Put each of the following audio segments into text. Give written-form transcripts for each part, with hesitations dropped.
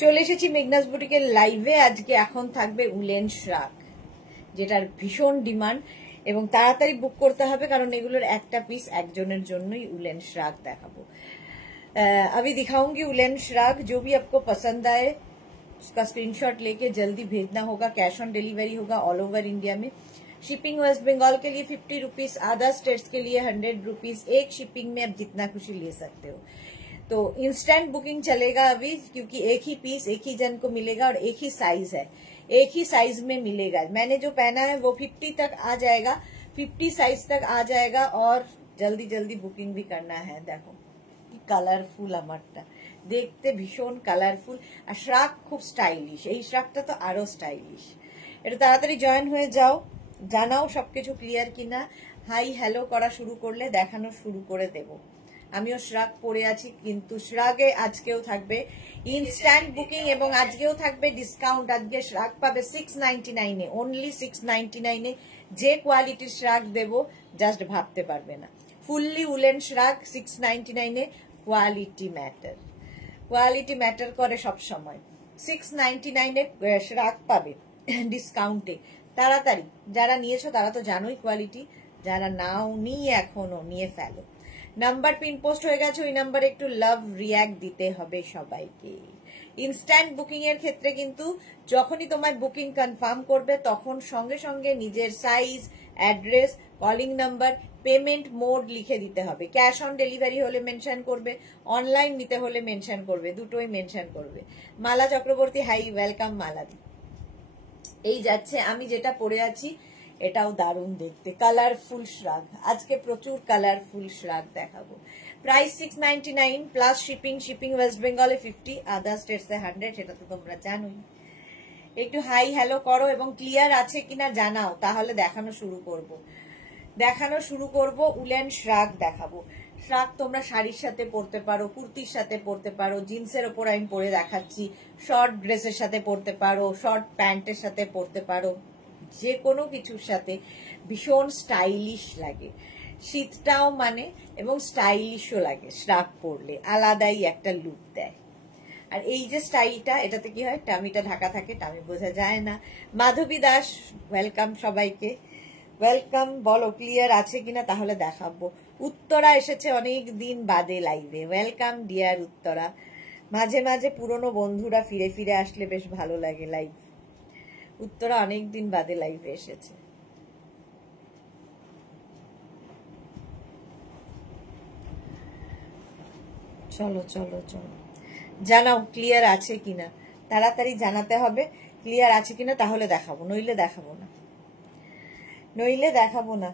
চলে এসেছি মেঘনাস বুটিকের লাইভে। আজকে এখন থাকবে উলেন শ্রাগ, যেটার ভীষণ ডিমান্ড এবং তাড়াতাড়ি বুক করতে হবে, কারণ এগুলোর একটা পিস একজনের জন্যই উলেন श्राग দেখাবো। अभी दिखाऊंगी उलेन श्राग। जो भी आपको पसंद आए उसका स्क्रीनशॉट लेके जल्दी भेजना होगा। कैश ऑन डिलीवरी होगा ऑल ओवर इंडिया में। शिपिंग वेस्ट बंगाल के लिए 50 रुपीज, अदर स्टेट्स के लिए 100 रुपीज। एक शिपिंग में आप जितना खुशी ले सकते हो। तो इंस्टेंट बुकिंग चलेगा अभी, क्योंकि एक ही पीस एक ही जन को मिलेगा और एक ही साइज है, एक ही साइज में मिलेगा। मैंने जो पहना है वो 50 तक आ जाएगा, 50 साइज तक आ जाएगा और जल्दी जल्दी बुकिंग भी करना है। देखो কালারফুল, আমারটা দেখতে ভীষণ কালারফুল আর শ্রাগ খুব স্টাইলিশ। এই শ্রাগটা তো আরো স্টাইলিশ। এটা তাড়াতাড়ি জয়েন হয়ে যাও, জানাও সবকিছু ক্লিয়ার কিনা। হাই হ্যালো করা শুরু করলে দেখানো শুরু করে দেব। আমিও শ্রাগ পরে আছি, কিন্তু শ্রাগে আজকেও থাকবে ইনস্ট্যান্ট বুকিং এবং আজকেও থাকবে ডিসকাউন্ট। আজকে শ্রাগ পাবে 699 এ, অনলি 699 এ। যে কোয়ালিটির শ্রাগ দেব জাস্ট ভাবতে পারবে না। ফুললি উলেন শ্রাগ 699 এ। কোয়ালিটি ম্যাটার করে সব সময়। 699 এ শ্রাগ পাবে ডিসকাউন্টে। তাড়াতাড়ি যারা নিয়েছো তারা তো জানোই কোয়ালিটি, যারা নাও নিয়ে এখনো নিয়ে ফেলো। নাম্বার পিন পোস্ট হয়ে গেছে, ওই নাম্বারে একটু লাভ রিয়াক্ট দিতে হবে সবাইকে। ইনস্ট্যান্ট বুকিং এর ক্ষেত্রে কিন্তু যখনই তোমার বুকিং কনফার্ম করবে তখন সঙ্গে সঙ্গে নিজের size, address, calling number, payment mode লিখে দিতে হবে। ক্যাশ অন ডেলিভারি হলে মেনশন করবে, অনলাইন নিতে হলে মেনশন করবে, দুটোই মেনশন করবে। মালা চক্রবর্তী, হাই ওয়েলকাম মালাদি। এই যাচ্ছে, আমি যেটা পরে আছি এটাও দারুণ দেখতে, কালারফুল শ্রাগ। আজকে প্রচুর কালারফুল শ্রাগ দেখাবো। Price 699 plus shipping. Shipping West বেঙ্গলে 50, আদার স্টেটসে 100, সেটা তো তোমরা জানোই। একটু হাই হ্যালো করো এবং ক্লিয়ার আছে কিনা জানাও, তাহলে দেখানো শুরু করব। উলেন শ্রাগ দেখাবো। শ্রাগ তোমরা শাড়ির সাথে পরতে পারো, কুর্তির সাথে পরতে পারো, জিন্সের ওপর আমি পরে দেখাচ্ছি, শর্ট ড্রেসের সাথে পরতে পারো, শর্ট প্যান্টের সাথে পরতে পারো, যে কোনো কিছুর সাথে ভীষণ স্টাইলিশ লাগে। শীতটাও মানে এবং স্টাইলিশও লাগে। শ্রাগ পরলে আলাদাই একটা লুক দেয়। আর এই যে স্টাইলটা, এটাতে কি হয়, টামিটা ঢাকা থাকে, টামি বোঝা যায় না। মাধবী দাস, ওয়েলকাম সবাইকে, ওয়েলকাম। বলো ক্লিয়ার আছে কিনা, তাহলে দেখাবো। উত্তরা এসেছে অনেক দিন বাদে লাইভে, ওয়েলকাম ডিয়ার উত্তরা। মাঝে মাঝে পুরনো বন্ধুরা ফিরে ফিরে আসলে বেশ ভালো লাগে লাইভ। উত্তরা অনেক দিন বাদে লাইভে এসেছে। চলো চলো চলো, জানাও ক্লিয়ার আছে কিনা, তাড়াতাড়ি জানাতে হবে ক্লিয়ার আছে কিনা, তাহলে দেখাবো, নইলে দেখাবো না।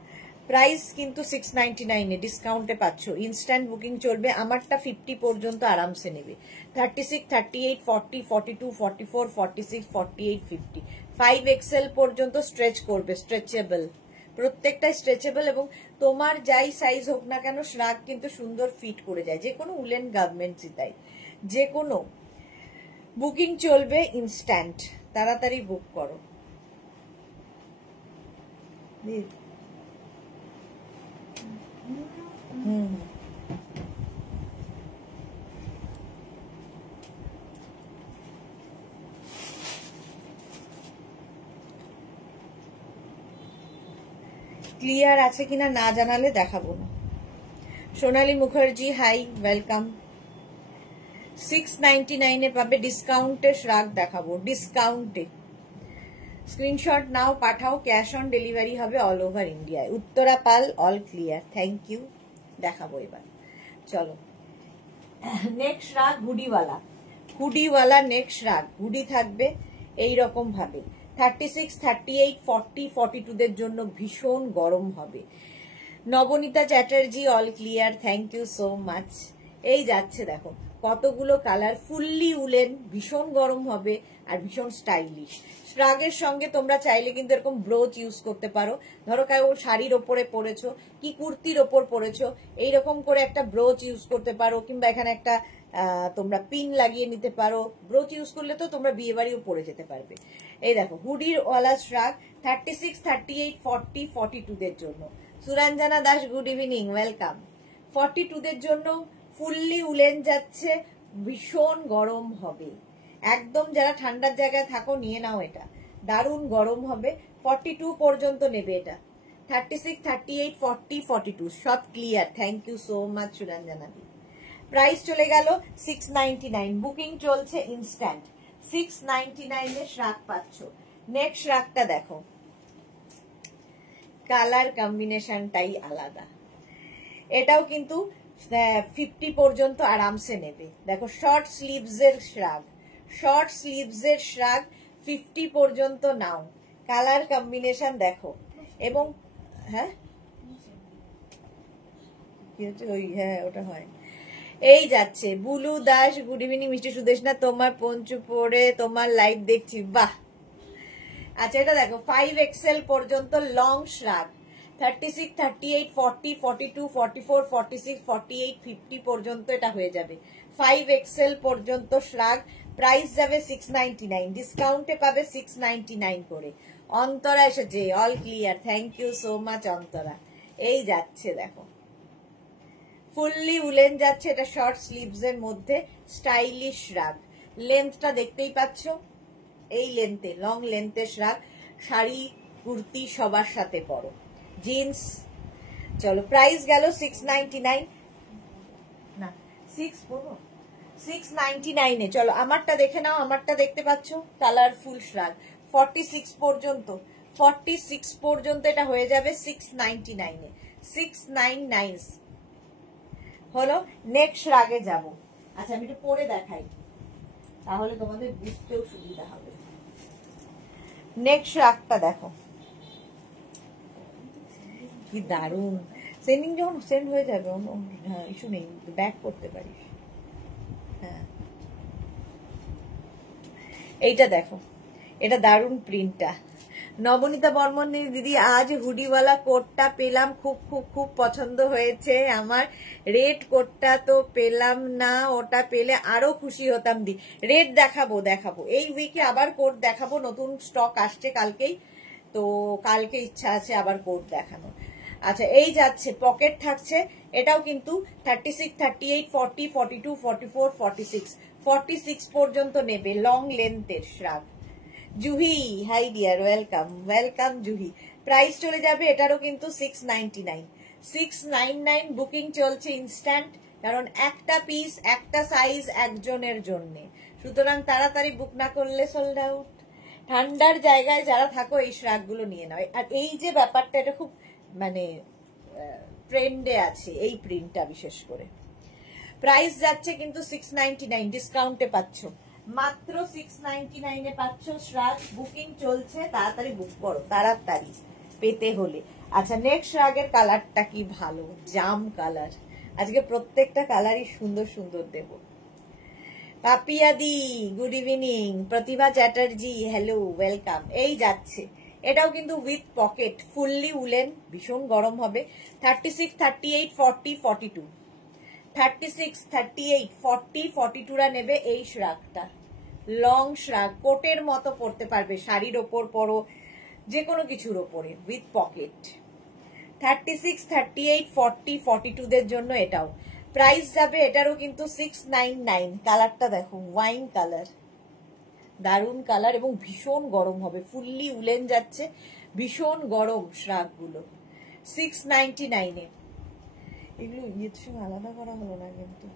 প্রাইস কিন্তু 699 এ ডিসকাউন্টে পাচ্ছ। ইনস্ট্যান্ট বুকিং চলবে। আমারটা 50 পর্যন্ত আরামসে নেবে। 36, 38, 40, 42, 44, 46, 48, 50, 5XL পর্যন্ত স্ট্রেচ করবে। স্ট্রেচেবল, প্রত্যেকটা স্ট্রেচেবল এবং তোমার যাই সাইজ হোক না কেন শ্রাগ কিন্তু সুন্দর ফিট করে যায়। যে কোনো উলেন গার্মেন্টসই তাই। যে কোনো বুকিং চলবে ইনস্ট্যান্ট, তাড়াতাড়ি বুক করো। ক্লিয়ার আছে কিনা না জানালে দেখাবো না। Sonali Mukherjee, hi welcome. 699 এ পাবে ডিসকাউন্টে শ্রাগ দেখাবো। ডিসকাউন্টে স্ক্রিনশট নাও, পাঠাও। ক্যাশ অন ডেলিভারি হবে অল ওভার ইন্ডিয়ায়। Uttara Pal, all clear, thank you. দেখাবো এবার, চলো। নেক্সট শ্রাগ হুডিওয়ালা নেক্সট শ্রাগ। হুডি থাকবে এইরকম ভাবে। 36, 38, 40, 42 দের জন্য ভীষণ গরম হবে। Nabanita Chatterjee, all clear, thank you so much. এই যাচ্ছে, দেখো কতগুলো কালার, ফুললি উলেন, ভীষণ গরম হবে আর ভীষণ স্টাইলিশ। শ্রাগের সঙ্গে তোমরা চাইলে কিন্তু এরকম ব্রোচ ইউজ করতে পারো। ধরো কেউ শাড়ির ওপরে পরেছো কি কুর্তির ওপর পরেছো, এইরকম করে একটা ব্রোচ ইউজ করতে পারো, কিংবা এখানে একটা তোমরা পিন লাগিয়ে নিতে পারো। ব্রোচ ইউজ করলে তো তোমরা বিয়ে বাড়িও পরে যেতে পারবে। এই দেখো হুডির ওয়ালা শ্রাগ 36, 38, 40, 42 দের জন্য। Suranjana Das, good evening, welcome. 42 দের জন্য ফুললি উলেন যাচ্ছে, ভীষণ গরম হবে। একদম যারা ঠান্ডার জায়গায় থাকো নিয়ে নাও, এটা দারুণ গরম হবে। 42 পর্যন্ত নেবে এটা। 36, 38, 40, 42 সব clear. Thank you so much Suranjana di. Price চলে গেল 699, বুকিং চলছে ইনস্ট্যান্ট। 699 এ শ্রাগ পাচ্ছ। নেক্সট শ্রাগটা দেখো, কালার কম্বিনেশনটাই আলাদা। এটাও কিন্তু 50 পর্যন্ত আরামসে নেবে। দেখো শর্ট স্লিভস এর শ্রাগ, শর্ট স্লিভস এর শ্রাগ 50 পর্যন্ত নাও। কালার কম্বিনেশন দেখো। এবং হ্যাঁ ওই হ্যাঁ ওটা হয়। এই যাচ্ছে বুলু দাস, গুড ইভিনিং মিষ্টি সুদেশনা, তোমার পঞ্চু পরে তোমার লাইভ দেখছি, বাহ। আচ্ছা এটা দেখো 5XL পর্যন্ত লং শ্রাগ। 36, 38, 40, 42, 44, 46, 48, 50 পর্যন্ত এটা হয়ে যাবে। 5XL পর্যন্ত শ্রাগ। প্রাইস যাবে 699, ডিসকাউন্টে পাবে 699 করে। অন্তরা এসেছে, all clear, thank you so much Antara. এই যাচ্ছে দেখো ফুললি উলেন যাচ্ছে, এটা শর্ট স্লিভস এর মধ্যে স্টাইলিশ শ্রাগ। লেন্থটা দেখতেই পাচ্ছ, এই লেন্থে লং লেন্থের শ্রাগ। শাড়ি কুর্তি সবার সাথে পরো, জিন্স। চলো প্রাইস গেল 699, না 699 এ। চলো আমারটা দেখে নাও, আমারটা দেখতে পাচ্ছ কালারফুল শ্রাগ। 46 পর্যন্ত, 46 পর্যন্ত এটা হয়ে যাবে 699 এ। 699 হলো। নেক্সট শ্রাগে যাব। আচ্ছা আমি একটু পরে দেখাই, তাহলে তোমাদের বুঝতেও সুবিধা হবে। নেক্সট শ্রাগটা দেখো কি দারুন। সেন্ডিং যখন সেন্ড হয়ে যাবে, হ্যাঁ ইস্যু নেই, ব্যাক করতে পারিস। হ্যাঁ এইটা দেখো, এটা দারুন প্রিন্টটা। নবনীতা বর্মন দিদি, আজ হুডিওয়ালা কোটটা পেলাম, খুব খুব খুব পছন্দ হয়েছে আমার। রেড কোটটা তো পেলাম না, ওটা পেলে আরো খুশি হতাম দি। রেড দেখাবো দেখাবো, এই উইকে আবার কোট দেখাবো, নতুন স্টক আসছে কালকেই, তো কালকে ইচ্ছা আছে আবার কোট দেখানো। আচ্ছা এই যাচ্ছে, পকেট থাকছে। এটাও কিন্তু 36, 38, 40, 42, 44, 46, 46 পর্যন্ত নেবে, লং লেন্থের shrug. Juhi hi dear, welcome welcome Juhi. Price চলে যাবে এটারও কিন্তু 699, 699 বুকিং চলছে ইনস্ট্যান্ট, কারণ একটা পিস একটা সাইজ একজনের জন্য, সুতরাং তাড়াতাড়ি বুক না করলে সোল্ড আউট। ঠান্ডার জায়গায় যারা থাকো এই শ্রাগগুলো নিয়ে নাও। আর এই যে ব্যাপারটা, এটা খুব মানে ট্রেন্ডে আছে এই প্রিন্টটা বিশেষ করে। প্রাইস যাচ্ছে কিন্তু 699, ডিসকাউন্টে পাচ্ছ, মাত্র 699 এ পাচ্ছ শ্রাগ। বুকিং চলছে, তাড়াতাড়ি বুক করো, তাড়াতাড়ি পেতে হলে। আচ্ছা নেক্সট শ্রাগের কালারটা কি ভালো, জাম কালার। আজকে প্রত্যেকটা কালারই সুন্দর সুন্দর দেব। পাপিয়াদি গুড ইভিনিং, প্রতিভা চ্যাটার্জি হ্যালো ওয়েলকাম। এই যাচ্ছে, এটাও কিন্তু উইথ পকেট, ফুললি উলেন, ভীষণ গরম হবে। 36, 38, 40, 42, 36, 38, 40, 42রা নেবে এই শ্রাগটা। লং শ্রাগ, কোটের মতো পরতে পারবে, শাড়ির ওপর পরো, যে কোনো কিছুর ওপরে, উইথ পকেট। 36, 38, 40, 42 দের জন্য এটাও। প্রাইস যাবে এটারও কিন্তু 699। কালারটা দেখো, ওয়াইন কালার, দারুন কালার, এবং ভীষণ গরম হবে, ফুললি উলেন যাচ্ছে, ভীষণ গরম শ্রাগগুলো। 699 এ। এগুলো ইয়ের সঙ্গে আলাদা করা হলো না কিন্তু।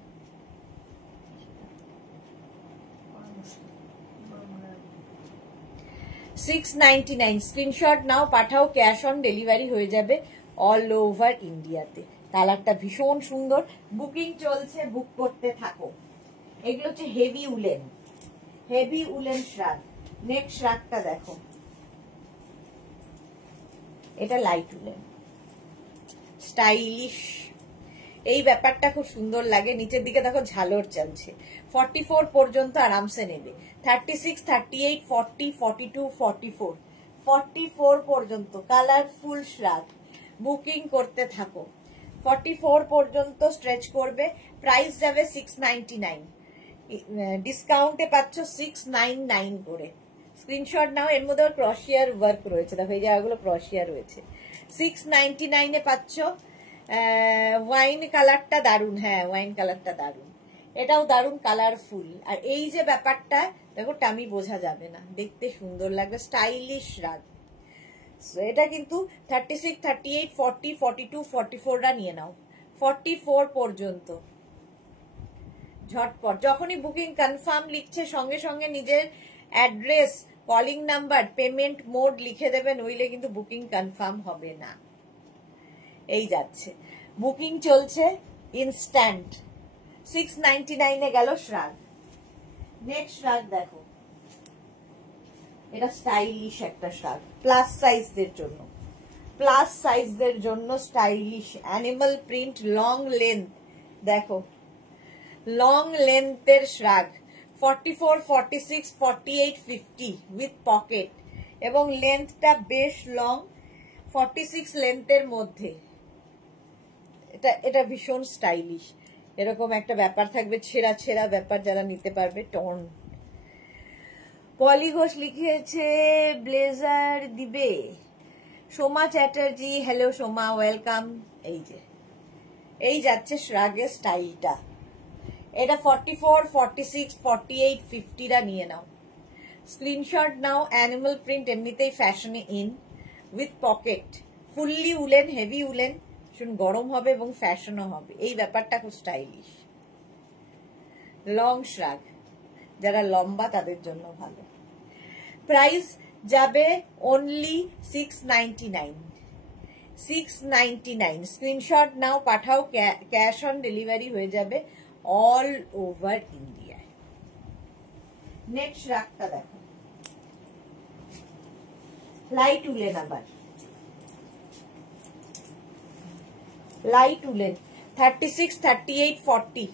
$699 স্ক্রিনশট নাও, পাঠাও, ক্যাশ অন ডেলিভারি হয়ে যাবে অল ওভার ইন্ডিয়াতে। কালারটা ভীষণ সুন্দর, বুকিং চলছে, বুক করতে থাকো। এগুলো হচ্ছে heavy woollen, heavy woolen shrug. Next শ্রাগটা দেখো, এটা লাইট উলেন, স্টাইলিশ। এই ব্যাপারটা খুব সুন্দর লাগে। নিচের দিকে দেখো ঝালর চলছে। 44 পর্যন্ত আরামসে নেবে। 36, 38, 40, 42, 44, 44 পর্যন্ত কালারফুল শ্রাগ। বুকিং করতে থাকো, 44 পর্যন্ত স্ট্রেচ করবে। প্রাইস যাবে 699, ডিসকাউন্টে পাচ্ছ 699 করে। স্ক্রিনশট নাও, এর মধ্যে ক্রশিয়ার ওয়ার্ক রয়েছে, দেখো এই জায়গাগুলো ক্রশিয়া রয়েছে। 699 এ পাচ্ছ। ওয়াইন কালারটা দারুন, হ্যাঁ ওয়াইন কালারটা দারুন। এটাও দারুণ কালারফুল। আর এই যে ব্যাপারটা দেখো, টামি বোঝা যাবে না, দেখতে সুন্দর লাগবে, স্টাইলিশ শ্রাগ। এটা কিন্তু 36, 38, 40, 42, 44টা নিয়ে নাও, 44 পর্যন্ত। ঝটপট যখনই বুকিং কনফার্ম লিখছে সঙ্গে সঙ্গে নিজের address, calling number, payment mode লিখে দেবে, নইলে কিন্তু বুকিং কনফার্ম হবে না। এই যাচ্ছে, বুকিং চলছে ইনস্ট্যান্ট। 699 গেল শ্রাগ। নেক্সট শ্রাগ দেখো, এটা স্টাইলিশ একটা শ্রাগ, প্লাস সাইজদের জন্য, প্লাস সাইজদের জন্য stylish animal print, long length. দেখো লং লেন্থের শ্রাগ, 44, 46, 48, 50 উইথ পকেট, এবং লেন্থটা বেশ লং, 46 লেন্থের মধ্যে। এটা ভীষণ স্টাইলিশ। এরকম একটা ব্যাপার থাকবে, ছেঁড়া ছেঁড়া ব্যাপার, যারা নিতে পারবে। টর্ন পলি ঘোষ লিখেছে ব্লেজার দিবে। Soma Chatterjee, hello Soma, welcome. এই যে এই যাচ্ছে শ্রাগের স্টাইলটা। এটা 44, 46, 48, 50টা নিয়ে নাও, স্ক্রিনশট নাও। অ্যানিমাল প্রিন্ট এমনিতেই ফ্যাশনে in, with pocket, fully woollen, heavy woollen, গরম হবে এবং ফ্যাশনও হবে। এই ব্যাপারটা খুব স্টাইলিশ। লং শ্রাগ, যারা লম্বা তাদের জন্য ভালো। প্রাইস যাবে অনলি 699, 699। স্ক্রিনশট নাও, পাঠাও, ক্যাশ অন ডেলিভারি হয়ে যাবে অল ওভার ইন্ডিয়া। নেক্সট শ্রাগটা দেখো, লাইট উলেন, আবার লাইট উলেন, 36, 38, 40,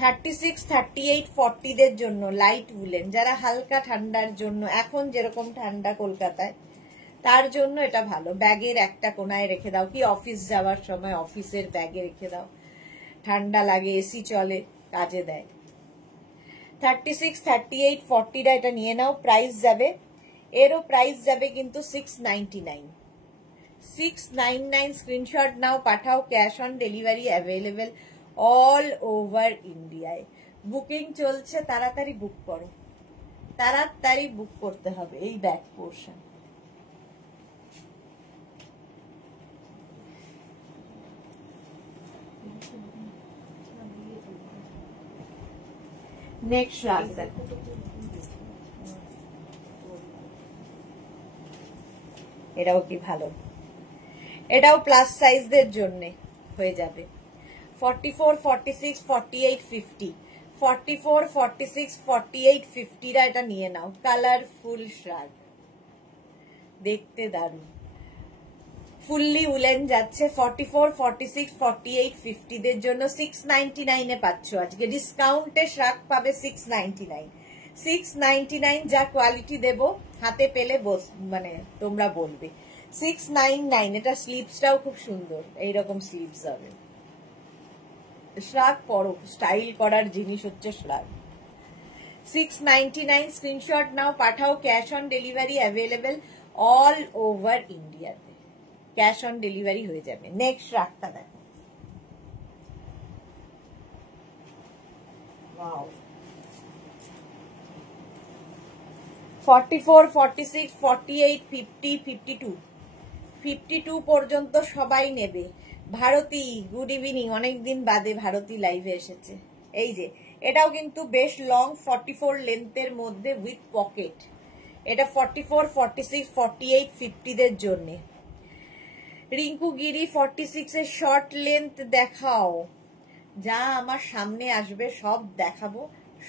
36, 38, 40 দের জন্য লাইট উলেন। যারা হালকা ঠান্ডার জন্য, এখন যেরকম ঠান্ডা কলকাতায়, তার জন্য এটা ভালো। ব্যাগের একটা কোনায় রেখে দাও, কি অফিস যাওয়ার সময় অফিসের ব্যাগে রেখে দাও, ঠান্ডা লাগে, এসি চলে, কাজে দেয়। 36, 38, 40টা এটা নিয়ে নাও। প্রাইস যাবে, এরও প্রাইস যাবে কিন্তু 699, 699। স্ক্রিনশট নাও, পাঠাও, cash on delivery available all over ইন্ডিয়ায়। বুকিং চলছে, তাড়াতাড়ি বুক করো, তাড়াতাড়ি বুক করতে হবে এই ব্যাক পোর্শন। নেক্সট শ্রাগ দেখো, এটাও কি ভালো, এটাও প্লাস সাইজদের জন্য হয়ে যাবে। 44, 46, 48, 50, 44, 46, 48, 50টা এটা নিয়ে নাও। কালারফুল শ্রাগ, দেখতে দারুণ, ফুললি উলেন যাচ্ছে। 44, 46, 48, 50 দের জন্য 699 এ পাচ্ছ আজকে। ডিসকাউন্টে শ্রাগ পাবে 699, 699। যা কোয়ালিটি দেব হাতে পেলে মানে তোমরা বলবে 699। এটা স্লিভসটাও খুব সুন্দর, এইরকম স্লিভস হবে। শ্রাগ পরো, স্টাইল করার জিনিস হচ্ছে শ্রাগ। 699। স্ক্রিনশট নাও, পাঠাও, cash on delivery available all over ইন্ডিয়াতে, ক্যাশ অন ডেলিভারি হয়ে যাবে। নেক্সট শ্রাগটা দেখো, ওয়াও, 44, 46, 48, 50, 52, 52 পর্যন্ত সবাই নেবে। ভারতী, গুড ইভিনিং, অনেকদিন বাদে ভারতী লাইভে এসেছে। এই যে এটাও কিন্তু বেশ লং, 44 লেন্থের মধ্যে উইথ পকেট। এটা 44, 46, 48, 50 দের জন্য। রিঙ্কু গিরি, 46 এর শর্ট লেন্থ দেখাও। যা আমার সামনে আসবে সব দেখাবো,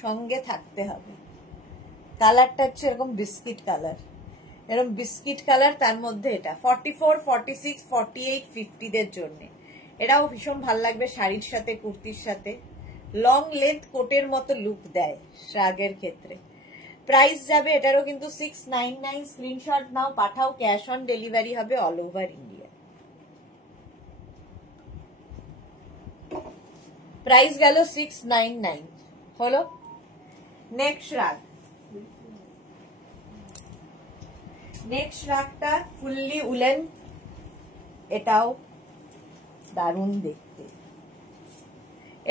সঙ্গে থাকতে হবে। কালারটা হচ্ছে এরকম বিস্কিট কালার, এরকম বিস্কিট কালার, তার মধ্যে এটা 44, 46, 48, 50 দের জন্য। এটাও ভীষণ ভালো লাগবে শাড়ির সাথে, কুর্তির সাথে। লং লেন্থ কোটের মতো লুক দেয় শ্রাগের ক্ষেত্রে। প্রাইস যাবে এটারও কিন্তু 699। স্ক্রিনশট নাও, পাঠাও, ক্যাশ অন ডেলিভারি হবে অল ওভার ইন্ডিয়া। প্রাইস গেল 699 হলো। নেক্সট শ্রাগ, নেক্সট শ্রাগটা ফুললি উলেন, এটাও দারুণ দেখতে।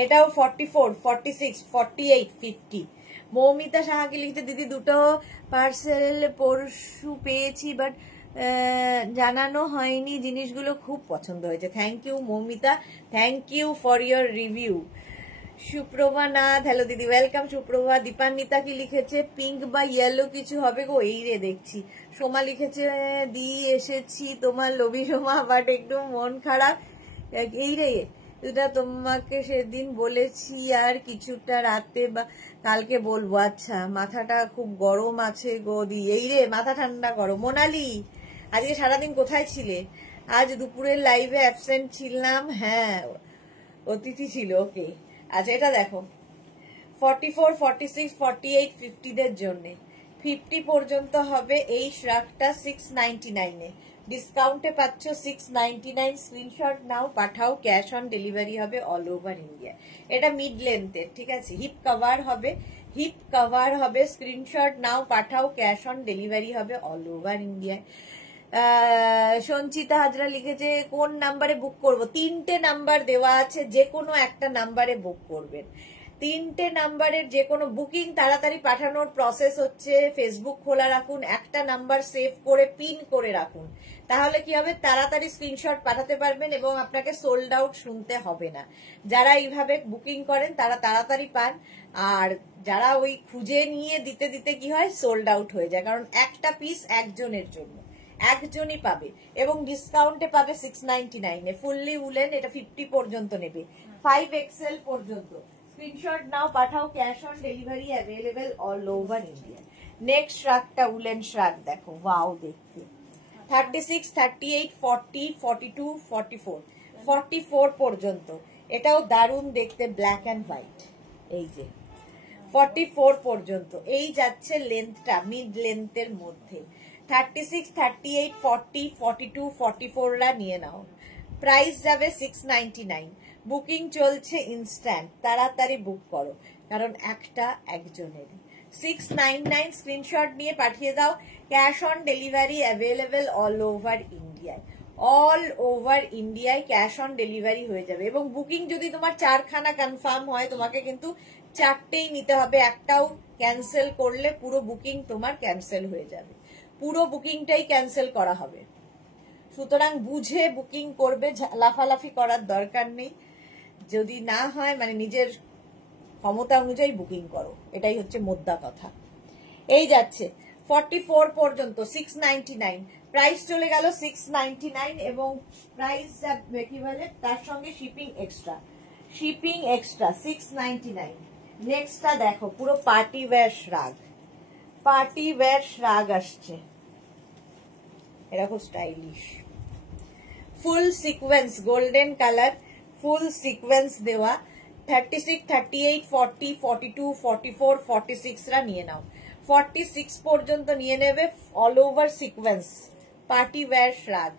এটাও 44, 46, 48, 50। মৌমিতা সাহাকে লিখতে, দিদি দুটো পার্সেল পরশু পেয়েছি বাট জানানো হয়নি, জিনিসগুলো খুব পছন্দ হয়েছে। Thank you Moumita, thank you for your review. Suprabha Nath, hello দিদি, ওয়েলকাম সুপ্রভা। দীপান্বিতা কি লিখেছে, পিঙ্ক বা ইয়েলো কিছু হবে গো? এই রে দেখছি। সোমা লিখেছে, দিয়ে এসেছি তোমার লোভী সোমা, বাট একটু মন খারাপ। এই রে, এটা তোমাকে সেদিন বলেছি আর কিছুটা রাতে বা কালকে বলবো। আচ্ছা, মাথাটা খুব গরম আছে গো দি। এই রে, মাথা ঠান্ডা করো। মোনালি, আজকে সারাদিন কোথায় ছিলে? আজ দুপুরের লাইভে অ্যাবসেন্ট ছিলাম। হ্যাঁ, অতিথি ছিল। ওকে, আচ্ছা এটা দেখো 44, 46, 48, 50 দের জন্য 50 পর্যন্ত হবে এই শ্রাগটা 699 এ। ডিসকাউন্টে পাচ্ছ 699। স্ক্রিনশট নাও, পাঠাও, ক্যাশ অন ডেলিভারি হবে অল ওভার ইন্ডিয়া। এটা মিড লেন্থের, ঠিক আছে, হিপ কভার হবে, হিপ কভার হবে। স্ক্রিনশট নাও, পাঠাও, ক্যাশ অন ডেলিভারি হবে all over India. Sanchita Hazra লিখেছে, কোন নাম্বারে বুক করব? 3টে নাম্বার দেওয়া আছে, যে কোনো একটা নাম্বারে বুক করবেন। 3টে নাম্বারের যে কোনো বুকিং তাড়াতাড়ি পাঠানোর প্রসেস হচ্ছে, ফেসবুক খোলা রাখুন, একটা নাম্বার সেভ করে পিন করে রাখুন, তাহলে কি হবে, তাড়াতাড়ি স্ক্রিনশট পাঠাতে পারবেন এবং আপনাকে সোল্ড আউট শুনতে হবে না। যারা এইভাবে বুকিং করেন তারা তাড়াতাড়ি পান, আর যারা ওই খুঁজে নিয়ে দিতে দিতে কি হয়, সোল্ড আউট হয়ে যায়, কারণ একটা পিস একজনের জন্য, একজনই পাবে এবং ডিসকাউন্টে পাবে 699 এ। ফুললি উলেন, এটা 50 পর্যন্ত নেবে, 5XL পর্যন্ত। স্ক্রিনশট নাও, পাঠাও, cash on delivery available all over India. Next শ্রাগটা উলেন শ্রাগ দেখো, ওয়াও দেখতে। 36, 38, 40, 42, 44, 44 পর্যন্ত। এটাও দারুণ দেখতে, ব্ল্যাক অ্যান্ড হোয়াইট। এই যে 44 পর্যন্ত, এই যাচ্ছে লেন্থটা মিড লেন্থের মধ্যে। 36, 38, 40, 42, 44 রা নিয়ে নাও। প্রাইস যাবে 699। বুকিং চলছে ইনস্ট্যান্ট, তাড়াতাড়ি বুক করো, কারণ একটা একজনের। 699, স্ক্রিনশট নিয়ে পাঠিয়ে দাও, cash on delivery available all over ইন্ডিয়ায়। অল ওভার ইন্ডিয়ায় ক্যাশ অন ডেলিভারি হয়ে যাবে। এবং বুকিং যদি তোমার 4খানা কনফার্ম হয়, তোমাকে কিন্তু 4টেই নিতে হবে। একটাও ক্যান্সেল করলে পুরো বুকিং তোমার ক্যান্সেল হয়ে যাবে, পুরো বুকিংটাই ক্যান্সেল করা হবে। সুতরাং বুঝে বুকিং করবে, লাফালাফি করার দরকার নেই। যদি না হয় মানে নিজের ক্ষমতা অনুযায়ী বুকিং করো, এটাই হচ্ছে মোদ্দা কথা। এই যাচ্ছে 44 পর্যন্ত 699, প্রাইস চলে গেল 699 এবং প্রাইস কি বলে তার সঙ্গে শিপিং এক্সট্রা, শিপিং এক্সট্রা 699। নেক্সটটা দেখো, পুরো পার্টি ওয়্যার শ্রাগ, পার্টি ওয়্যার শ্রাগ আসছে, এরকম স্টাইলিশ, ফুল সিকোয়েন্স, গোল্ডেন কালার, ফুল সিকোয়েন্স দেওয়া। 36, 38, 40, 42, 44, 46 রা নিয়ে নাও। 46 পর্যন্ত নিয়ে নেবে, all over sequence, party wear শ্রাগ।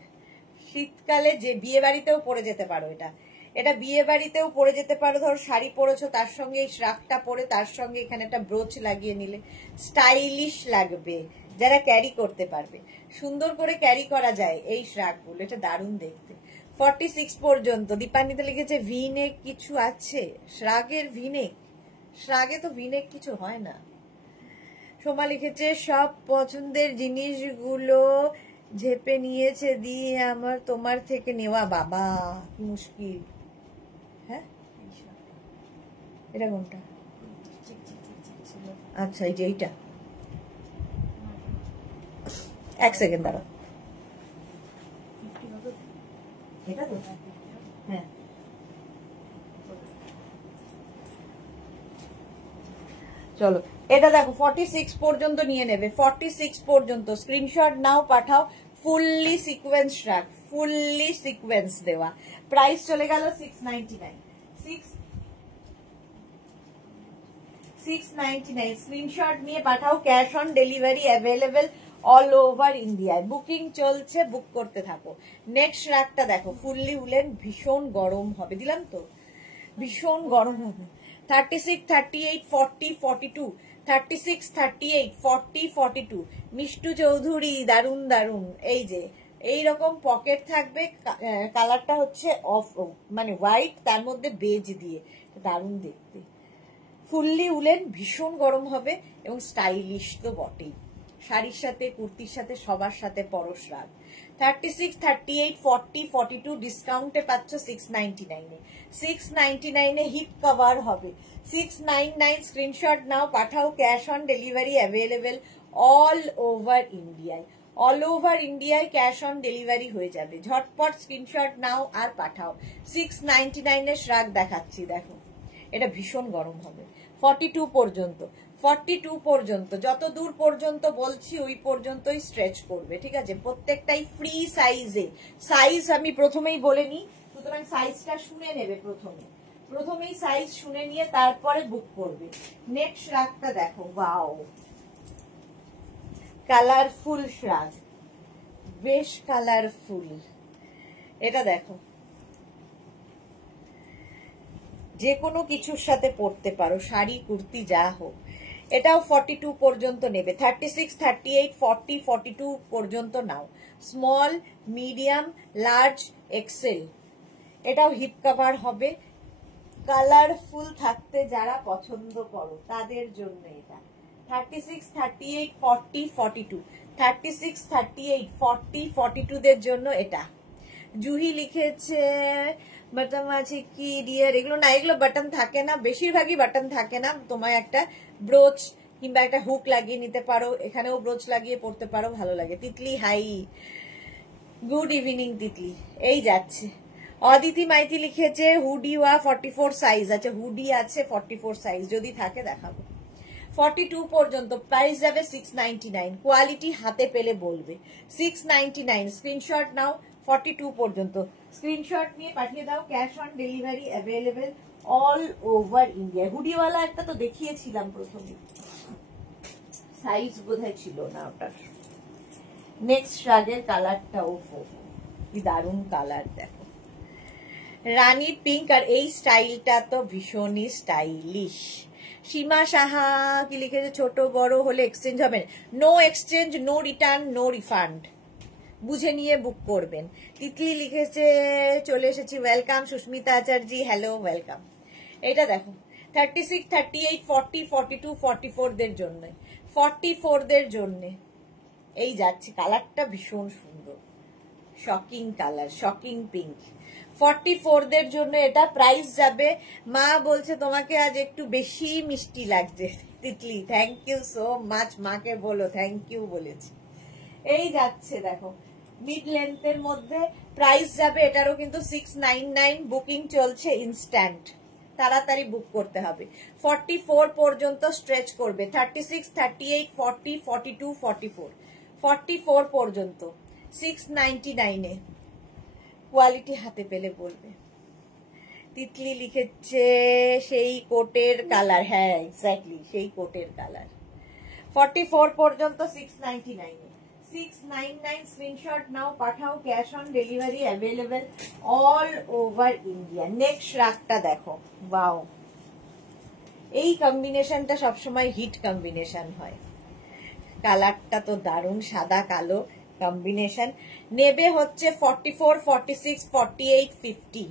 শীতকালে যে বিয়ে বাড়িতেও পরে যেতে পারো, এটা এটা বিয়ে বাড়িতেও পরে যেতে পারো। ধরো শাড়ি পরেছো, তার সঙ্গে এই শ্রাগটা পরে, তার সঙ্গে এখানে একটা ব্রোচ লাগিয়ে নিলে স্টাইলিশ লাগবে। যারা ক্যারি করতে পারবে, সুন্দর করে ক্যারি করা যায় এই শ্রাগগুলো, এটা দারুণ দেখতে। 46 পর্যন্ত। দীপান্বিতা লিখেছে, ভিনেক কিছু আছে শ্রাগের? ভিনেক, শ্রাগে তো ভিনেক কিছু হয় না। সোমা লিখেছে, সব পছন্দের জিনিসগুলো ঝেপে নিয়েছে দিয়ে আমার তোমার থেকে নেওয়া। বাবা কি মুশকিল। হ্যাঁ, এটা কোনটা? আচ্ছা, এই যে এইটা, এক সেকেন্ড দাঁড়াও, এটা তো, হ্যাঁ চলো, এটা দেখো 46 পর্যন্ত নিয়ে নেবে, 46 পর্যন্ত। স্ক্রিনশট নাও, পাঠাও, fully sequence shrug, fully sequence দেওয়া। প্রাইস চলে গেল 699, 699। স্ক্রিনশট নিয়ে পাঠাও, cash on delivery available all over ইন্ডিয়ায়। বুকিং চলছে, বুক করতে থাকো। নেক্সট শ্রাগটা দেখো, ফুললি উলেন, ভীষণ গরম হবে, দিলাম তো, ভীষণ গরম হবে। 36, 38, 40, 42, 36, 38, 40, 42। মিষ্টু চৌধুরী, দারুন দারুন। এই যে এইরকম পকেট থাকবে, কালারটা হচ্ছে অফ মানে হোয়াইট, তার মধ্যে বেজ দিয়ে, দারুণ দেখতে, ফুললি উলেন, ভীষণ গরম হবে এবং স্টাইলিশ তো বটেই। শাড়ির সাথে, কুর্তির সাথে, সবার সাথে পরশ রাগ। 36, 38, 40, 42 ডিসকাউন্টে পাচ্ছ 699 এ। 699 এ হিপ কভার হবে। 699 স্ক্রিনশট নাও, পাঠাও, cash on delivery available all over ইন্ডিয়ায়। অল ওভার ইন্ডিয়ায় ক্যাশ অন ডেলিভারি হয়ে যাবে। ঝটপট স্ক্রিনশট নাও আর পাঠাও। 699 এর শ্রাগ দেখাচ্ছি, দেখো এটা ভীষণ গরম হবে। 42 পর্যন্ত, 42 পর্যন্ত, যত দূর পর্যন্ত বলছি ওই পর্যন্তই স্ট্রেচ করবে, ঠিক আছে? প্রত্যেকটাই ফ্রি সাইজে। সাইজ আমি প্রথমেই বলে নিই, সুতরাং সাইজটা শুনে নেবে প্রথমেই সাইজ শুনে নিয়ে তারপরে বুক করবে। নেক্সট শ্রাগটা দেখো, ওয়াও, কালারফুল শ্রাগ, বেশ কালারফুল। এটা দেখো, যে কোনো কিছুর সাথে পরতে পারো, শাড়ি কুর্তি যা হোক। এটাও 42 পর্যন্ত নেবে। 36, 38, 40, 42 পর্যন্ত নাও। Small, medium, large, XL. এটাও হিপ কভার হবে। কালারফুল থাকতে যারা পছন্দ করো তাদের জন্য এটা। 36, 38, 40, 42, 36, 38, 40, 42 দের জন্য এটা। জুহি লিখেছে বাটন আছে কি ডিয়ার, এগুলো না, এগুলো বাটন থাকে না, বেশিরভাগই বাটন থাকে না। তোমায় একটা ব্রোচ কিংবা একটা হুক লাগিয়ে নিতে পারো, এখানেও ব্রোচ লাগিয়ে পড়তে পারো, ভালো লাগে। Titli hi, good evening Titli. এই যাচ্ছে। অদিতি মাইতি লিখেছে হুডি ওয়া 44 সাইজ আছে, হুডি আছে 44 সাইজ, যদি থাকে দেখাবো। 42 পর্যন্ত প্রাইস যাবে 699, কোয়ালিটি হাতে পেলে বলবে। 699 স্ক্রিনশট নাও। 42 পর্যন্ত স্ক্রিনশট নিয়ে পাঠিয়ে দাও, cash on delivery available all over India. হুডিওয়ালা একটা তো দেখিয়েছিলাম প্রথমে, সাইজ বোধহয় ছিল না ওটার। নেক্সট শ্রাগের কালারটা, ওফো কি দারুণ কালার, দেখো রানী পিঙ্ক। আর এই স্টাইলটা তো ভীষণই স্টাইলিশ। সীমা সাহা কি লিখেছে, ছোট বড় হলে এক্সচেঞ্জ হবে? No exchange, no return, no refund, বুঝে নিয়ে বুক করবেন। তিতলি লিখেছে চলে এসেছি, welcome. Susmita Acharya, hello, welcome. এটা দেখো 36, 38, 40, 42, 44 দের জন্য, 44 দের জন্য এই যাচ্ছে। কালারটা ভীষণ সুন্দর, শকিং কালার, শকিং পিঙ্ক। 44 দের জন্য এটা প্রাইস যাবে। মা বলছে তোমাকে আজ একটু বেশি মিষ্টি লাগছে। Titli thank you so much, মাকে বলো থ্যাংক ইউ বলেছি। এই যাচ্ছে দেখো মিড লেন্থের মধ্যে, প্রাইস যাবে এটারও কিন্তু 699, বুকিং চলছে ইনস্ট্যান্ট, তাড়াতাড়ি বুক করতে হবে। 44 পর্যন্ত স্ট্রেচ করবে। 36, 38, 40, 42, 44, 44 পর্যন্ত 699 এ, কোয়ালিটি হাতে পেলে বলবে। তিতলি লিখেছে সেই কোটের কালার, হ্যাঁ এক্স্যাক্টলি সেই কোটের কালার। 44 পর্যন্ত 699 এ। 699 স্ক্রিনশট নাও, পাঠাও, cash on delivery available all over India. Next রাগটা দেখো, ওয়াও, এই কম্বিনেশনটা সবসময় হিট কম্বিনেশন হয়। কালারটা তো দারুণ, সাদা কালো কম্বিনেশন। নেবে হচ্ছে 44, 46, 48, 50,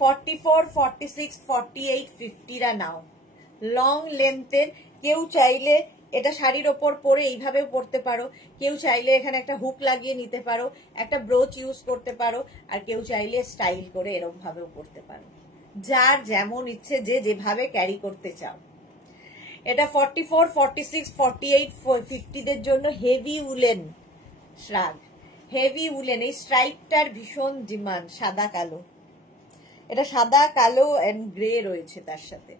44, 46, 48, 50 রা নাও। লং লেন্থের, কেউ চাইলে এটা শাড়ির ওপর পরে এইভাবেও পরতে পারো, কেউ চাইলে এখানে একটা হুক লাগিয়ে নিতে পারো, একটা ব্রোচ ইউজ করতে পারো, আর কেউ চাইলে স্টাইল করে এরকম ভাবেও পরতে পারো, যার যেমন ইচ্ছে, যে যেভাবে ক্যারি করতে চাও। এটা 44, 46, 48, 50 দের জন্য হেভি উলেন শ্রাগ, হেভি উলেন। এই স্ট্রাইপটার ভীষণ ডিমান্ড, সাদা কালো, এটা সাদা কালো এন্ড গ্রে রয়েছে তার সাথে।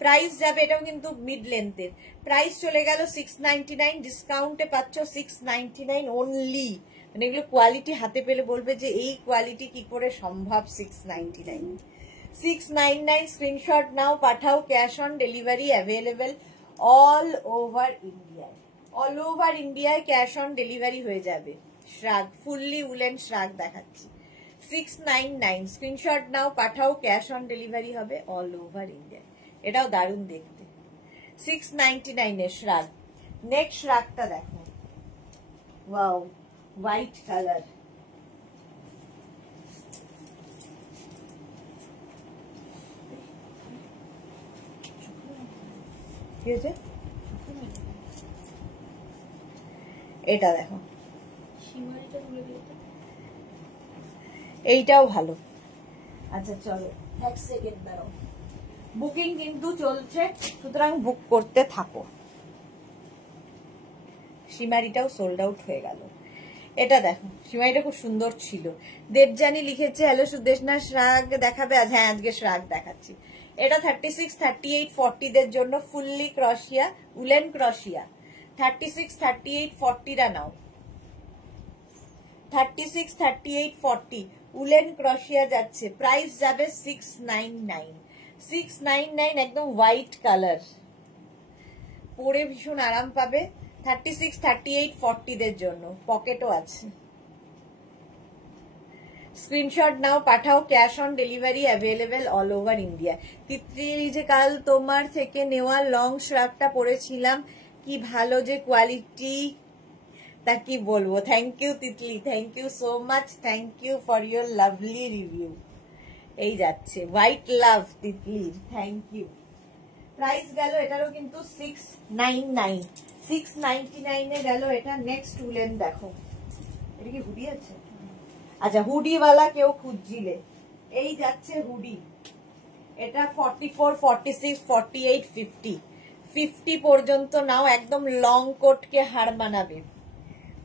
প্রাইস যাবে, এটাও কিন্তু মিড লেন্থের, প্রাইস চলে গেল 699, ডিসকাউন্টে পাচ্ছ 699 অনলি। মানে এগুলো কোয়ালিটি হাতে পেলে বলবে যে এই কোয়ালিটি কি করে সম্ভব। 699, 699 স্ক্রিনশট নাও, পাঠাও, cash on delivery available all over ইন্ডিয়ায়। অল ওভার ইন্ডিয়ায় ক্যাশ অন ডেলিভারি হয়ে যাবে। শ্রাগ, ফুললি উলেন শ্রাগ দেখাচ্ছি। 699 স্ক্রিনশট নাও, পাঠাও, ক্যাশ অন ডেলিভারি হবে অল ওভার ইন্ডিয়া। এটাও দারুণ দেখতে। 699 এর শ্রাগ। নেক্সট শ্রাগটা দেখো, ওয়াও, হোয়াইট কালার। কি হয়েছে? এটা দেখো, এইটাও ভালো। আচ্ছা চলো, এক সেকেন্ড দাঁড়াও, বুকিং কিন্তু চলছে, সুতরাং বুক করতে থাকো। সীমারিটাও সোল্ড আউট হয়ে গেল। এটা দেখো, সীমারিটা খুব সুন্দর ছিল। দেবজানি লিখেছে, হ্যালো সুদেশনা, শ্রাগ দেখাবে আজ? হ্যাঁ, আজকে শ্রাগ দেখাচ্ছি। এটা 36, 38, 40 দের জন্য ফুললি ক্রশিয়া, উলেন ক্রশিয়া। 36, 38, 40 রা নাও। 36, 38, 40 উলেন ক্রশিয়া যাচ্ছে। প্রাইস যাবে 699। 699, একদম হোয়াইট কালার, পরে ভীষণ আরাম পাবে। 36, 38, 40 দের জন্য পকেটও আছে। স্ক্রিনশট নাও, পাঠাও, cash on delivery available all over India. Titli যে কাল তোমার থেকে নেওয়া লং শ্রাগটা পরেছিলাম, কি ভালো যে কোয়ালিটি, তা কি বলবো। Thank you Titli, thank you so much, thank you for your lovely review. এই যাচ্ছে হোয়াইট লাভ তিতলির, থ্যাংক ইউ। প্রাইস গেল এটারও কিন্তু 699, 699 এ গেল এটা। নেক্সট উলেন দেখো, এটা কি হুডি আছে? আচ্ছা, হুডিওয়ালা কেউ খুঁজছিলে, এই যাচ্ছে হুডি। এটা 44, 46, 48, 50, 50 পর্যন্ত নাও। একদম লং কোটকে হার মানাবে,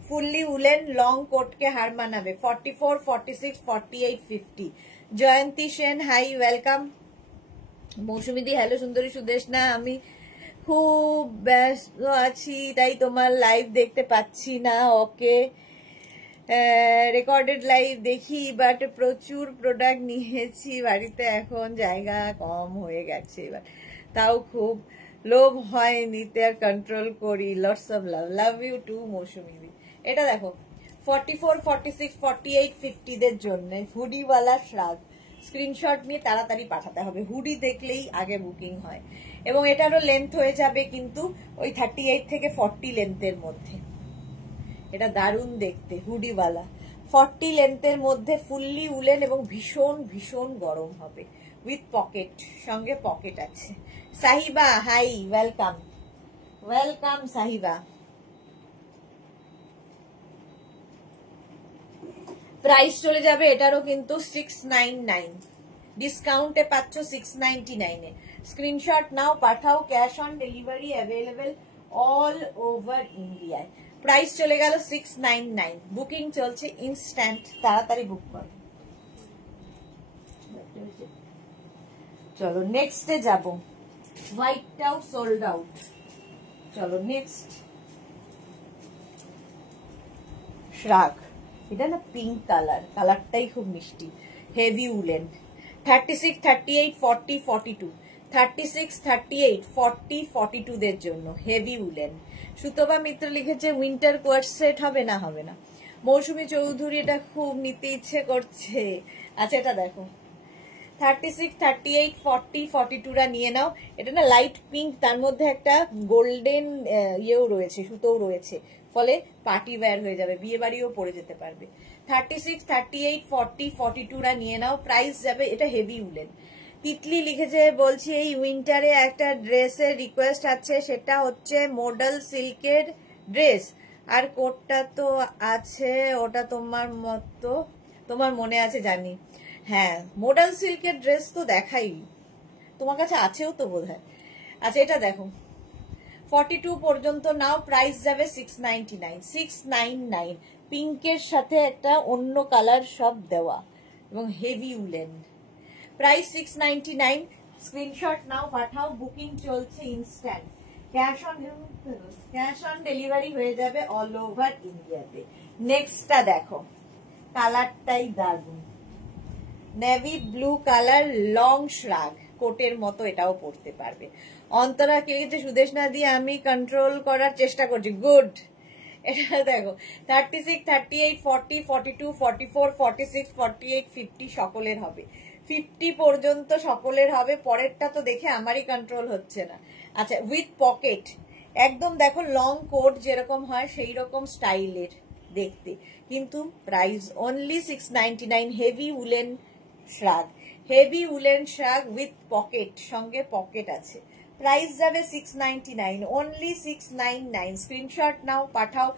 ফুললি উলেন লং কোটকে হার মানাবে। 44, 46, 48, 50। জয়ন্তী সেন, হাই, ওয়েলকাম। মৌসুমীদি, হ্যালো সুন্দরী সুদেশনা, আমি খুব ব্যস্ত আছি তাই তোমার লাইভ দেখতে পাচ্ছি না। ওকে, রেকর্ডেড লাইভ দেখি, বাট প্রচুর প্রোডাক্ট নিয়েছি বাড়িতে, এখন জায়গা কম হয়ে গেছে এবার, তাও খুব লোভ হয় নিতে, আর কন্ট্রোল করি। Lots of love, love you too মৌসুমীদি। এটা দেখো 44, 46, 48, 50 দের জন্য হুডিওয়ালা শ্রাগ। স্ক্রিনশট নিয়ে তাড়াতাড়ি পাঠাতে হবে, হুডি দেখলেই আগে বুকিং হয়। এবং এটারও লেন্থ হয়ে যাবে কিন্তু ওই 38 থেকে 40 লেন্থের মধ্যে। এটা দারুণ দেখতে, হুডিওয়ালা 40 লেন্থের মধ্যে, ফুললি উলেন এবং ভীষণ ভীষণ গরম হবে, উইথ পকেট, সঙ্গে পকেট আছে। Sahiba, hi, welcome, welcome Sahiba. Price চলে যাবে এটারও কিন্তু 699, ডিসকাউন্টে পাচ্ছ 699 এ। স্ক্রিনশট নাও, পাঠাও, cash on delivery available all over ইন্ডিয়ায়। প্রাইস চলে গেল 699, বুকিং চলছে ইনস্ট্যান্ট, তাড়াতাড়ি বুক করো। চলো নেক্সটে যাব, হোয়াইটটাও সোল্ড আউট। চলো নেক্সট শ্রাগ। এটা না পিঙ্ক কালার, কালারটাই খুব মিষ্টি, হেভি উলেন। 36, 38, 40, 42, 36, 38, 40, 42 দের জন্য হেভি উলেন। সুতপা মিত্র লিখেছে উইন্টার কোয়ার্ট সেট হবে না? হবে না। মৌসুমী চৌধুরী, এটা খুব নিতে ইচ্ছে করছে। আচ্ছা এটা দেখো 36, 38, 40, 42 রা নিয়ে নাও। এটা না লাইট পিঙ্ক, তার মধ্যে একটা গোল্ডেন ইয়েও রয়েছে, সুতোও রয়েছে, ফলে পার্টি ওয়্যার হয়ে যাবে, বিয়ে বাড়িও পরে যেতে পারবে। 36, 38, 40, 42 রা নিয়ে নাও। প্রাইস যাবে, এটা হেভি উলেন। তিতলি লিখেছে, বলছি এই উইন্টারে একটা ড্রেসের রিকোয়েস্ট আছে, সেটা হচ্ছে মডেল সিল্কের ড্রেস, আর কোটটা তো আছে, ওটা তোমার মতো, তোমার মনে আছে জানি। হ্যাঁ, মডেল সিল্কের ড্রেস তো দেখাই, তোমার কাছে আছেও তো বোধহয়। আচ্ছা এটা দেখো 42 পর্যন্ত নাও। প্রাইস যাবে 699, 699। পিঙ্কের সাথে একটা অন্য কালার সব দেওয়া এবং হেভি উলেন। প্রাইস 699, স্ক্রিনশট নাও, পাঠাও, বুকিং চলছে ইনস্ট্যান্ট। ক্যাশ অন ডেলিভারি হয়ে যাবে অল ওভার ইন্ডিয়াতে। নেক্সটটা দেখো, কালারটাই দারুণ, নেভি ব্লু কালার, লং শ্রাগ, কোটের মতো, এটাও পরতে পারবে। অন্তরা কে গেছে, সুদেশনা দিয়ে আমি কন্ট্রোল করার চেষ্টা করছি, গুড। এটা দেখো 36, 38, 40, 42, 44, 46, 48, 50 সকলের হবে, 50 পর্যন্ত সকলের হবে। পরেরটা তো দেখে আমারই কন্ট্রোল হচ্ছে না। আচ্ছা উইথ পকেট, একদম দেখো লং কোট যেরকম হয় সেই রকম স্টাইলের দেখতে, কিন্তু price only 699। Heavy woolen শ্রাগ, heavy woolen শ্রাগ with pocket, সঙ্গে পকেট আছে। প্রাইস যাবে 699, অনলি 699। স্ক্রিনশট নাও, পাঠাও,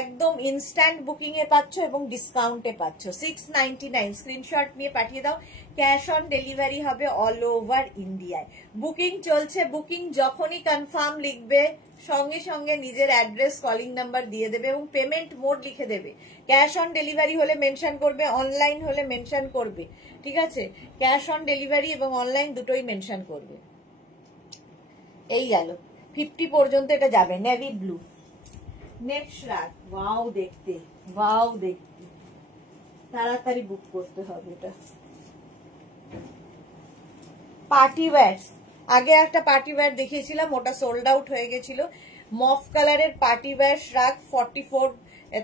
একদম ইনস্ট্যান্ট বুকিং এ পাচ্ছ এবং ডিসকাউন্টে পাচ্ছ। 699 স্ক্রিনশট নিয়ে পাঠিয়ে দাও। ক্যাশ অন ডেলিভারি হবে অল ওভার ইন্ডিয়ায়। বুকিং চলছে, বুকিং যখনই কনফার্ম লিখবে সঙ্গে সঙ্গে নিজের অ্যাড্রেস, কলিং নাম্বার দিয়ে দেবে এবং পেমেন্ট মোড লিখে দেবে। ক্যাশ অন ডেলিভারি হলে মেনশন করবে, অনলাইন হলে মেনশন করবে, ঠিক আছে? ক্যাশ অন ডেলিভারি এবং অনলাইন দুটোই মেনশন করবে। এই গেল 50 পর্যন্ত এটা যাবে, নেভি ব্লু। নেক্সট রাত, ওয়াও দেখতে, ওয়াও দেখতে, তাড়াতাড়ি বুক করতে হবে এটা। পার্টি ওয়্যার, আগে একটা পার্টি ওয়্যার দেখিয়েছিলাম, ওটা সোল্ড আউট হয়ে গেছিল। মফ কালারের পার্টি ওয়্যার শ্রাগ 44,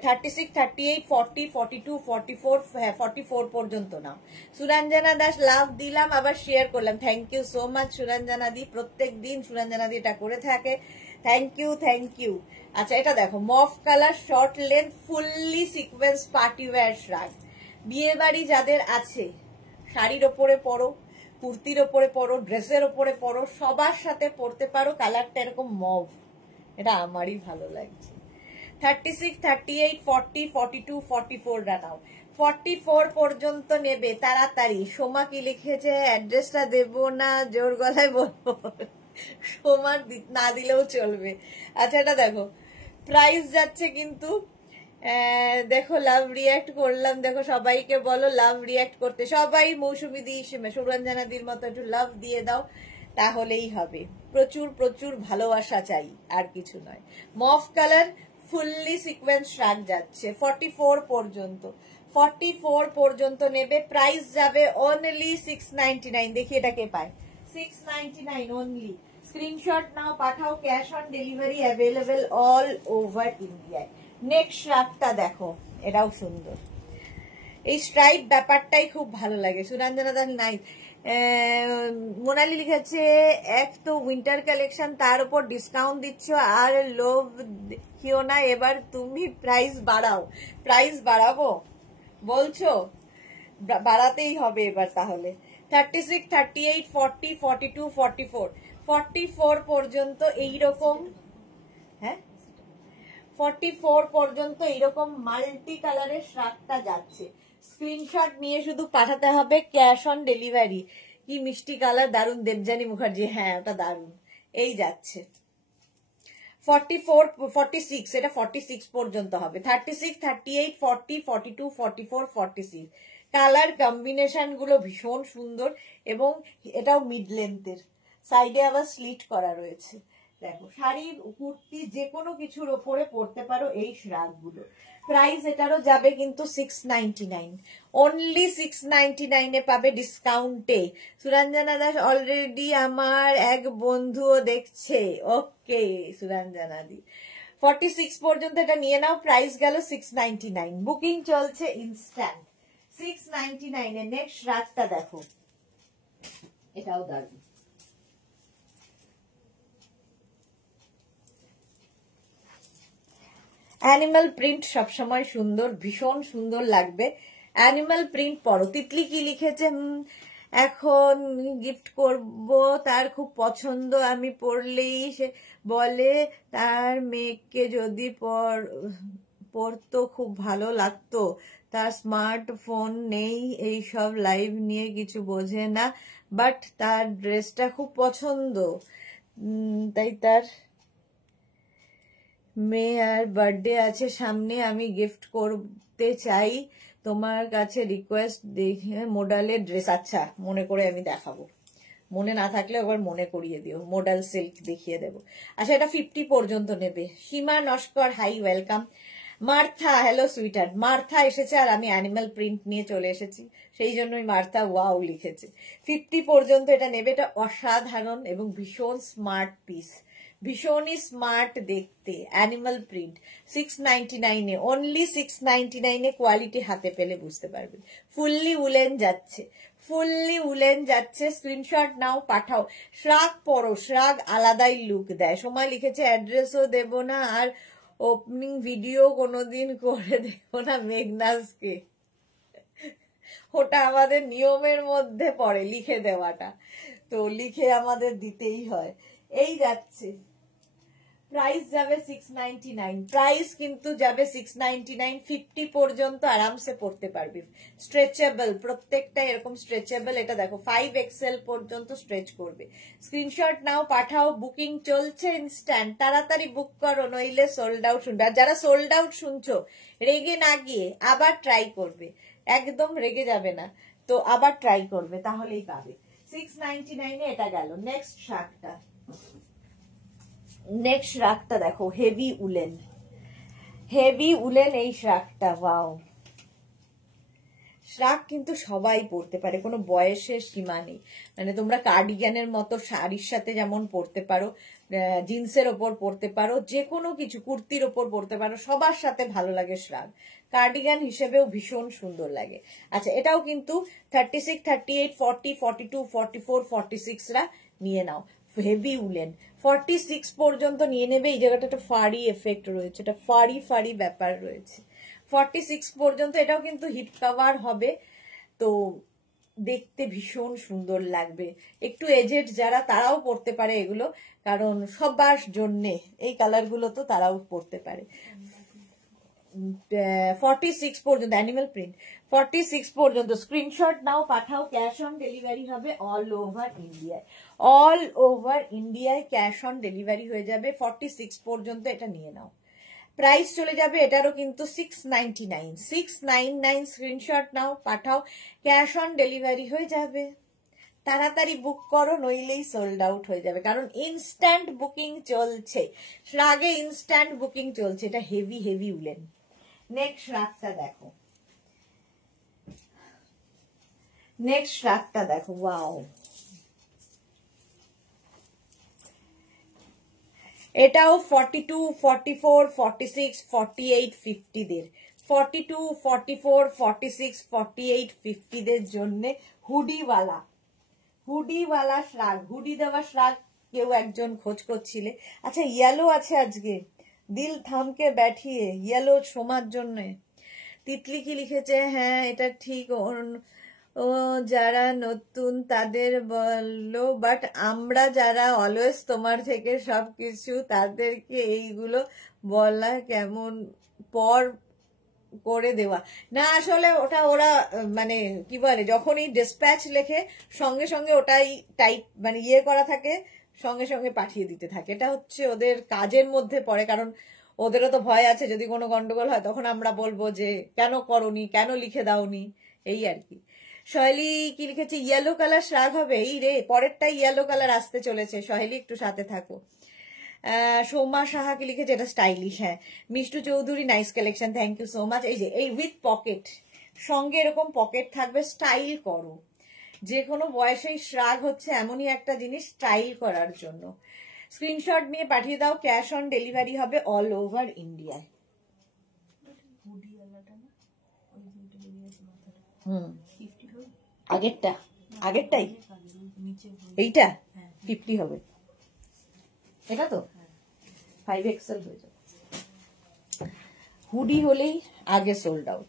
36, 38, 40, 42, 44, হ্যাঁ 44 পর্যন্ত নাও। সুরঞ্জনা দাস লাভ দিলাম, আবার শেয়ার করলাম। Thank you so much Suranjana di, প্রত্যেক দিন সুরঞ্জনা দি এটা করে থাকে। Thank you, thank you. আচ্ছা এটা দেখো, mauve colour short length fully sequence party wear shrug. বিয়ে বাড়ি যাদের আছে, শাড়ির ওপরে পরো, কুর্তির ওপরে পরো, ড্রেসের ওপরে পরো, সবার সাথে পরতে পারো। কালারটা এরকম মভ, এটা আমারই ভালো লাগছে। 36, 38, 40, 42, 44 নাও। 44 পর্যন্ত নেবে তাড়াতাড়ি। সোমা কি লিখেছে, অ্যাড্রেসটা দেবো না, জোর গলায় বলবো? সোমার না দিলেও চলবে। আচ্ছা এটা দেখো, প্রাইস যাচ্ছে কিন্তু, দেখো লাভ রিয়াক্ট করলাম, দেখো সবাইকে বলো লাভ রিয়াক্ট করতে, সবাই মৌসুমী দি, সুরঞ্জনা দির মতো একটু লাভ দিয়ে দাও, তাহলেই হবে। প্রচুর প্রচুর ভালোবাসা চাই, আর কিছু নয়। মফ কালার ফুললি সিকোয়েন্স শ্রাগ যাচ্ছে 44 পর্যন্ত। 44 পর্যন্ত নেবে, প্রাইস যাবে অনলি 699। দেখি এটা কে পায়, 699 অনলি। স্ক্রিনশট নাও, পাঠাও, cash on delivery available all over ইন্ডিয়ায়। নেক্সট শ্রাগটা দেখো, এটাও সুন্দর। এই স্ট্রাইপ ব্যাপারটাই খুব ভালো লাগে। সুরঞ্জনা দাস নাই, মোনালি লিখেছে, এক তো উইন্টার কালেকশন, তার উপর ডিসকাউন্ট দিচ্ছ, আর লোভ দেখিও না, এবার তুমি প্রাইস বাড়াও। প্রাইস বাড়াবো বলছো, বাড়াতেই হবে এবার তাহলে। 36, 38, 40, 42, 44, 44 পর্যন্ত এইরকম, হ্যাঁ 44 পর্যন্ত এইরকম মাল্টি কালারের শ্রাগটা যাচ্ছে। স্ক্রিনশট নিয়ে শুধু পাঠাতে হবে, ক্যাশ অন ডেলিভারি। কি মিষ্টি কালার, দারুন। দেবজানী মুখার্জি, হ্যাঁ ওটা দারুন। এই যাচ্ছে 44, 46, এটা 46 পর্যন্ত হবে। 36, 38, 40, 42, 44, 46। কালার কম্বিনেশন গুলো ভীষণ সুন্দর এবং এটাও মিড লেন্থের, সাইডে আবার স্লিট করা রয়েছে। দেখো শাড়ি, কুর্তি, যে কোনো কিছুর ওপরে পরতে পারো এই শ্রাগগুলো। প্রাইস এটারও যাবে কিন্তু 699, অনলি 699 এ পাবে ডিসকাউন্টে। সুরঞ্জনা দাস অলরেডি আমার এক বন্ধুও দেখছে, ওকে সুরঞ্জনা দি। 46 পর্যন্ত এটা নিয়ে নাও, প্রাইস গেল 699। বুকিং চলছে ইনস্ট্যান্ট 699 এ। নেক্সট শ্রাগটা দেখো, এটাও দারুণ। অ্যানিমাল প্রিন্ট সবসময় সুন্দর, ভীষণ সুন্দর লাগবে। অ্যানিমাল প্রিন্ট পরো। তিতলি কি লিখেছে, এখন গিফট করব, তার খুব পছন্দ, আমি পরলেই সে বলে তার মেয়েকে যদি পরতো খুব ভালো লাগতো, তার স্মার্টফোন নেই, এইসব লাইভ নিয়ে কিছু বোঝে না, বাট তার ড্রেসটা খুব পছন্দ, তাই তার মেয়ের বার্থডে আছে সামনে, আমি গিফট করতে চাই, তোমার কাছে রিকোয়েস্ট, দেখে মডেলের ড্রেস। আচ্ছা মনে করে আমি দেখাবো, মনে না থাকলে আবার মনে করিয়ে দিও, মডেল সিল্ক দেখিয়ে দেবো। আচ্ছা এটা 50 পর্যন্ত নেবে। Seema Naskar, hi welcome. Martha, hello sweeter. Martha এসেছে আর আমি অ্যানিমাল প্রিন্ট নিয়ে চলে এসেছি, সেই জন্যই মার্থা ওয়াও লিখেছে। 50 পর্যন্ত এটা নেবে। এটা অসাধারণ এবং ভীষণ স্মার্ট পিস, ভীষণই স্মার্ট দেখতে। অ্যানিমাল প্রিন্ট 699 এ, অনলি 699 এ। কোয়ালিটি হাতে পেলে বুঝতে পারবে। ফুললি উলেন যাচ্ছে, ফুললি উলেন যাচ্ছে। স্ক্রিনশট নাও, পাঠাও। শ্রাগ পরো, শ্রাগ আলাদাই লুক দেয়। সময় লিখেছে, অ্যাড্রেসও দেব না আর ওপেনিং ভিডিও কোনোদিন করে দেবো না মেঘনাজকে। ওটা আমাদের নিয়মের মধ্যে পড়ে লিখে দেওয়াটা, তো লিখে আমাদের দিতেই হয়। এই যাচ্ছে, প্রাইস যাবে 699, প্রাইস কিন্তু যাবে 699, 50 পর্যন্ত আরামসে পড়তে পারবি। স্ট্রেচেবল, প্রত্যেকটা এরকম স্ট্রেচেবল। এটা দেখো 5XL পর্যন্ত স্ট্রেচ করবে। স্ক্রিনশট নাও, পাঠাও, বুকিং চলছে ইনস্ট্যান্ট, তাড়াতাড়ি বুক করো, নইলে সোল্ড আউট শুনবে। আর যারা সোল্ড আউট শুনছো, রেগে না গিয়ে আবার ট্রাই করবে, একদম রেগে যাবে না, তো আবার ট্রাই করবে, তাহলেই পাবে। 699 এটা গেল। নেক্সট শার্টটা, নেক্সট শ্রাগটা দেখো, হেভি উলেন, হেভি উলেন এই শ্রাগটা। ওয়াও, শ্রাগ কিন্তু সবাই পরতে পারে, কোনো বয়সের সীমা নেই। মানে তোমরা কার্ডিগানের মতো শাড়ির সাথে যেমন পরতে পারো, জিন্সের ওপর পরতে পারো, যে কোনো কিছু, কুর্তির ওপর পরতে পারো, সবার সাথে ভালো লাগে শ্রাগ। কার্ডিগান হিসেবেও ভীষণ সুন্দর লাগে। আচ্ছা, এটাও কিন্তু 36, 38, 40, 42, 44, 46 রা নিয়ে নাও। হেভি উলেন 46 পর্যন্ত নিয়ে নেবে। এই জায়গাটা একটা ফাড়ি এফেক্ট রয়েছে, এটা ফাড়ি ফাড়ি ব্যাপার রয়েছে। 46 পর্যন্ত। এটাও কিন্তু হিপ কাভার হবে, তো দেখতে ভীষণ সুন্দর লাগবে। একটু এজেড যারা, তারাও পরতে পারে এগুলো, কারণ সবার জন্যে এই কালারগুলো তো তারাও পরতে পারে। 46 পর্যন্ত, অ্যানিমাল প্রিন্ট 46 পর্যন্ত। স্ক্রিনশট নাও, পাঠাও, ক্যাশ অন ডেলিভারি হবে অল ওভার ইন্ডিয়ায়। অল ওভার ইন্ডিয়ায় ক্যাশ অন ডেলিভারি হয়ে যাবে। 46 পর্যন্ত এটা নিয়ে নাও। প্রাইস চলে যাবে এটারও কিন্তু 699, 699। স্ক্রিনশট নাও, পাঠাও, ক্যাশ অন ডেলিভারি হয়ে যাবে। তাড়াতাড়ি বুক করো, নইলেই সোল্ড আউট হয়ে যাবে, কারণ ইনস্ট্যান্ট বুকিং চলছে। শ্রাগে ইনস্ট্যান্ট বুকিং চলছে। এটা হেভি হেভি উলেন। নেক্সট শ্রাগটা দেখো, নেক্সট শ্রাগটা দেখো। ওয়াও, এটাও 42, 44, 46, 48, 50 দের। 42, 44, 46, 48, 50 দের জন্য হুডিওয়ালা, হুডিওয়ালা শ্রাগ, হুডি দেওয়া শ্রাগ কেউ একজন খোঁজ করছিলে। আচ্ছা, ইয়েলো আছে আজকে, দিল থামকে ব্যাঠিয়ে ইয়েলো সোমার জন্য। তিতলি কি লিখেছে? হ্যাঁ, এটা ঠিক। ও যারা নতুন তাদের বললো, বাট আমরা যারা অলওয়েজ তোমার থেকে সবকিছু, তাদেরকে এইগুলো বলা কেমন পর করে দেওয়া না। আসলে ওটা ওরা মানে কি বলে, যখন এই ডিসপ্যাচ লেখে সঙ্গে সঙ্গে ওটাই টাইপ মানে ইয়ে করা থাকে, সঙ্গে সঙ্গে পাঠিয়ে দিতে থাকে। এটা হচ্ছে ওদের কাজের মধ্যে পড়ে, কারণ ওদেরও তো ভয় আছে যদি কোনো গন্ডগোল হয় তখন আমরা বলবো যে কেন করনি, কেন লিখে দাওনি, এই আর কি। সহেলি কি লিখেছে? ইয়েলো কালার শ্রাগ হবে। এই রে, পরেরটাই ইয়েলো কালার আসতে চলেছে। সহেলি একটু সাথে থাকো। সৌমা সাহা কি লিখেছে? এটা স্টাইলিশ। হ্যাঁ, Mishtu Chowdhury, nice collection, thank you so much. এই যে এই উইথ পকেট, সঙ্গে এরকম পকেট থাকবে, স্টাইল করো। যে কোনো বয়সেই শ্রাগ হচ্ছে এমনই একটা জিনিস, স্টাইল করার জন্য। স্ক্রিনশট নিয়ে পাঠিয়ে দাও, ক্যাশ অন ডেলিভারি হবে অল ওভার ইন্ডিয়ায়। আগেরটা, আগেরটাই এইটা 50 হবে, এটা তো 5XL হয়ে যাবে। হুডি হলেই আগে সোল্ড আউট।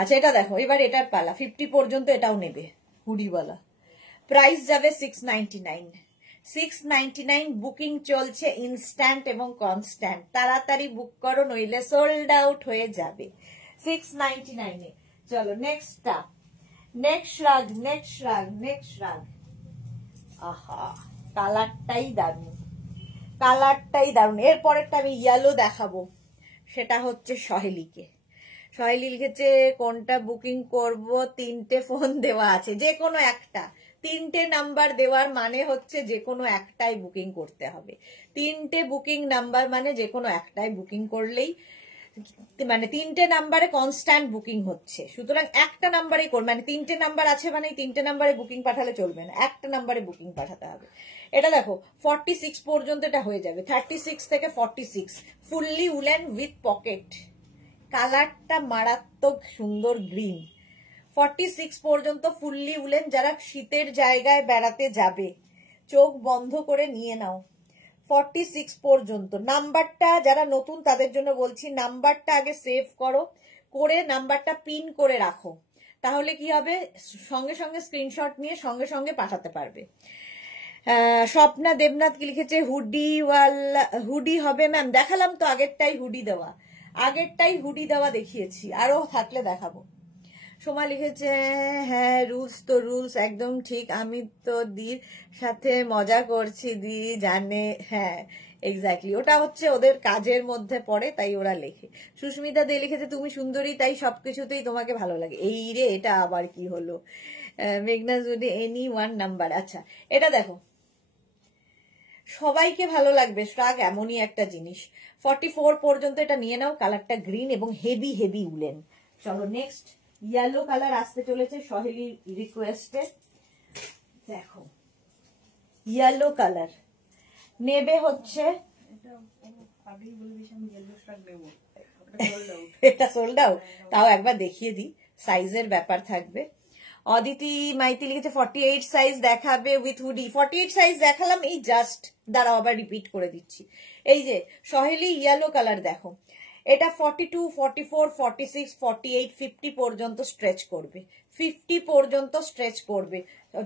আচ্ছা, এটা দেখো, এবার এটার পালা। 50 পর্যন্ত এটাও নেবে, হুডিওয়ালা। প্রাইস যাবে 699, 699। বুকিং চলছে ইনস্ট্যান্ট এবং কনস্ট্যান্ট। তাড়াতাড়ি বুক করো, নইলে সোল্ড আউট হয়ে যাবে। 699 এ। চলো নেক্সটটা, নেক্সট রাগ, নেক্সট রাগ, নেক্সট রাগ। আহা, কালারটাই দারুণ, কালারটাই দারুণ। এরপরেরটা আমি ইয়েলো দেখাবো, সেটা হচ্ছে সহেলিকে। সহেলি লিখেছে কোনটা বুকিং করব, 3টে ফোন দেওয়া আছে, যে কোনো একটা। 3টে নাম্বার দেওয়ার মানে হচ্ছে যে কোনো একটাই বুকিং করতে হবে। 3টে বুকিং নাম্বার মানে যে কোনো একটাই বুকিং করলেই, মানে 3টে নাম্বারে কনস্ট্যান্ট বুকিং হচ্ছে, সুতরাং একটা নাম্বারেই করবে। মানে 3টে নাম্বার আছে মানে 3টে নাম্বারে বুকিং পাঠালে চলবে না, একটা নাম্বারে বুকিং পাঠাতে হবে। এটা দেখো 46 পর্যন্ত এটা হয়ে যাবে। 36 থেকে 46, ফুললি উলেন উইথ পকেট। কালারটা মারাত্মক সুন্দর গ্রিন। 46 পর্যন্ত ফুললি উলেন। যারা শীতের জায়গায় বেড়াতে যাবে, চোখ বন্ধ করে নিয়ে নাও। 46 পর্যন্ত। নাম্বারটা যারা নতুন তাদের জন্য বলছি, নাম্বারটা আগে সেভ করো, করে নাম্বারটা পিন করে রাখো, তাহলে কি হবে, সঙ্গে সঙ্গে স্ক্রিনশট নিয়ে সঙ্গে সঙ্গে পাঠাতে পারবে। স্বপ্না দেবনাথ কি লিখেছে, হুডি হবে ম্যাম। দেখালাম তো আগেরটাই হুডি দেওয়া দেখিয়েছি, আরো থাকলে দেখাবো। সোমা লিখেছে হ্যাঁ রুলস তো রুলস, একদম ঠিক, আমি তো দির সাথে মজা করছি, দি জানে। হ্যাঁ এক্স্যাক্টলি, ওটা হচ্ছে ওদের কাজের মধ্যে পড়ে, তাই ওরা লেখে। সুস্মিতা দে লিখেছে তুমি সুন্দরী তাই সবকিছুতেই তোমাকে ভালো লাগে। এই রে, এটা আবার কি হলো? মেঘনা যদি এনি ওয়ান নাম্বার। আচ্ছা এটা দেখো, সবাইকে ভালো লাগবে, শ্রাগ এমনই একটা জিনিস। 44 পর্যন্ত এটা নিয়ে নাও, কালারটা গ্রিন এবং হেভি হেভি উলেন। চলো নেক্সট ইয়েলো কালার আসতে চলেছে সহেলি রিকোয়েস্টে। দেখো ইয়েলো কালার নেবে হচ্ছে, এটা সোল্ড আউট, তাও একবার দেখিয়ে দিই, সাইজের ব্যাপার থাকবে। অদিতি মাইতি লিখেছে 48 সাইজ দেখাবে উইথ হুডি। 48 সাইজ দেখালাম, এই জাস্ট দাঁড়াও আবার রিপিট করে দিচ্ছি। এই যে সহেলি ইয়েলো কালার দেখো, এটা 42, 44, 46, 48, 50 পর্যন্ত স্ট্রেচ করবে, 50 পর্যন্ত স্ট্রেচ করবে।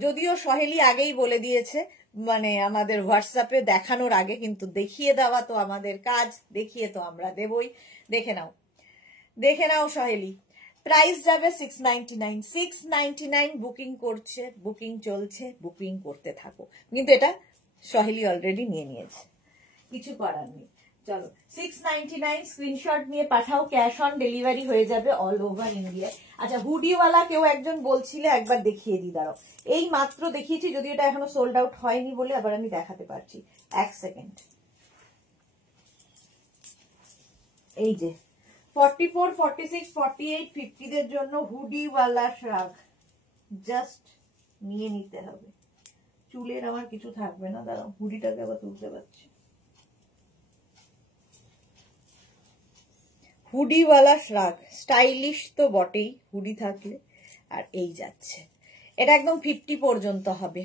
যদিও সহেলি আগেই বলে দিয়েছে, মানে আমাদের হোয়াটসঅ্যাপে দেখানোর আগে, কিন্তু দেখিয়ে দেওয়া তো আমাদের কাজ, দেখিয়ে তো আমরা দেবই। দেখে নাও সহেলি। প্রাইস যাবে 699। 699 বুকিং করছে, বুকিং চলছে, বুকিং করতে থাকো। কিন্তু এটা সহেলি অলরেডি নিয়ে নিয়েছে, কিছু করার নেই। চলো 699 স্ক্রিনশট নিয়ে পাঠাও, ক্যাশ অন ডেলিভারি হয়ে যাবে অল ওভার ইন্ডিয়া। আচ্ছা হুডিওয়ালা কেউ একজন বলছিলে, একবার দেখিয়ে দিই, দাঁড়াও। এই মাত্র দেখিয়েছি, যদি এটা এখনো সোল্ড আউট হয়নি বলে আবার আমি দেখাতে পারছি, এক সেকেন্ড। এই যে 44, 46, 48, 50 দের জন্য হুডিওয়ালা শ্রাগ জাস্ট নিয়ে নিতে হবে। চুলের আমার কিছু থাকবে না, দাঁড়াও হুডিটাকে আবার তুলতে পারছি। হুডিওয়ালা শ্রাগ স্টাইলিশ তো বটেই হুডি থাকলে, আর এই যাচ্ছে, এটা একদম 50 পর্যন্ত হবে।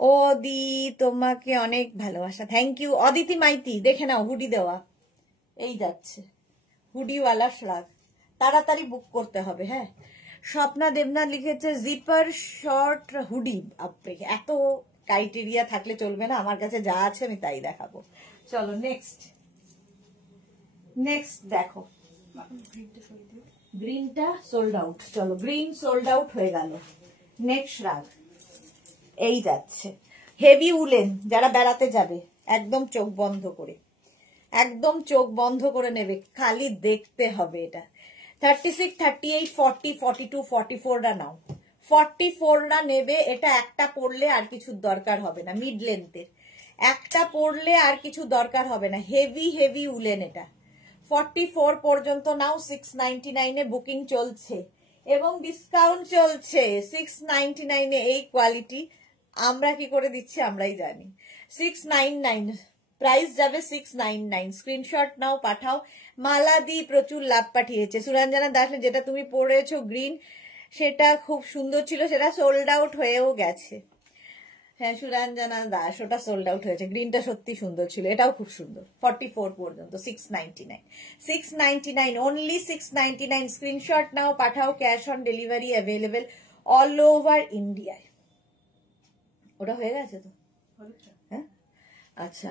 ও দি তোমাকে অনেক ভালোবাসা, থ্যাংক ইউ। অদিতি মাইতি দেখে নাও, হুডি দেওয়া, এই যাচ্ছে হুডিওয়ালা শ্রাগ, তাড়াতাড়ি বুক করতে হবে। হ্যাঁ স্বপ্না দেবনাথ লিখেছে জিপার শর্ট হুডি। আপনি এত ক্রাইটেরিয়া থাকলে চলবে না, আমার কাছে যা আছে আমি তাই দেখাবো। চলো নেক্সট দেখো, গ্রিনটা সোল্ড আউট। চলো গ্রিন সোল্ড আউট হয়ে গেল। নেক্সট শ্রাগ এই যাচ্ছে হেভি উলেন, যারা বেড়াতে যাবে একদম চোখ বন্ধ করে নেবে, খালি দেখতে হবে এটা। 36, 38, 40, 42, 44টা নাও, 44টা নেবে। এটা একটা পরলে আর কিছু দরকার হবে না, মিড লেন্থের একটা পরলে আর কিছু দরকার হবে না, হেভি হেভি উলেন এটা। 44 পর্যন্ত নাও, 699 এ বুকিং চলছে এবং ডিসকাউন্ট চলছে। 699 এ এই কোয়ালিটি আমরা কি করে দিচ্ছি আমরাই জানি। 699 প্রাইস যাবে 699। স্ক্রিনশট নাও, পাঠাও। মালা দি প্রচুর লাভ পাঠিয়েছে। সুরঞ্জনা দাস যেটা তুমি পরেছো গ্রিন, সেটা খুব সুন্দর ছিল, সেটা সোল্ড আউট হয়েও গেছে। হ্যাঁ সুরঞ্জনা দাস, ওটা সোল্ড আউট হয়েছে। গ্রিনটা সত্যি সুন্দর ছিল, এটাও খুব সুন্দর। 44 পর্যন্ত 699 অনলি 699। স্ক্রিনশট নাও, পাঠাও, cash on delivery available all over ইন্ডিয়ায়। ওটা হয়ে গেছে তো? হ্যাঁ আচ্ছা,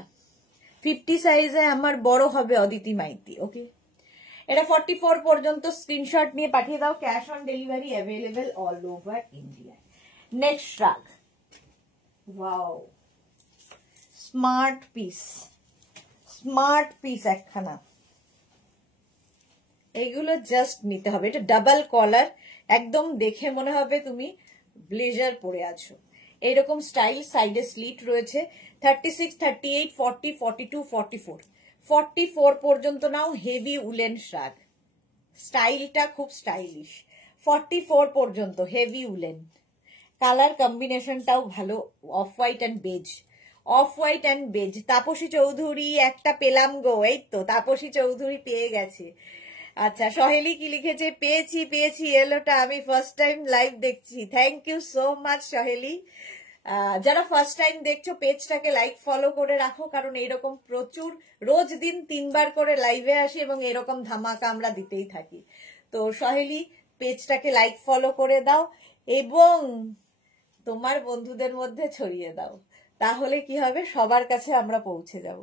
50 সাইজে আমার বড় হবে অদিতি মাইতি। ওকে, এটা 44 পর্যন্ত স্ক্রিনশট নিয়ে পাঠিয়ে দাও, cash on delivery available all over India. Next শ্রাগ, wow smart piece একখানা, এগুলো জাস্ট নিতে হবে। এটা ডাবল কলার, একদম দেখে মনে হবে তুমি ব্লেজার পরে আছো, এইরকম স্টাইল। সাইডে স্লিট রয়েছে। 36, 38, 40, 42, 44, 44 পর্যন্ত নাও। হেভি উলেন শ্রাগ, স্টাইলটা খুব স্টাইলিশ। 44 পর্যন্ত হেভি উলেন, কালার কম্বিনেশনটাও ভালো, off white and beige. Tapasi Chowdhury একটা পেলাম গো, এই তো তাপসী চৌধুরী পেয়ে গেছে। আচ্ছা সহেলি কি লিখেছে, পেয়েছি এলোটা, আমি ফার্স্ট টাইম লাইভ দেখছি। Thank you so much Saheli. যারা ফার্স্ট টাইম দেখছো পেজটাকে লাইক ফলো করে রাখো, কারণ এইরকম প্রচুর রোজ দিন 3 বার করে লাইভে আসি এবং এরকম ধামাকা আমরা দিতেই থাকি। তো সহেলি পেজটাকে লাইক ফলো করে দাও এবং তোমার বন্ধুদের মধ্যে ছড়িয়ে দাও, তাহলে কি হবে, সবার কাছে আমরা পৌঁছে যাব।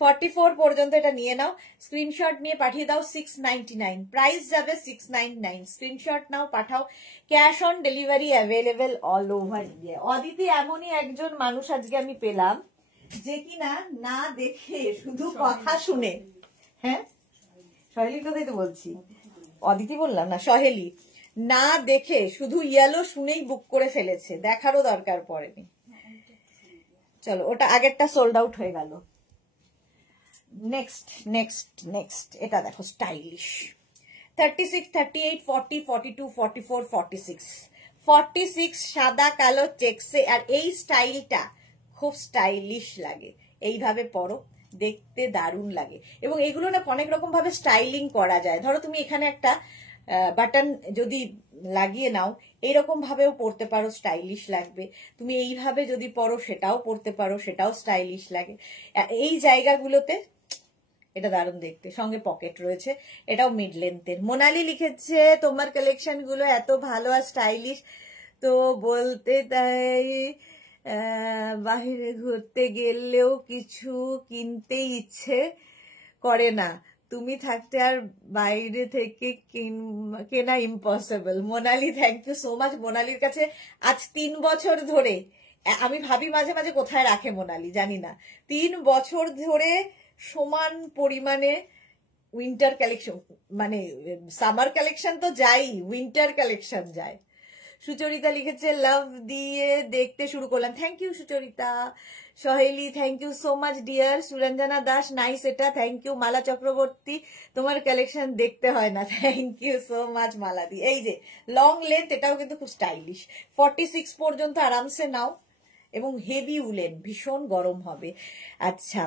44 পর্যন্ত এটা নিয়ে নাও, স্ক্রিনশট নিয়ে পাঠিয়ে দাও। 699 প্রাইস যাবে, 699 স্ক্রিনশট নাও, পাঠাও। Cash on delivery available all over India. Aditi এমনই একজন মানুষ আজকে আমি পেলাম, যে কিনা না দেখে শুধু কথা শুনে, হ্যাঁ সহেলির কথাই তো বলছি, অদিতি বললাম না, সহেলি, না দেখে শুধু ইয়েলো শুনেই বুক করে ফেলেছে, দেখারও দরকার পড়েনি। চলো, ওটা আগেরটা সোল্ড আউট হয়ে গেল। নেক্সট নেক্সট নেক্সট এটা দেখো, স্টাইলিশ। 36, 38, 40, 42, 44, 46, 46 সাদা কালো চেকসে। আর এই স্টাইলটা খুব স্টাইলিশ লাগে, এইভাবে পরো, দেখতে দারুণ লাগে। এবং এগুলো না অনেক রকম ভাবে স্টাইলিং করা যায়। ধরো তুমি এখানে একটা বাটন যদি লাগিয়ে নাও, এইরকম ভাবেও পরতে পারো, স্টাইলিশ লাগবে। তুমি এইভাবে যদি পরো, সেটাও পরতে পারো, সেটাও স্টাইলিশ লাগে। এই জায়গাগুলোতে এটা দারুণ দেখতে, সঙ্গে পকেট রয়েছে, এটাও মিড লেন্থের। মোনালি লিখেছে তোমার কালেকশন গুলো এত ভালো আর স্টাইলিশ, তো বলতে তাই বাহিরে ঘুরতে গেলেও কিছু কিনতে ইচ্ছে করে না, তুমি থাকতে আর বাইরে থেকে কেনা impossible. Monali, thank you so much. মোনালির কাছে আজ 3 বছর ধরে, আমি ভাবি মাঝে মাঝে কোথায় রাখে মোনালি, জানি না, 3 বছর ধরে সমান পরিমাণে উইন্টার কালেকশন, মানে সামার কালেকশন তো যাই, উইন্টার কালেকশন যায়। সুচরিতা লিখেছে লাভ দিয়ে দেখতে শুরু করলাম, thank you Sucharita. Saheli, thank you so much dear. Suranjana Das, nice এটা, থ্যাংক ইউ। মালা চক্রবর্তী, তোমার কালেকশন দেখতে হয় না, থ্যাংক ইউ সো মাচ মালাদি। এই যে লং লেন্থ, এটাও কিন্তু খুব স্টাইলিশ। 46 পর্যন্ত আরামসে নাও, এবং হেভি উলেন, ভীষণ গরম হবে। আচ্ছা,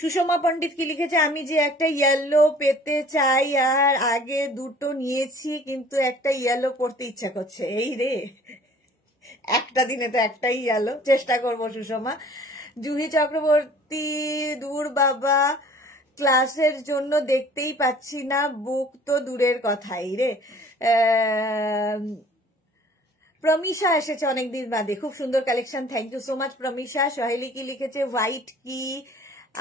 সুষমা পণ্ডিত কি লিখেছে, আমি যে একটা ইয়েলো পেতে চাই আর আগে দুটো নিয়েছি, কিন্তু একটা ইয়েলো পরতে ইচ্ছা করছে। এই রে, একটা দিনে তো একটাই ইয়েলো, চেষ্টা করবো সুষমা। জুহি চক্রবর্তী, দূর বাবা, ক্লাসের জন্য দেখতেই পাচ্ছি না, বুক তো দূরের কথাই রে। প্রমিশা এসেছে অনেকদিন বাদে, খুব সুন্দর collection, thank you so much Promisha. Saheli কি লিখেছে, হোয়াইট কি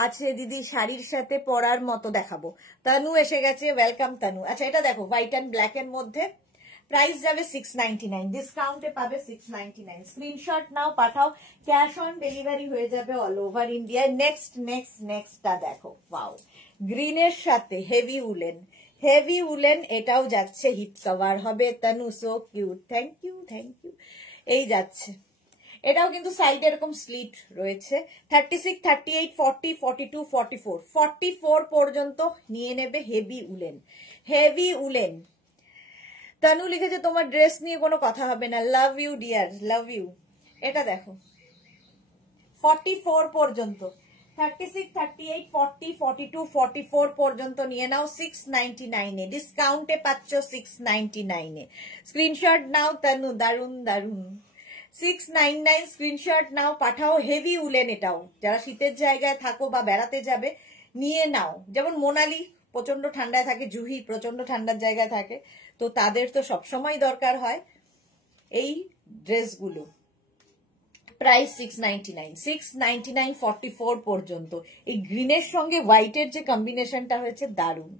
আছে দিদি, শাড়ির সাথে পরার মতো দেখাবো। তানু এসে গেছে, ওয়েলকাম তানু। আচ্ছা, এটা দেখো, হোয়াইট অ্যান্ড ব্ল্যাক এর মধ্যে, প্রাইস যাবে 699, ডিসকাউন্টে পাবে 699। স্ক্রিনশট নাও, পাঠাও, ক্যাশ অন ডেলিভারি হয়ে যাবে all over India. Next next নেক্সটটা দেখো, ওয়াও, গ্রিনের সাথে হেভি উলেন, হেভি উলেন, এটাও যাচ্ছে, হিপ কভার হবে। Tanu so cute, thank you thank you. এই যাচ্ছে, এটাও কিন্তু সাইডে এরকম স্লিট রয়েছে। 36, 38, 40, 42, 44, 44 পর্যন্ত নিয়ে নেবে, heavy woollen, heavy woollen. Tanu লিখেছে তোমার ড্রেস নিয়ে কোনো কথা হবে না, love you dear, love you. এটা দেখো, 44 পর্যন্ত, 36, 38, 40, 42, 44 পর্যন্ত নিয়ে নাও 699 এ, ডিসকাউন্টে পাচ্ছ 699 এ। স্ক্রিনশট নাও তানু, দারুন দারুন। 699 স্ক্রিনশট নাও, পাঠাও, হেভি উলেন। এটাও যারা শীতের জায়গায় থাকো বা বেড়াতে যাবে, নিয়ে নাও। যেমন মোনালি প্রচন্ড ঠান্ডায় থাকে, জুহি প্রচন্ড ঠান্ডার জায়গায় থাকে, তো তাদের তো সবসময় দরকার হয় এই ড্রেসগুলো। প্রাইস 699, 699, 44 পর্যন্ত। এই গ্রিনের সঙ্গে হোয়াইটের যে কম্বিনেশনটা হয়েছে, দারুন,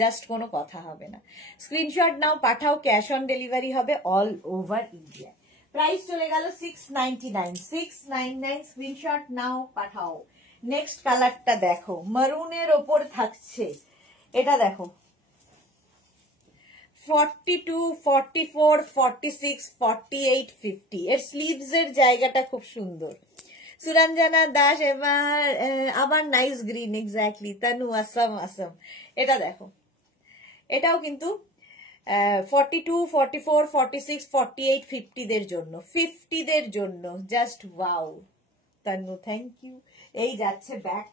জাস্ট কোনো কথা হবে না। স্ক্রিনশট নাও, পাঠাও, ক্যাশ অন ডেলিভারি হবে অল ওভার ইন্ডিয়া। প্রাইস চলে গেল 699, 699 স্ক্রিনশট নাও, পাঠাও। নেক্সট কালারটা দেখো, মারুনের ওপর থাকছে, এটা দেখো, 42, 44, 46, 48, 50 এর স্লিভস এর জায়গাটা খুব সুন্দর। সুরঞ্জনা দাস, এবার আবার nice green, exactly. Tanu, Assam Assam. এটা দেখো, এটাও কিন্তু 42, 44, 46, 48, 50 দের জন্য, 50 দের জন্য, just wow. Tanu, thank you. এই যাচ্ছে ব্যাক,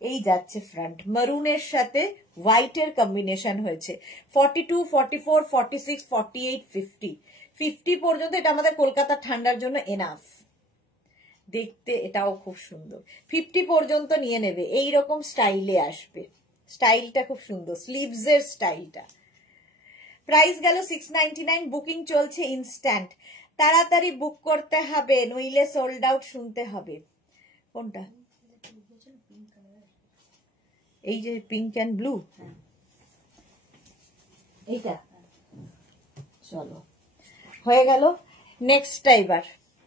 এই যাচ্ছে ফ্রন্ট, মারুনের সাথে হোয়াইটের কম্বিনেশন হয়েছে। 42, 44, 46, 48, 50, 50 পর্যন্ত। এটা আমাদের কলকাতার ঠান্ডার জন্য এনাফ, দেখতে এটাও খুব সুন্দর। 50 পর্যন্ত নিয়ে নেবে, এইরকম স্টাইলে আসবে, স্টাইলটা খুব সুন্দর, স্লিভস এর স্টাইলটা। প্রাইস গেল 699, বুকিং চলছে ইনস্ট্যান্ট। তাড়াতাড়ি বুক করতে হবে, নইলে সোল্ড আউট শুনতে হবে। কোনটা? এই যে পিঙ্ক অ্যান্ড ব্লু, এইটা। চলো, হয়ে গেল। নেক্সটটা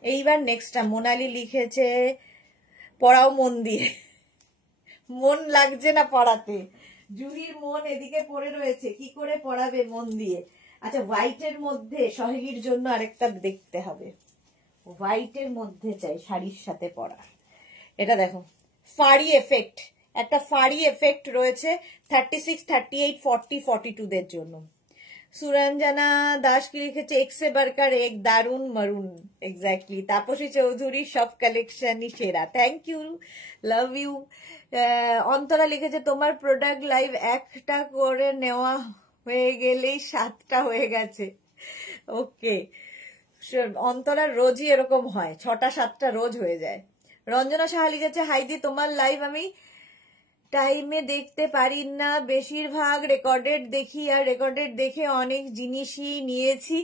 এইবার নেক্সটটা মোনালি লিখেছে পড়াও মন দিয়ে। মন লাগছে না পড়াতে, জুহির মন এদিকে পড়ে রয়েছে, কি করে পড়াবে মন দিয়ে। আচ্ছা, হোয়াইটের মধ্যে সহেলির জন্য আরেকটা দেখতে হবে, হোয়াইটের মধ্যে চাই শাড়ির সাথে পরা। এটা দেখো, ফাড়ি এফেক্ট, একটা ফাড়ি এফেক্ট রয়েছে 36, 38, 40, 42 দের জন্য। সুরঞ্জনা দাস কি লিখেছে, এক্সে বারকার এক, দারুন মারুন। এক্স্যাক্টলি। তাপসী চৌধুরী সব কালেকশনই সেরা, thank you, love you. Antara লিখেছে তোমার প্রোডাক্ট লাইভ একটা করে নেওয়া হয়ে গেলেই 7টা হয়ে গেছে। ওকে, অন্তরার রোজই এরকম হয়, 6টা 7টা রোজ হয়ে যায়। রঞ্জনা সাহা লিখেছে হাইদি তোমার লাইভ আমি টাইমে দেখতে পারি না, বেশিরভাগ রেকর্ডেড দেখি, আর রেকর্ডেড দেখে অনেক জিনিসই নিয়েছি,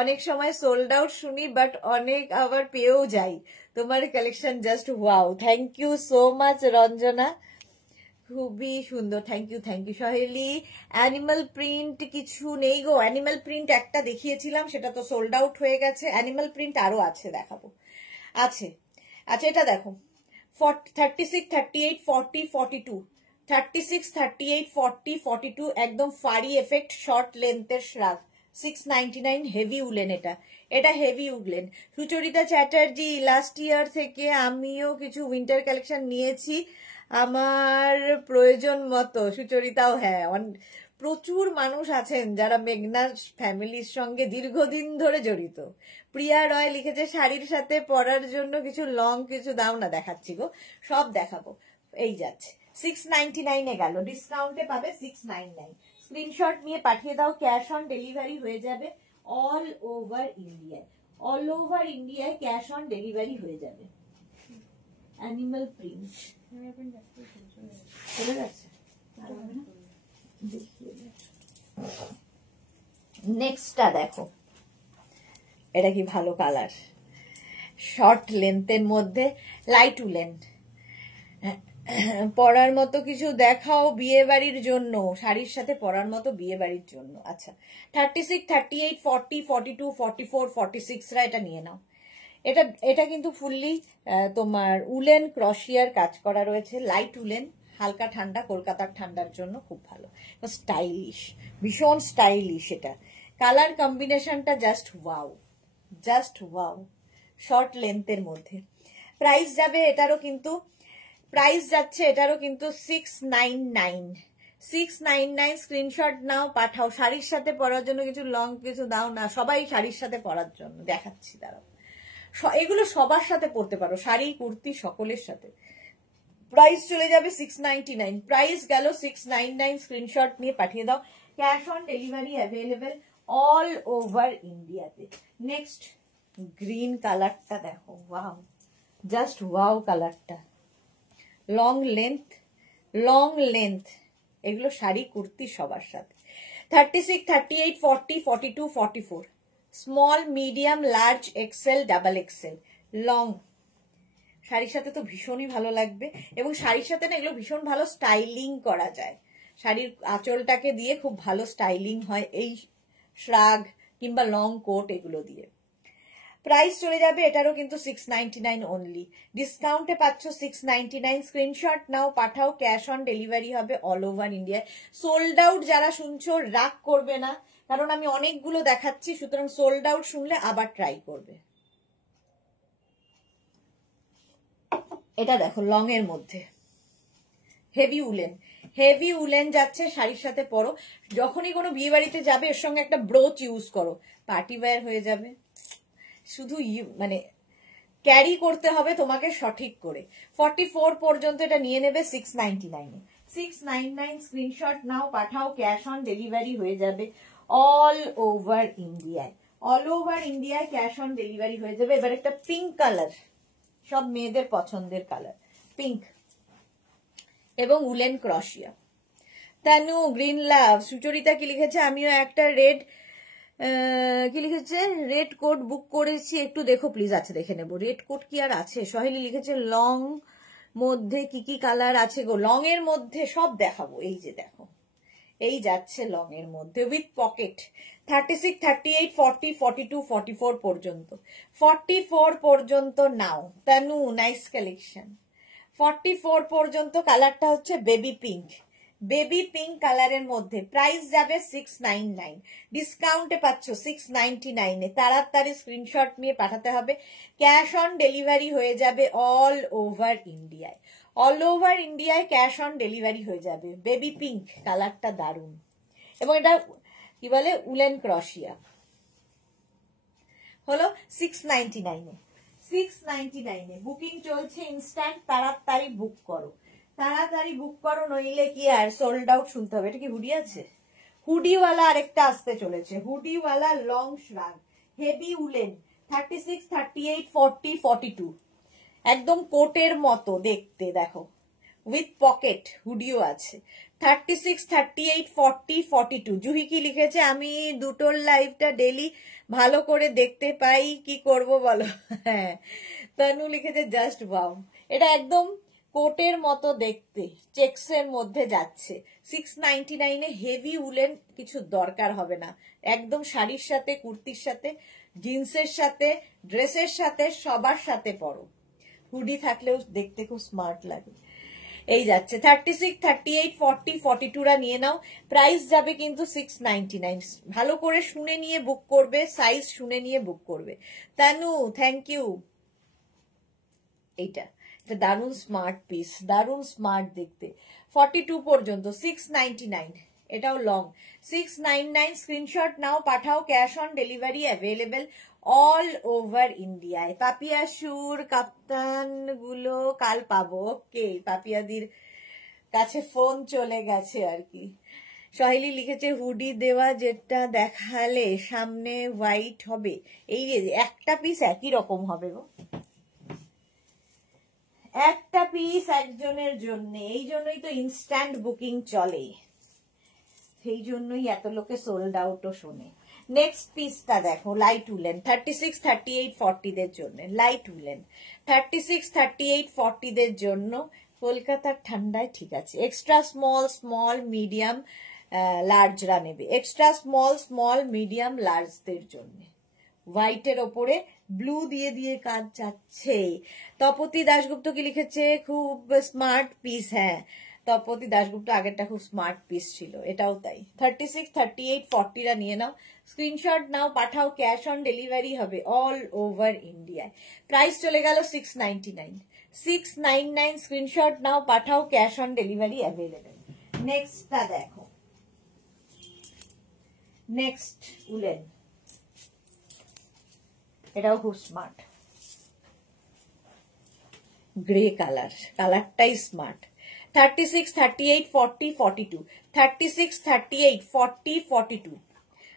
অনেক সময় সোল্ড আউট শুনি, বাট অনেক আবার পেয়েও যাই। তোমার collection just wow. Thank you so much Ranjana, খুবই সুন্দর, thank you thank you. Saheli animal print কিছু নেই গো, অ্যানিমাল প্রিন্ট একটা দেখিয়েছিলাম, সেটা তো সোল্ড আউট হয়ে গেছে। অ্যানিমাল প্রিন্ট আরো আছে, দেখাবো। আছে, আচ্ছা এটা দেখো, 36, 38, 40, 42, 36, 38, 40, 42, একদম ফাড়ি এফেক্ট শর্ট লেন্থের শ্রাগ, 699 হেভি উলেন। এটা heavy woolen. Sucharita Chatterjee, last year থেকে আমিও কিছু উইন্টার কালেকশন নিয়েছি আমার প্রয়োজন মতো। সুচরিতাও, হ্যাঁ, প্রচুর মানুষ আছেন যারা মেঘনা ফ্যামিলির সঙ্গে দীর্ঘদিন ধরে জড়িত। প্রিয়া রয় লিখেছে শাড়ির সাথে পরার জন্য কিছু লং কিছু দাও না, দেখাচ্ছি গো, সব দেখাবো। এই যাচ্ছে 699 গেল, ডিসকাউন্টে পাবে 699। স্ক্রিনশট নিয়ে পাঠিয়ে দাও, ক্যাশ অন ডেলিভারি হয়ে যাবে অল ওভার ইন্ডিয়ায়। অল ওভার ইন্ডিয়ায় ক্যাশ অন ডেলিভারি হয়ে যাবে। অ্যানিমাল প্রিন্ট চলে যাচ্ছে। নেক্সটটা দেখো, এটা কি ভালো কালার, শর্ট লেন্থের মধ্যে লাইট উলেন। পরার মতো কিছু দেখাও বিয়ে বাড়ির জন্য, শাড়ির সাথে পরার মতো বিয়ে বাড়ির জন্য। আচ্ছা, 36, 38, 40, 42, 44, 46 রা এটা নিয়ে নাও। এটা কিন্তু ফুললি তোমার উলেন ক্রশিয়ার কাজ করা রয়েছে, লাইট উলেন, হালকা ঠান্ডা, কলকাতার ঠান্ডার জন্য খুব ভালো, স্টাইলিশ, ভীষণ স্টাইলিশ। এটা কালার কম্বিনেশনটা just wow, just wow, short লেন্থের মধ্যে। প্রাইস যাবে এটারও কিন্তু, প্রাইস যাচ্ছে এটারও কিন্তু 699, 699। স্ক্রিনশট নাও, পাঠাও। শাড়ির সাথে পরার জন্য কিছু লং কিছু দাও না, সবাই শাড়ির সাথে পরার জন্য দেখাচ্ছি, দাঁড়াও। এগুলো সবার সাথে পরতে পারো, শাড়ি কুর্তি সকলের সাথে। প্রাইস চলে যাবে 699, প্রাইস গেল 699। স্ক্রিনশট নিয়ে পাঠিয়ে দাও, cash on delivery available all over ইন্ডিয়াতে। নেক্সট গ্রিন কালারটা দেখো, ওয়াও, জাস্ট ওয়াও কালারটা, লং লেন্থ, লং লেন্থ, এগুলো শাড়ি কুর্তি সবার সাথে। 36, 38, 40, 42, 44, small, medium, large, XL, double XL, long. শাড়ির সাথে তো ভীষণই ভালো লাগবে, এবং শাড়ির সাথে না এগুলো ভীষণ ভালো স্টাইলিং করা যায়, শাড়ির আঁচলটাকে দিয়ে খুব ভালো স্টাইলিং হয় এই শ্রাগ কিংবা লং কোট এগুলো দিয়ে। প্রাইস চলে যাবে এটারও কিন্তু 699 অনলি, ডিসকাউন্টে পাচ্ছ 699। স্ক্রিনশট নাও, পাঠাও, ক্যাশ অন ডেলিভারি হবে অল ওভার ইন্ডিয়ায়। সোল্ড আউট যারা শুনছো রাগ করবে না, কারণ আমি অনেকগুলো দেখাচ্ছি, সুতরাং সোল্ড আউট শুনলে আবার ট্রাই করবে। এটা দেখো, লং এর মধ্যে হেভি উলেন, হেভি উলেন যাচ্ছে, শাড়ির সাথে পরো, যখনই কোনো বিয়ে বাড়িতে যাবে এর সঙ্গে একটা ব্রোচ ইউজ করো, পার্টি ওয়্যার হয়ে যাবে। শুধু মানে ক্যারি করতে হবে তোমাকে সঠিক করে। 44 পর্যন্ত এটা নিয়ে নেবে 699, 699। স্ক্রিনশট নাও, পাঠাও, ক্যাশ অন ডেলিভারি হয়ে যাবে অল ওভার ইন্ডিয়ায়, অল ওভার ইন্ডিয়ায় ক্যাশ অন ডেলিভারি হয়ে যাবে। এবার একটা পিঙ্ক কালার, সব মেয়েদের পছন্দের কালার, পিঙ্ক এবং উলেন ক্রশিয়া। তানু গ্রিন লাভ। সুচরিতা কি লিখেছে, আমিও একটা রেড কি লিখেছে, রেড কোট বুক করেছি, একটু দেখো প্লিজ। আচ্ছা দেখে নেবো, রেড কোট কি আর আছে। সহেলি লিখেছে লং মধ্যে কি কি কালার আছে গো। লং এর মধ্যে সব দেখাবো, এই যে দেখো, এই যাচ্ছে লং এর মধ্যে উইথ পকেট 36, 38, 40, 42, 44 পর্যন্ত। 44 পর্যন্ত নাও তানু, নাইস কালেকশন। 44 পর্যন্ত কালারটা হচ্ছে বেবি পিঙ্ক, বেবি পিঙ্ক কালারের মধ্যে। প্রাইস যাবে 699, ডিসকাউন্টে পাচ্ছ 699 এ। তাড়াতাড়ি স্ক্রিনশট নিয়ে পাঠাতে হবে। ক্যাশ অন ডেলিভারি হয়ে যাবে অল ওভার ইন্ডিয়ায়, অল ওভার ইন্ডিয়ায় ক্যাশ অন ডেলিভারি হয়ে যাবে। বেবি পিঙ্ক কালারটা দারুণ, এবং এটা কি বলে উলেন ক্রশিয়া। হলো 699 এ, 699 এ বুকিং চলছে ইনস্ট্যান্ট। তাড়াতাড়ি বুক করো, তাড়াতাড়ি বুক করো, নইলে কি আর সোল্ড আউট শুনতে হবে। এটা কি হুডি আছে? হুডিওয়ালা আরেকটা আসতে চলেছে, হুডিওয়ালা লং শ্রাগ হেভি উলেন 36, 38, 40, 42, একদম কোটের মতো দেখতে। দেখো উইথ পকেট হুডিও আছে। 36, 38, 40, 42। জুহি কি লিখেছে, আমি দুটোর লাইভটা ডেলি ভালো করে দেখতে পাই, কি করব বলো। হ্যাঁ, তনু লিখেছে জাস্ট ওয়াও। এটা একদম কোটের মতো দেখতে, চেক্সের মধ্যে যাচ্ছে। 699 এ হেভি উলেন, কিছু দরকার হবে না। একদম শাড়ির সাথে, কুর্তির সাথে, জিন্সের সাথে, ড্রেসের সাথে, সবার সাথে পরো। হুডি থাকলেও দেখতে খুব স্মার্ট লাগে। এই যাচ্ছে 36, 38, 40, 42 রা নিয়ে নাও। প্রাইস যাবে কিন্তু 699। ভালো করে শুনে নিয়ে বুক করবে, সাইজ শুনে নিয়ে বুক করবে। Tanu thank you. এইটা এটা দারুণ স্মার্ট পিস, দারুণ স্মার্ট দেখতে। 42 পর্যন্ত 699, এটাও লং 699। স্ক্রিনশট নাও, পাঠাও। Cash on delivery available all over ইন্ডিয়ায়। পাপিয়া সুর কাপ্তান গুলো কাল পাবো। ওকে, পাপিয়াদির কাছে ফোন চলে গেছে আর কি। সহেলি লিখেছে হুডি দেওয়া যেটা দেখালে সামনে হোয়াইট হবে, এই যে একটা পিস একই রকম হবে গো, একটা পিস একজনের জন্য। এই জন্যই তো ইনস্ট্যান্ট বুকিং চলে, সেই জন্যই এত লোকে সোল্ড আউটও শোনে। নেক্সট পিসটা দেখো, লাইট উলেন 36, 38, 40 দের জন্য। লাইট উলেন 36, 38, 40 দের জন্য। কলকাতার ঠান্ডায় ঠিক আছে। এক্সট্রা স্মল, স্মল, মিডিয়াম, লার্জরা নেবে। এক্সট্রা স্মল, স্মল, মিডিয়াম, লার্জদের জন্য। হোয়াইটের ওপরে ব্লু দিয়ে দিয়ে কাজ যাচ্ছে। তপতি দাশগুপ্ত কি লিখেছে, খুব স্মার্ট পিস। হ্যাঁ, তপতি দাশগুপ্ত আগেরটা খুব স্মার্ট পিস ছিল, এটাও তাই। 36, 38, 40 রা নিয়ে নাও। স্ক্রিনশট নাও, পাঠাও। ক্যাশ অন ডেলিভারি হবে অল ওভার ইন্ডিয়ায়। প্রাইস চলে গেল 699, 699। স্ক্রিনশট নাও, পাঠাও। Cash on delivery available. নেক্সটটা দেখো, নেক্সট উলেন, এটাও খুব স্মার্ট। গ্রে কালার, কালারটাই স্মার্ট। 36, 38, 40, 42, 36, 38, 40, 42।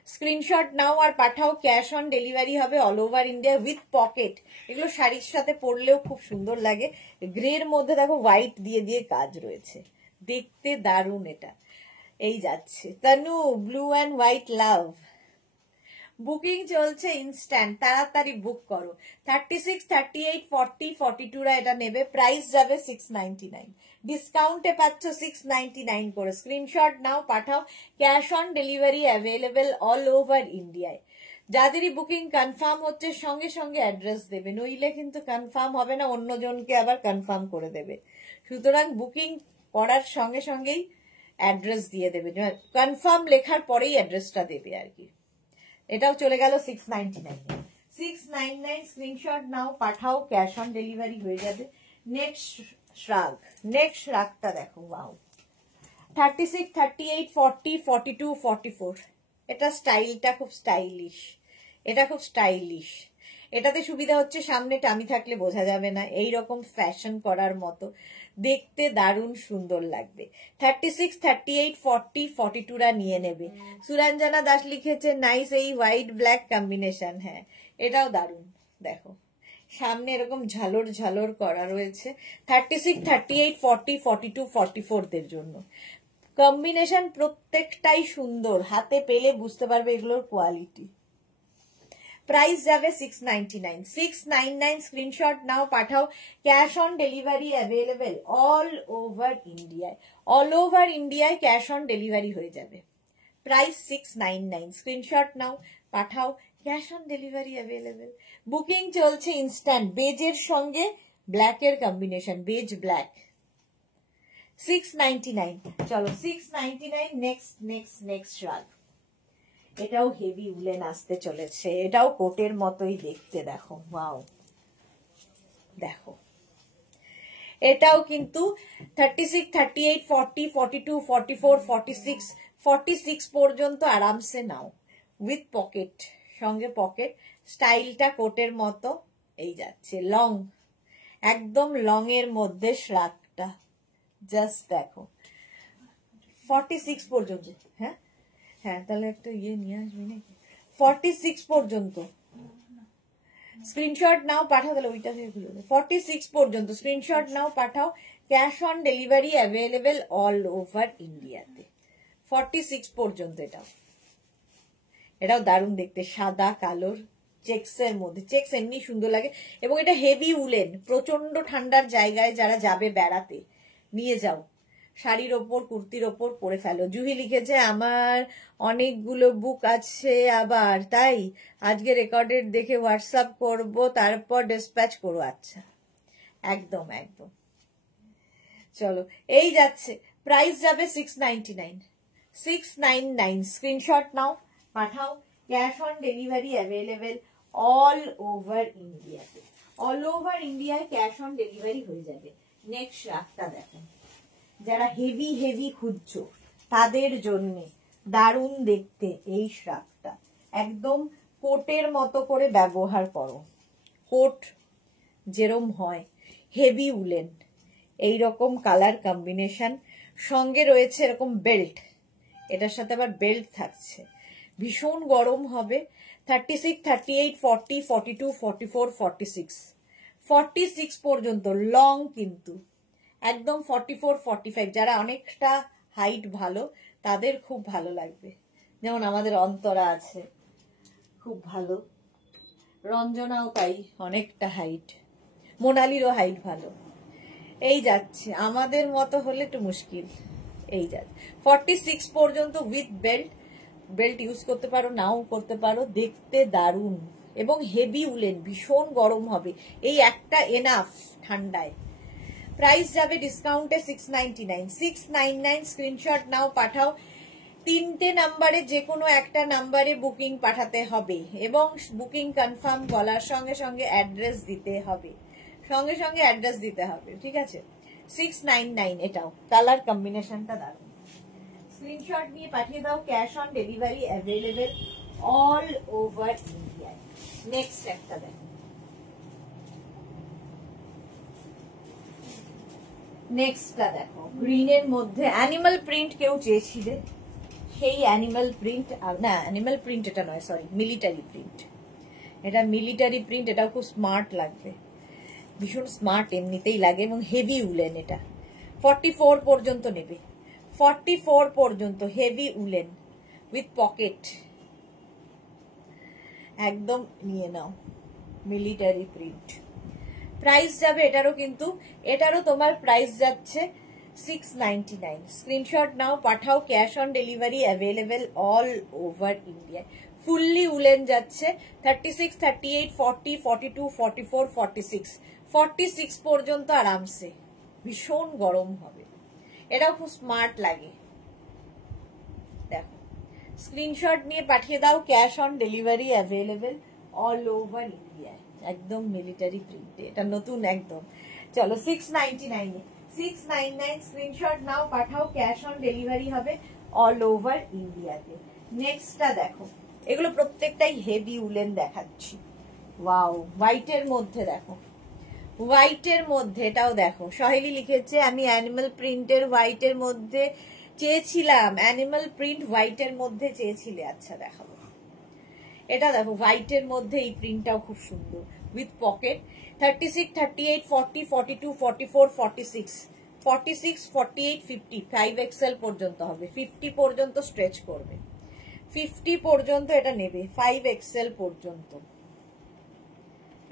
স্ক্রিনশট নাও আর পাঠাও। ক্যাশ অন ডেলিভারি হবে all over India with pocket. এগুলো শাড়ির সাথে পরলেও খুব সুন্দর লাগে। গ্রের মধ্যে দেখো হোয়াইট দিয়ে দিয়ে কাজ রয়েছে, দেখতে দারুণ এটা। এই যাচ্ছে Tanu, blue and white love. Booking চলছে ইনস্ট্যান্ট, তাড়াতাড়ি বুক করো। 36, 38, 40, 42 রা এটা নেবে। প্রাইস যাবে 699, ডিসকাউন্টে পাচ্ছ 699 করে। স্ক্রিনশট নাও, পাঠাও। Cash on delivery available all over ইন্ডিয়ায়। যাদেরই বুকিং কনফার্ম হচ্ছে সঙ্গে সঙ্গে অ্যাড্রেস দেবে, নইলে কিন্তু কনফার্ম হবে না, অন্যজনকে আবার কনফার্ম করে দেবে। সুতরাং বুকিং করার সঙ্গে সঙ্গেই অ্যাড্রেস দিয়ে দেবে, কনফার্ম লেখার পরেই অ্যাড্রেসটা দেবে আর কি। এটাও চলে গেল 699, 699। স্ক্রিনশট নাও, পাঠাও। ক্যাশ অন ডেলিভারি হয়ে যাবে। নেক্সট শ্রাগ, নেক্সট শ্রাগটা দেখো, ওয়াও। 36, 38, 40, 42, 44। এটা স্টাইলটা খুব স্টাইলিশ, এটা খুব স্টাইলিশ। এটাতে সুবিধা হচ্ছে সামনে টামি থাকলে বোঝা যাবে না, এইরকম ফ্যাশন করার মতো দেখতে দারুণ সুন্দর লাগবে। 36, 38, 40, 42 রা নিয়ে নেবে। সুরঞ্জনা দাস লিখেছে নাইস, এই হোয়াইট ব্ল্যাক কম্বিনেশন। হ্যাঁ, এটাও দারুণ। দেখো সামনে এরকম ঝালর ঝালর করা রয়েছে। 36, 38, 40, 42, 44 দের জন্য। কম্বিনেশন প্রত্যেকটাই সুন্দর, হাতে পেলে বুঝতে পারবে এগুলোর কোয়ালিটি। প্রাইস যাবে 699, 699 স্ক্রিনশট নাও, পাঠাও। Cash on delivery available all over ইন্ডিয়ায়, অল ওভার ইন্ডিয়ায় ক্যাশ অন ডেলিভারি হয়ে যাবে। প্রাইস 699, স্ক্রিনশট নাও, পাঠাও। Cash on delivery available, booking চলছে ইনস্ট্যান্ট। বেজের সঙ্গে ব্ল্যাকের কম্বিনেশন, বেজ ব্ল্যাক, 699। চলো 699। নেক্সট শ্রাগ, এটাও হেভি উলেন আসতে চলেছে, এটাও কোটের মতোই দেখতে, দেখো ওয়াও, দেখো এটাও কিন্তু 36, 38, 40, 42, 44, 46, 46 পর্যন্ত আরামসে নাও, উইথ পকেট, সঙ্গে পকেট। স্টাইলটা কোটের মতো এই যাচ্ছে, লং, একদম লং এর মধ্যে শ্রাগটা, জাস্ট দেখো 46 পর্যন্ত। হ্যাঁ হ্যাঁ, তাহলে একটা ইয়ে নিয়ে আসবি নাকি? 46 পর্যন্ত স্ক্রিনশট নাও, পাঠাও। তাহলে ওইটা থেকে খুলে 46 পর্যন্ত স্ক্রিনশট নাও, পাঠাও। Cash on delivery available all over ইন্ডিয়াতে, 46 পর্যন্ত। এটাও দারুণ দেখতে, সাদা কালোর চেক্স এর মধ্যে, চেক্স এমনি সুন্দর লাগে। এবং এটা হেভি উলেন, প্রচন্ড ঠান্ডার জায়গায় যারা যাবে বেড়াতে নিয়ে যাও, শাড়ির ওপর কুর্তির ওপর পরে ফেলো। জুহি লিখেছে আমার অনেকগুলো বুক আছে আবার, তাই আজকে রেকর্ডেড দেখে হোয়াটসঅ্যাপ করব, তারপর ডিসপ্যাচ করো। আচ্ছা, একদম একদম। চলো এই যাচ্ছে, প্রাইস যাবে 699, 699 স্ক্রিনশট নাও, পাঠাও। Cash on delivery available all over ইন্ডিয়াতে, অল ওভার ইন্ডিয়ায় ক্যাশ অন ডেলিভারি হয়ে যাবে। নেক্সট রাতটা দেখেন, যারা হেভি হেভি খুঁজছো তাদের জন্য দারুণ দেখতে এই শ্রাগটা, একদম কোটের মতো করে ব্যবহার করো, কোট যেরম হয় হেভি উলেন, এইরকম কালার কম্বিনেশন, সঙ্গে রয়েছে এরকম বেল্ট, এটার সাথে আবার বেল্ট থাকছে, ভীষণ গরম হবে। 36, 38, 40, 42, 44, 46, 46 পর্যন্ত লং, কিন্তু একদম 44, 45 যারা অনেকটা হাইট ভালো তাদের খুব ভালো লাগবে, যেমন আমাদের অন্তরা আছে খুব ভালো, রঞ্জনাও তাই অনেকটা হাইট, মোনালিরও হাইট ভালো। এই যাচ্ছে, আমাদের মতো হলে একটু মুশকিল। এই যাচ্ছে 46 পর্যন্ত উইথ বেল্ট, বেল্ট ইউজ করতে পারো, নাও করতে পারো, দেখতে দারুণ এবং হেভি উলেন, ভীষণ গরম হবে, এই একটা এনাফ ঠান্ডায়। প্রাইস যাবে ডিসকাউন্টে 699, 699 স্ক্রিনশট নাও, পাঠাও। 3টে নাম্বারে যে কোনো একটা নাম্বারে বুকিং পাঠাতে হবে এবং বুকিং কনফার্ম বলার সঙ্গে সঙ্গে অ্যাড্রেস দিতে হবে, সঙ্গে সঙ্গে অ্যাড্রেস দিতে হবে, ঠিক আছে? 699, এটাও কালার কম্বিনেশনটা দারুণ। স্ক্রিনশট নিয়ে পাঠিয়ে দাও, cash on delivery available all over India. Next একটা দেখো, নেক্সটটা দেখো, গ্রিনের মধ্যে অ্যানিমাল প্রিন্ট কেউ চেয়েছিলে, সেই অ্যানিমাল প্রিন্ট, না অ্যানিমাল প্রিন্ট এটা নয়, সরি মিলিটারি প্রিন্ট, এটা মিলিটারি প্রিন্ট, এটাও খুব স্মার্ট লাগবে, ভীষণ স্মার্ট এমনিতেই লাগে এবং হেভি উলেন। এটা 44 পর্যন্ত নেবে, 44 পর্যন্ত হেভি উলেন উইথ পকেট, একদম নিয়ে নাও, মিলিটারি প্রিন্ট। প্রাইস যাবে এটারও, কিন্তু এটারও তোমার প্রাইস যাচ্ছে 699, স্ক্রিনশট নাও, পাঠাও। Cash on delivery available all over India, fully woollen যাচ্ছে 36, 38, 40, 42, 44, 46, 46 পর্যন্ত আরামসে, ভীষণ গরম হবে, এটাও খুব স্মার্ট লাগে। দেখো স্ক্রিনশট নিয়ে পাঠিয়ে দাও, cash on delivery available all over India, একদম মিলিটারি প্রিন্টে, এটা নতুন একদম। চলো 699, 699 স্ক্রিনশট নাও, পাঠাও। ক্যাশ অন ডেলিভারি হবে অল ওভার ইন্ডিয়াতে। নেক্সটটা দেখো, এগুলো প্রত্যেকটাই হেভি উলেন দেখাচ্ছি। ওয়াও, হোয়াইটের মধ্যে দেখো, হোয়াইটের মধ্যে এটাও দেখো, সহেলি লিখেছে আমি অ্যানিমাল প্রিন্টের হোয়াইটের মধ্যে চেয়েছিলাম, অ্যানিমাল প্রিন্ট হোয়াইটের মধ্যে চেয়েছিলে, আচ্ছা দেখাবো। এটা দেখো হোয়াইটের মধ্যে, এই প্রিন্টটাও খুব সুন্দর উইথ পকেট। 36, 38, 40, 42, 44, 46, 46, 48, 50, 5XL পর্যন্ত হবে, 50 পর্যন্ত স্ট্রেচ করবে, 50 পর্যন্ত এটা নেবে, 5XL পর্যন্ত।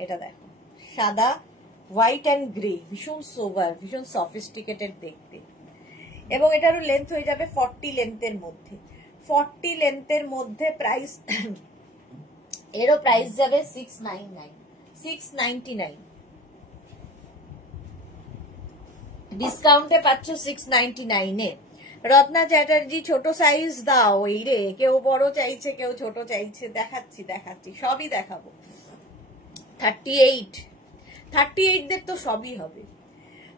এটা দেখো সাদা, হোয়াইট অ্যান্ড গ্রে, ভীষণ সোভার, ভীষণ সফিস্টিকেটেড দেখতে, এবং এটারও লেন্থ হয়ে যাবে 40 লেন্থের মধ্যে, 40 লেন্থের মধ্যে। প্রাইস এরও প্রাইস যাবে 699, 699, ডিসকাউন্টে পাচ্ছ 699 এ। রত্না চ্যাটার্জি ছোট সাইজ দাও, এই রে, কেউ বড় চাইছে, কেউ ছোট চাইছে, দেখাচ্ছি দেখাচ্ছি, সবই দেখাবো। 38 দের তো সবই হবে।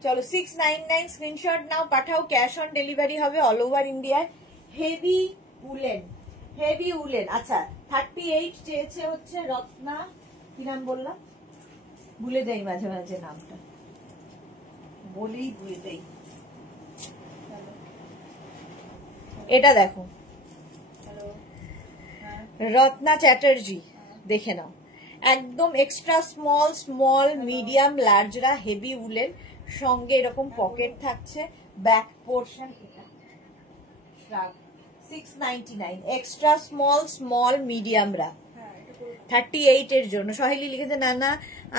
চলো 699, স্ক্রিনশট নাও, পাঠাও, ক্যাশ অন ডেলিভারি হবে অল ওভার ইন্ডিয়ায়। Heavy woollen, heavy woollen. আচ্ছা 38 চেয়েছে হচ্ছে রত্না, কি নাম বললাম, ভুলে যাই মাঝে মাঝে নামটা, বলেই ভুলে যাই। এটা দেখো রত্না চ্যাটার্জি, দেখে নাও, একদম এক্সট্রা স্মল, স্মল, মিডিয়াম, লার্জরা হেভি উলেন, সঙ্গে এরকম পকেট থাকছে, ব্যাক পোর্শন, এটা 699, এক্সট্রা স্মল, স্মল, মিডিয়ামরা। 38 এর জন্য সহেলি লিখেছে, না না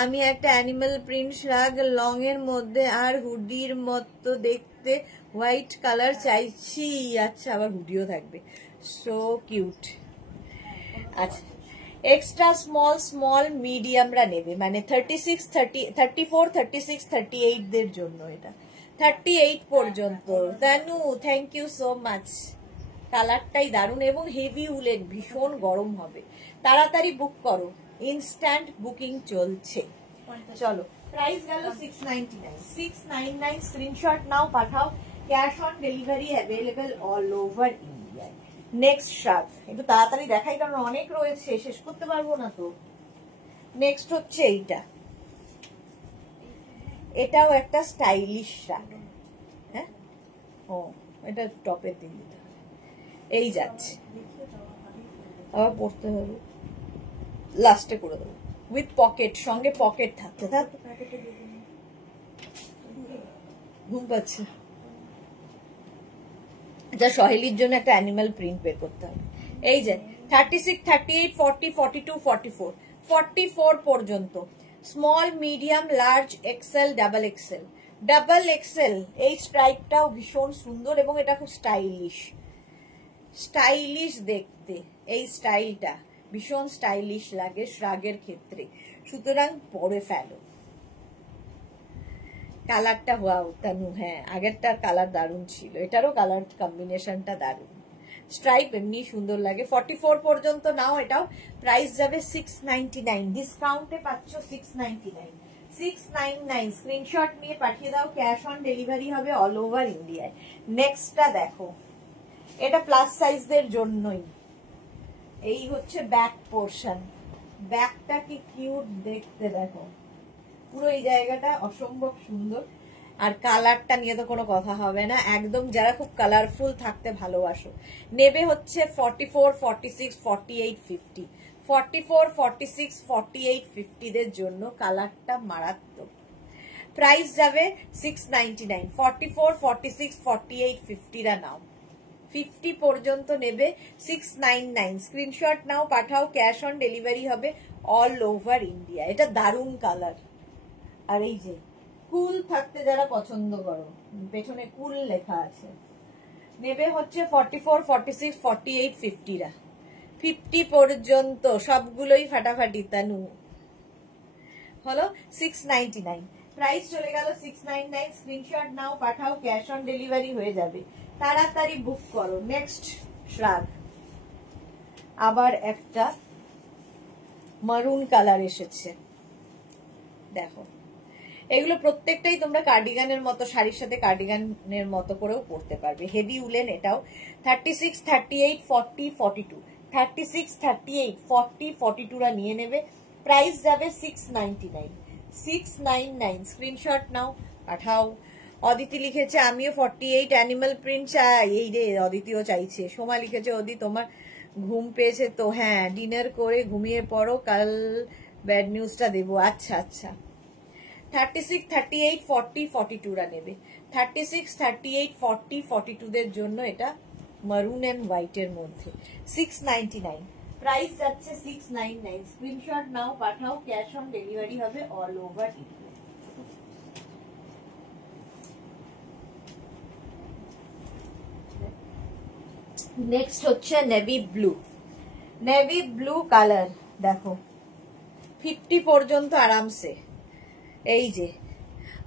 আমি একটা অ্যানিমাল প্রিন্ট শ্রাগ লং এর মধ্যে আর হুডির মতো দেখতে হোয়াইট কালার চাইছি। আচ্ছা আবার হুডিও থাকবে, সো কিউট। আচ্ছা এক্সট্রা স্মল, স্মল, মিডিয়ামরা নেবে, মানে 36, 34, 36, 38 দের জন্য এটা 38 পর্যন্ত। Tanu thank you so much, কালারটাই দারুণ এবং হেভি উলেন, ভীষণ গরম হবে, তাড়াতাড়ি বুক করো, ইনস্ট্যান্ট বুকিং চলছে। চলো প্রাইস গেল 699, 699, স্ক্রিনশট নাও, পাঠাও, cash on delivery available all over ইন্ডিয়ায়। নেক্সট শার্ট একটু তাড়াতাড়ি দেখাই, কারণ অনেক রয়েছে, শেষ করতে পারবো না তো। নেক্সট হচ্ছে এইটা, এটাও একটা স্টাইলিশ শার্ট। হ্যাঁ ও এটা টপের দিন দিতে হবে, এই যাচ্ছে, আবার পড়তে হবে, লাস্টে করে দেবো, উইথ পকেট, সঙ্গে পকেট থাকতে থাক, ঘুম পাচ্ছে। যা সহেলির জন্য একটা অ্যানিমাল প্রিন্ট বের করতে হবে। এই যে 36, 38, 40, 42, 44, 44 পর্যন্ত, small, medium, large, XL, double XL. Double XL এই স্ট্রাইপটাও ভীষণ সুন্দর এবং এটা খুব স্টাইলিশ, স্টাইলিশ দেখতে, এই স্টাইলটা ভীষণ স্টাইলিশ লাগে শ্রাগের ক্ষেত্রে, সুতরাং পরে ফেলো। কালারটা ওয়াও তানু, হ্যাঁ আগেরটার কালার দারুণ ছিল, এটারও কালার কম্বিনেশনটা দারুণ, স্ট্রাইপ এমনি সুন্দর লাগে। 44 পর্যন্ত নাও, এটাও প্রাইস যাবে 699, ডিসকাউন্টে পাচ্ছ 699, 699, স্ক্রিনশট নিয়ে পাঠিয়ে দাও, ক্যাশ অন ডেলিভারি হবে অল ওভার ইন্ডিয়ায়। নেক্সটটা দেখো, এটা প্লাস সাইজদের জন্যই, এই হচ্ছে ব্যাক পোর্শন, ব্যাকটা কি কিউট দেখতে, দেখো পুরো এই জায়গাটা অসম্ভব সুন্দর, আর কালারটা নিয়ে তো কোনো কথা হবে না, একদম যারা খুব কালারফুল থাকতে ভালোবাসো নেবে হচ্ছে 44, 46, 48, 50, 44, 46, 48, 50 দের জন্য কালারটা মারাত্মক। প্রাইস যাবে 699, 44, 46, 48, 50 রা নাও, 50 পর্যন্ত নেবে 699, স্ক্রিনশট নাও, পাঠাও, ক্যাশ অন ডেলিভারি হবে অল ওভার ইন্ডিয়া। এটা দারুণ কালার, আর এই যে কুল থাকতে যারা পছন্দ করো, পেছনে কুল লেখা আছে, নেবে হচ্ছে 44, 46, 48, 50 রা, 50 পর্যন্ত সবগুলোই ফাটাফাটি। তানু হলো 699, প্রাইস চলে গেল 699, স্ক্রিনশট নাও, পাঠাও, ক্যাশ অন ডেলিভারি হয়ে যাবে, তাড়াতাড়ি বুক করো। নেক্সট শ্রাগ, আবার একটা মারুন কালার এসেছে, দেখো এগুলো প্রত্যেকটাই তোমরা কার্ডিগানের মতো, শাড়ির সাথে কার্ডিগানের মতো করেও পরতে পারবে, হেভি উলেন। এটাও 36, 38, 40, 42, 36, 38, 40, 42 রা নিয়ে নেবে, প্রাইস যাবে 699, 699, স্ক্রিনশট নাও, পাঠাও। অদিতি লিখেছে আমিও 48 অ্যানিমাল প্রিন্ট চাই, এই রে অদিতিও চাইছে। সোমা লিখেছে অদি তোমার ঘুম পেয়েছে তো, হ্যাঁ ডিনার করে ঘুমিয়ে পড়ো, কাল ব্যাড নিউজটা দেবো। আচ্ছা আচ্ছা, 36, 38, 40, 42 রা নেবে। 36, 38, 40, 42 দের জন্য এটা মারুন এন্ড হোয়াইট এর মধ্যে 699 প্রাইস যাচ্ছে 699। স্ক্রিনশট নাও, পাঠাও, ক্যাশ অন ডেলিভারি হবে অল ওভার ইন্ডিয়া। নেক্সট হচ্ছে navy blue. Navy blue colour দেখো 50 পর্যন্ত আরামসে। এই যে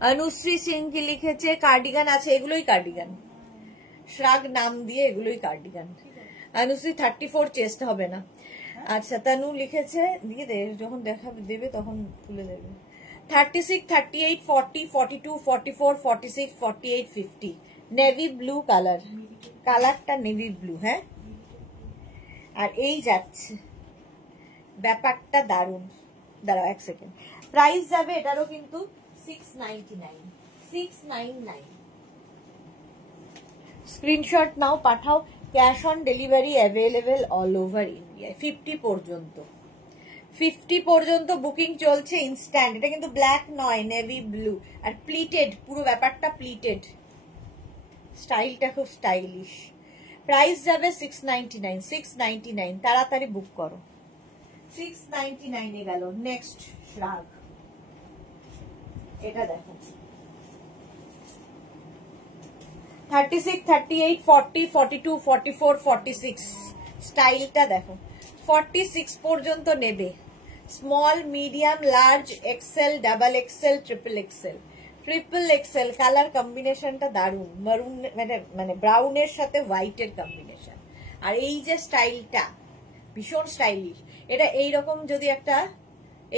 অনুশ্রী সিং কি লিখেছে, কার্ডিগান আছে, এগুলোই কার্ডিগান, শ্রাগ নাম দিয়ে এগুলোই কার্ডিগান। অনুশ্রী 34 চেস্ট হবে না। আচ্ছা তানু লিখেছে, দিয়ে দে, যখন দেখা দেবে তখন তুলে দেবে। 36, 38, 40, 42, 44, 46, 48, 50 নেভি ব্লু কালার। কালারটা নেভি ব্লু। হ্যাঁ, আর এই যাচ্ছে, ব্যাপারটা দারুন। দাঁড়াও এক সেকেন্ড, প্রাইস যাবে এটারও কিন্তু 699, 699। স্ক্রিনশট নাও, পাঠাও, cash on delivery available all over India. 50 পর্যন্ত, 50 পর্যন্ত বুকিং চলছে ইনস্ট্যান্ট। এটা কিন্তু ব্ল্যাক নয়, নেভি ব্লু, আর প্লিটেড, পুরো ব্যাপারটা প্লিটেড, স্টাইলটা খুব স্টাইলিশ। প্রাইস যাবে 699, 699। তাড়াতাড়ি বুক করো। 699 এ গেল। নেক্সট শ্রাগ, এটা দেখো 36, 38, 40, 42, 44, 46 স্টাইলটা দেখো। 46 পর্যন্ত নেবে। Small, medium, large, XL, double XL, triple XL. Triple XL colour কম্বিনেশনটা দারুন, মারুন মানে ব্রাউনের সাথে হোয়াইটের কম্বিনেশন। আর এই যে স্টাইলটা ভীষণ স্টাইলিশ। এটা এইরকম যদি একটা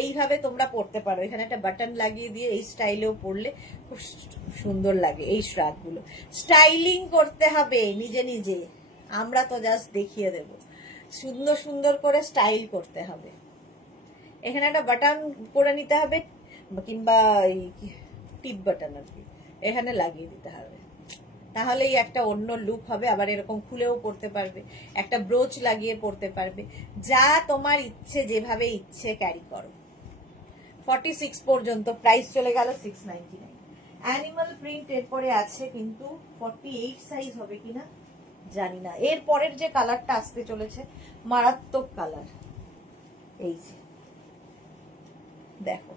এইভাবে তোমরা পড়তে পারো, এখানে একটা বাটন লাগিয়ে দিয়ে এই স্টাইলেও পড়লে খুব সুন্দর লাগে। এই শ্রাগ গুলো স্টাইলিং করতে হবে নিজে নিজে, আমরা তো জাস্ট দেখিয়ে দেব। সুন্দর সুন্দর করে স্টাইল করতে হবে। এখানে একটা বাটন করে নিতে হবে, কিংবা টিপ বাটন আর কি এখানে লাগিয়ে দিতে হবে, তাহলেই একটা অন্য লুক হবে। আবার এরকম খুলেও পড়তে পারবে, একটা ব্রোচ লাগিয়ে পড়তে পারবে, যা তোমার ইচ্ছে, যেভাবে ইচ্ছে ক্যারি করো। 46 পর্যন্ত প্রাইস চলে গেল 699। অ্যানিমাল প্রিন্ট এরপরে আছে, কিন্তু 48 সাইজ হবে কিনা জানি না। এর পরের যে কালারটা আসতে চলেছে মারাত্মক কালার। এই যে দেখো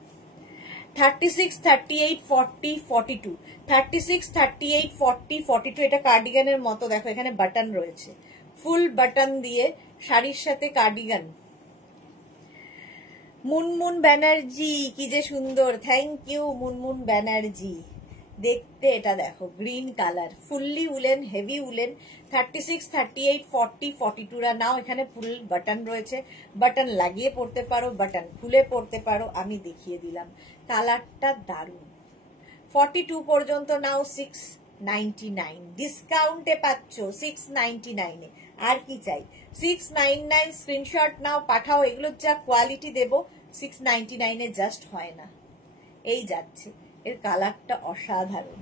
36, 38, 40, 42, 36, 38, 40, 42 এটা কার্ডিগানের মতো। দেখো এখানে বাটন রয়েছে, ফুল বাটন দিয়ে শাড়ির সাথে কার্ডিগান। মুনমুন ব্যানার্জি, কি যে সুন্দর, থ্যাংক ইউ মুনমুন ব্যানার্জি। দেখতে এটা দেখো, green colour, fully woollen, heavy woollen. 36, 38, 40, 42 রা নাও। এখানে ফুল বাটন রয়েছে, বাটন লাগিয়ে পড়তে পারো, বাটন খুলে পড়তে পারো, আমি দেখিয়ে দিলাম। কালারটা দারুন। 42 পর্যন্ত নাও 699, ডিসকাউন্টে পাচ্ছ 699 এ। আর কি চাই? 699 স্ক্রিনশট নাও, পাঠাও। এগুলোর যা কোয়ালিটি দেব 699 এ জাস্ট হয় না। এই যাচ্ছে, এর কালারটা অসাধারণ।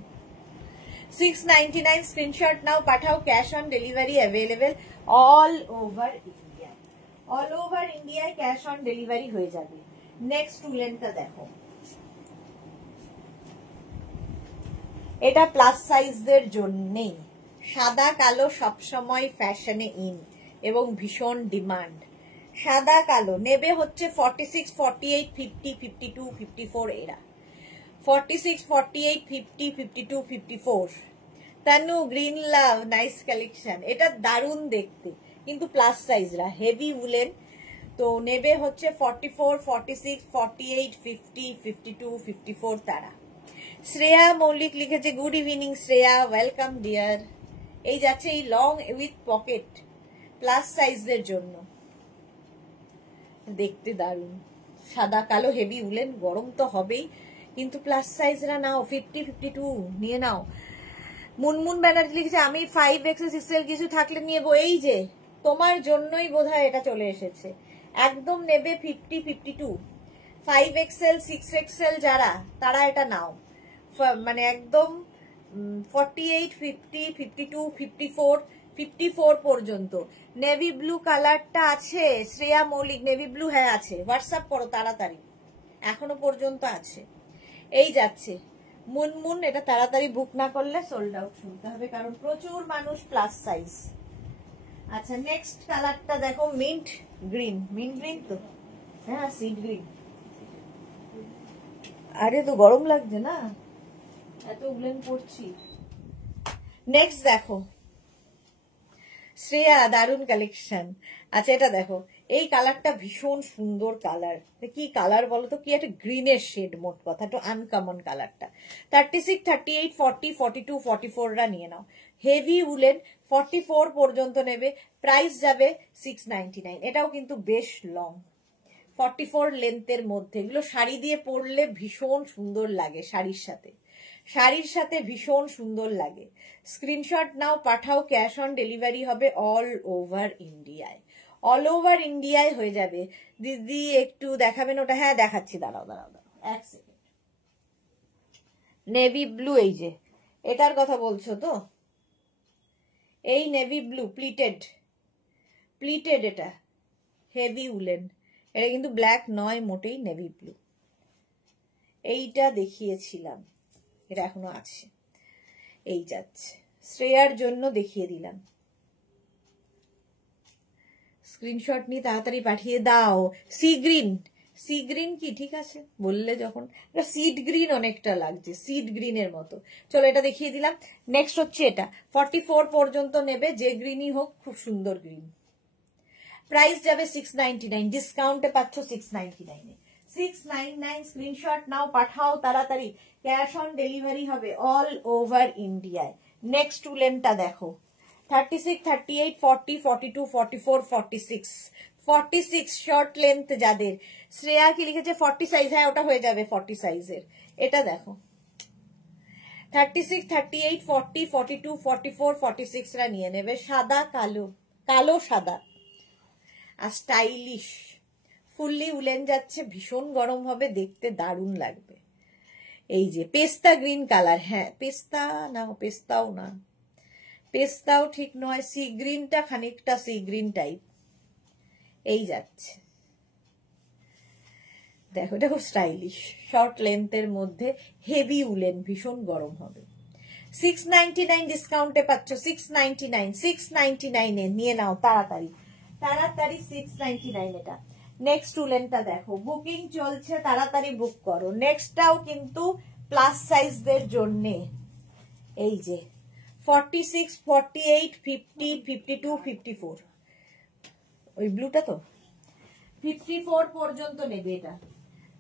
699 স্ক্রিনশট নাও, পাঠাও, cash on delivery available all over India. All over ইন্ডিয়ায় ক্যাশ অন ডেলিভারি হয়ে যাবে। নেক্সট উলেনটা দেখো, এটা প্লাস সাইজদের জন্যেই। সাদা কালো সবসময় ফ্যাশনে ইন এবং ভীষণ ডিমান্ড। সাদা কালো নেবে হচ্ছে 46, 48, 50, 52, 54 এরা। 46, 48, 50, 52, 54। তানু গ্রিন লাভ, নাইস কালেকশন। এটা দারুণ দেখতে, কিন্তু প্লাস সাইজরা, হেভি উলেন। তো নেবে হচ্ছে 44, 46, 48, 50, 52, 54 তারা। শ্রেয়া মৌলিক লিখেছে, good evening Shreya, welcome deer. এই যাচ্ছে এই লং উইথ পকেট, প্লাস সাইজদের জন্য। দেখতে দারুন, সাদা কালো হেভি উলেন, গরম তো হবেই, কিন্তু প্লাস সাইজরা নাও। 50, 52 নিয়ে নাও। মুনমুন ব্যানার্জি লিখেছে, আমি 5XL 6XL কিছু থাকলে নিয়ে নেবো। এই যে তোমার জন্যই বোধহয় এটা চলে এসেছে। একদম নেবে 50, 52, 5XL 6XL যারা, তারা এটা নাও। মানে একদম 48, 50, 52, 54, 54 পর্যন্ত। নেভি ব্লু কালারটা আছে শ্রেয়া মৌলিক, নেভি ব্লু হ্যাঁ আছে, হোয়াটসঅ্যাপ করো তাড়াতাড়ি, এখনো পর্যন্ত আছে। এই যাচ্ছে মুনমুন, এটা তাড়াতাড়ি বুক না করলে সোল্ড আউট শুনতে হবে, কারণ প্রচুর মানুষ প্লাস সাইজ। আচ্ছা নেক্সট কালারটা দেখো, মিন্ট গ্রিন। মিন্ট গ্রিন তো, হ্যাঁ সিড গ্রিন। আরে তো গরম লাগছে না, এত উলেন পরছি। নেক্সট দেখো শ্রেয়া, দারুন কালেকশন। আচ্ছা এটা দেখো, এই কালারটা ভীষণ সুন্দর কালার। কি কালার বলো তো, কি একটা গ্রিনের শেড, মোট কথা একটু আনকমন কালারটা। 36, 38, 40, 42, 44রা নিয়ে নাও। হেভি উলেন, 44 পর্যন্ত নেবে। প্রাইস যাবে 699। এটাও কিন্তু বেশ লং, 44 লেন্থের মধ্যে। এগুলো শাড়ি দিয়ে পরলে ভীষণ সুন্দর লাগে, শাড়ির সাথে ভীষণ সুন্দর লাগে। স্ক্রিনশট নাও, পাঠাও, ক্যাশ অন ডেলিভারি হবে অল ওভার ইন্ডিয়ায়। অল ওভার ইন্ডিয়ায় হয়ে যাবে। দিদি একটু দেখাবেন ওটা? হ্যাঁ দেখাচ্ছি, দাঁড়াও দাঁড়াও দাঁড়াও এক সেকেন্ড। নেভি ব্লু, এই যে এটার কথা বলছো তো, এই নেভি ব্লু প্লিটেড, এটা হেভি উলেন। এটা কিন্তু ব্ল্যাক নয় মোটেই, নেভি ব্লু। এইটা দেখিয়েছিলাম, এটা এখনো আছে। এই যাচ্ছে, শ্রেয়ার জন্য দেখিয়ে দিলাম। স্ক্রিনশট নিয়ে তাড়াতাড়ি পাঠিয়ে দাও। সি গ্রিন, সি গ্রিন কি ঠিক আছে বললে যখন, সিড গ্রিন অনেকটা লাগছে, সিড গ্রিনের মতো। চলো এটা দেখিয়ে দিলাম। নেক্সট হচ্ছে এটা, 44 পর্যন্ত নেবে, যে গ্রিনই হোক, খুব সুন্দর গ্রিন। প্রাইস যাবে 699, ডিসকাউন্টে পাচ্ছ 699 এ। 699 স্ক্রিনশট নাও, পাঠাও তাড়াতাড়ি, ক্যাশ অন ডেলিভারি হবে অল ওভার ইন্ডিয়ায়। নেক্সট উলেনটা দেখো, 36, 38, 40, 42, 44, 46, 46 শর্ট লেন্থ যাদের। শ্রেয়া কি লিখেছে 40 সাইজ? হ্যাঁ ওটা হয়ে যাবে 40 সাইজের। এটা দেখো 36, 38, 40, 42, 44, 46রা নিয়ে নেবে। সাদা কালো, কালো সাদা আর স্টাইলিশ, ফুললি উলেন যাচ্ছে, ভীষণ গরম হবে, দেখতে দারুণ লাগবে। এই যে পেস্তা গ্রিন কালার, হ্যাঁ পেস্তা না, পেস্তাও না, পেস্তাও ঠিক নয়, সি গ্রিনটা খানিকটা সি গ্রিন টাইপ। এই যাচ্ছে দেখো, এটা খুব স্টাইলিশ, শর্ট লেন্থের মধ্যে, হেভি উলেন, ভীষণ গরম হবে। 699 ডিসকাউন্টে পাচ্ছ, 699, 699 এ নিয়ে নাও তাড়াতাড়ি তাড়াতাড়ি, 699 এটা। নেক্সট উলেনটা দেখো, বুকিং চলছে, তাড়াতাড়ি বুক করো। নেক্সটটাও কিন্তু প্লাস সাইজদের জন্যে। এই যে 46, 48, 50, 52, 54, ওই ব্লুটা তো 54 পর্যন্ত নেবে। এটা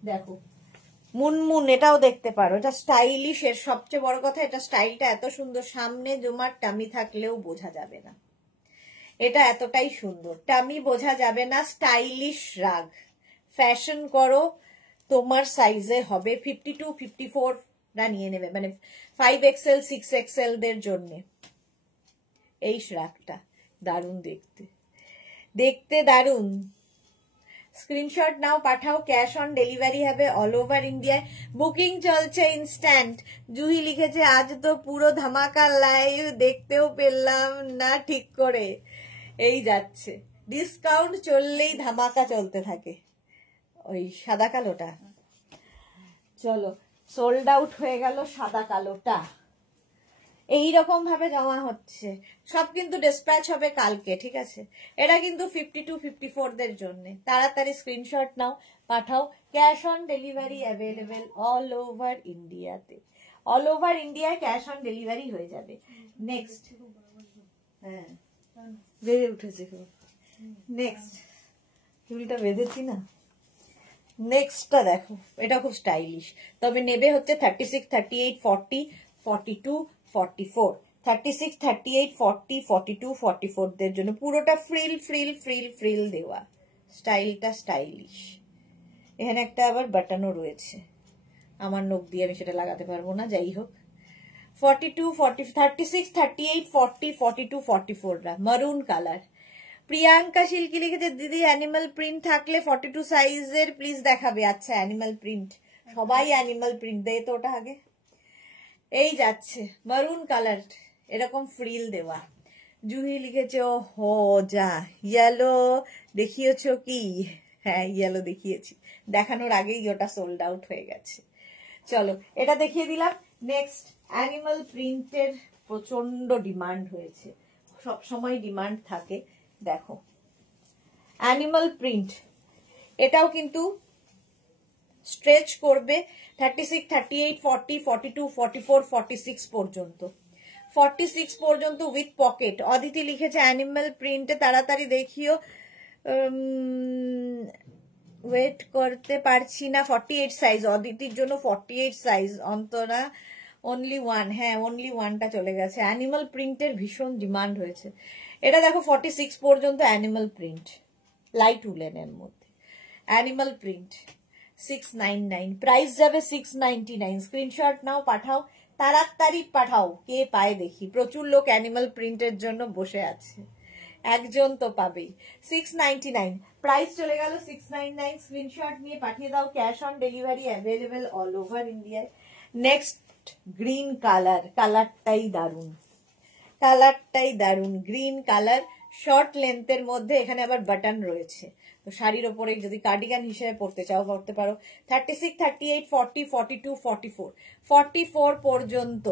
দেখো মুনমুন, এটাও দেখতে পারো, এটা স্টাইলিশ। এর সবচেয়ে বড় কথা, এটা স্টাইলটা এত সুন্দর, সামনে জমার টামি থাকলেও বোঝা যাবে না, এটা এতটাই সুন্দর, টামি বোঝা যাবে না, স্টাইলিশ রাগ। ফ্যাশন করো, তোমার সাইজে হবে। 52, 54 রা নিয়ে নেবে, মানে 5XL, 6XL দের জন্য। এই রাগটা দারুণ দেখতে, দেখতে দারুণ। স্ক্রিনশট নাও, পাঠাও, ক্যাশ অন ডেলিভারি হবে অল ওভার ইন্ডিয়ায়। বুকিং চলছে ইনস্ট্যান্ট। জুহি লিখেছে আজ তো পুরো ধামাকা লাইভ, দেখতেও পেলাম না ঠিক করে। এই যাচ্ছে, ডিসকাউন্ট চললেই ধামাকা চলতে থাকে। ওই সাদা কালোটা, চলো সোল্ড আউট হয়ে গেল সাদা কালোটা। এইরকম ভাবে জমা হচ্ছে সব, কিন্তু ডিসপ্যাচ হবে কালকে, ঠিক আছে? এটা কিন্তু 52, 54 দের জন্য। তাড়াতাড়ি স্ক্রিনশট নাও, পাঠাও, cash on delivery available all over ইন্ডিয়াতে। অল ওভার ইন্ডিয়ায় ক্যাশ অন ডেলিভারি হয়ে যাবে। নেক্সট, হ্যাঁ বেড়ে উঠেছে খুব। নেক্সট চুলটা বেঁধেছি না। নেক্সটটা দেখো, এটা খুব স্টাইলিশ, তবে নেবে হচ্ছে 36, 38, 40, 42, 44, 36, 38, 40, 42, 44 দের জন্য। পুরোটা ফ্রিল ফ্রিল ফ্রিল ফ্রিল দেওয়া, স্টাইলটা স্টাইলিশ। এখানে একটা আবার বাটনও রয়েছে, আমার নখ দিয়ে আমি সেটা লাগাতে পারবো না, যাই হোক। 42, 40, 36, 38, 40, 42, 44 রা মারুন কালার। প্রিয়াঙ্কা শিল্কি লিখেছে দিদি অ্যানিমাল প্রিন্ট থাকলে 42 সাইজের প্লিজ দেখাবে। আচ্ছা অ্যানিমাল প্রিন্ট, সবাই অ্যানিমাল প্রিন্ট দেয় তো ওটা আগে। এই যাচ্ছে মারুন কালার, এরকম ফ্রিল দেওয়া। জুহি লিখেছে ও হো যা, ইয়েলো দেখিয়েছো কি? হ্যাঁ ইয়েলো দেখিয়েছি, দেখানোর আগেই ওটা সোল্ড আউট হয়ে গেছে। চলো এটা দেখিয়ে দিলাম। নেক্সট অ্যানিমাল প্রিন্টের প্রচন্ড ডিমান্ড হয়েছে, সব সময় ডিমান্ড থাকে। দেখো অ্যানিমাল প্রিন্ট, এটাও কিন্তু স্ট্রেচ করবে 36, 38, 40, 42, 44, 46 পর্যন্ত, 46 পর্যন্ত উইথ পকেট। অদিতি লিখেছে অ্যানিমাল প্রিন্টে তাড়াতাড়ি দেখিও, ওয়েট করতে পারছি না। 48 সাইজ, অদিতির জন্য 48 সাইজ। অন্তরা অনলি ওয়ান, হ্যাঁ অনলি ওয়ানটা চলে গেছে। অ্যানিমাল প্রিন্টের ভীষণ ডিমান্ড হয়েছে। এটা দেখো 46 পর্যন্ত অ্যানিমাল প্রিন্ট, লাইট উলেনের মধ্যে অ্যানিমাল প্রিন্ট 699, প্রাইস যাবে 699। স্ক্রিনশট নাও, পাঠাও, তাড়াতাড়ি পাঠাও, কে পায় দেখি। প্রচুর লোক অ্যানিমাল প্রিন্টের জন্য বসে আছে, একজন তো পাবেই। 699 প্রাইস চলে গেল 699। স্ক্রিনশট নিয়ে পাঠিয়ে দাও, cash on delivery available all over ইন্ডিয়ায়। নেক্সট গ্রিন কালার, কালারটাই দারুন, কালারটাই দারুন। গ্রিন কালার, শর্ট লেন্থের মধ্যে, এখানে আবার বাটন রয়েছে, তো শাড়ির ওপরে যদি কার্ডিগান হিসেবে পরতে চাও পরতে পারো। 36, 38, 40, 42, 44, 44 পর্যন্ত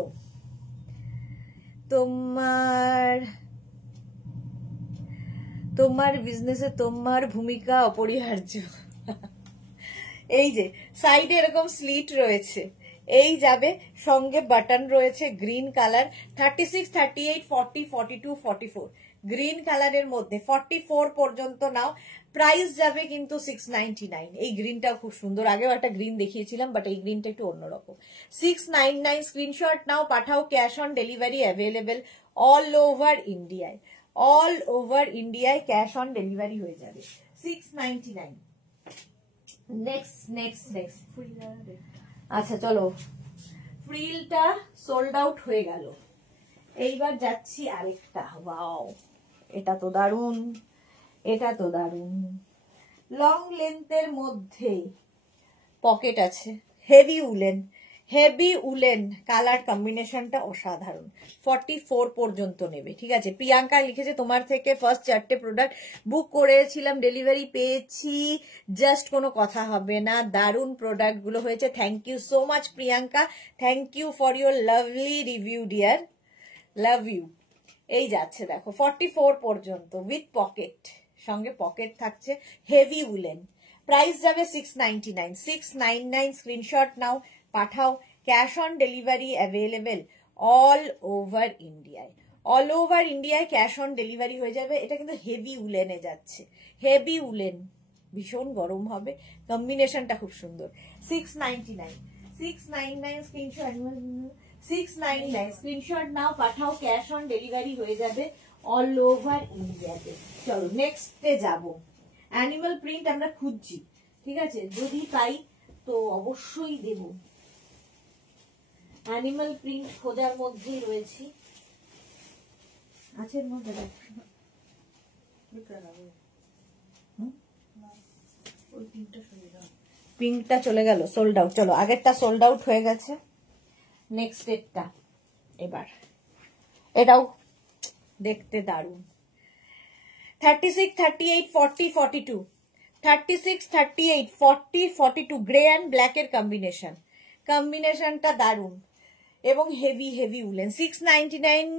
তোমার বিজনেসে তোমার ভূমিকা অপরিহার্য। এই যে সাইডে এরকম স্লিট রয়েছে, এই যাবে, সঙ্গে বাটন রয়েছে গ্রিন কালার। 36, 38, 40, 42, 44 গ্রিন কালারের মধ্যে 44 পর্যন্ত নাও। প্রাইস যাবে কিন্তু 699। এই গ্রিনটাও খুব সুন্দর, আগেও একটা গ্রিন দেখিয়েছিলাম, বাট এই গ্রিনটা একটু অন্যরকম। 699 স্ক্রিনশট নাও, পাঠাও, cash on delivery available all over ইন্ডিয়ায়, অল ওভার ইন্ডিয়ায় ক্যাশ অন ডেলিভারি হয়ে যাবে। 699। নেক্সট নেক্সট নেক্সট আচ্ছা চলো, ফ্রিলটা সোল্ড আউট হয়ে গেল, এইবার যাচ্ছি আরেকটা। ওয়াও, এটা তো দারুন, এটা তো দারুন। লং লেন্থের মধ্যে পকেট আছে, heavy woollen, heavy woollen, colour কম্বিনেশনটা অসাধারণ। 44 পর্যন্ত নেবে, ঠিক আছে। প্রিয়াঙ্কা লিখেছে তোমার থেকে ফার্স্ট 4টে প্রোডাক্ট বুক করেছিলাম, ডেলিভারি পেয়েছি, জাস্ট কোনো কথা হবে না, দারুন প্রোডাক্ট গুলো হয়েছে। Thank you so much Priyanka, thank you for your lovely review dear, love you. এই যাচ্ছে দেখো 44 পর্যন্ত উইথ পকেট, সঙ্গে পকেট থাকছে, হেভি উলেন। প্রাইস যাবে 699। 699 স্ক্রিনশট নাও, পাঠাও, cash on delivery available all over ইন্ডিয়ায়, অল ওভার ইন্ডিয়ায় ক্যাশ অন ডেলিভারি হয়ে যাবে। এটা কিন্তু হেভি উলেনে যাচ্ছে, হেভি উলেন, ভীষণ গরম হবে, কম্বিনেশনটা খুব সুন্দর। 699, 699 স্ক্রিনশট, 699 স্ক্রিনশট নাও, পাঠাও, ক্যাশ অন ডেলিভারি হয়ে যাবে অল ওভার ইন্ডিয়াতে। চলো নেক্সটে যাব। অ্যানিমাল প্রিন্ট আমরা খুঁজছি, ঠিক আছে, যদি পাই তো অবশ্যই দেব। অ্যানিমাল প্রিন্ট খোঁজার মধ্যেই রয়েছি। আছে এর মধ্যে পিঙ্কটা চলে গেল, সোল্ড আউট। চলো আগেরটা সোল্ড আউট হয়ে গেছে, নেক্সট এরটা এবার, এটাও দেখতে দারুন। 36, 38, 40, 42, 36, 38, 40, 42 গ্রে অ্যান্ড ব্ল্যাক এর কম্বিনেশন, কম্বিনেশনটা দারুন এবং heavy heavy woollen. 699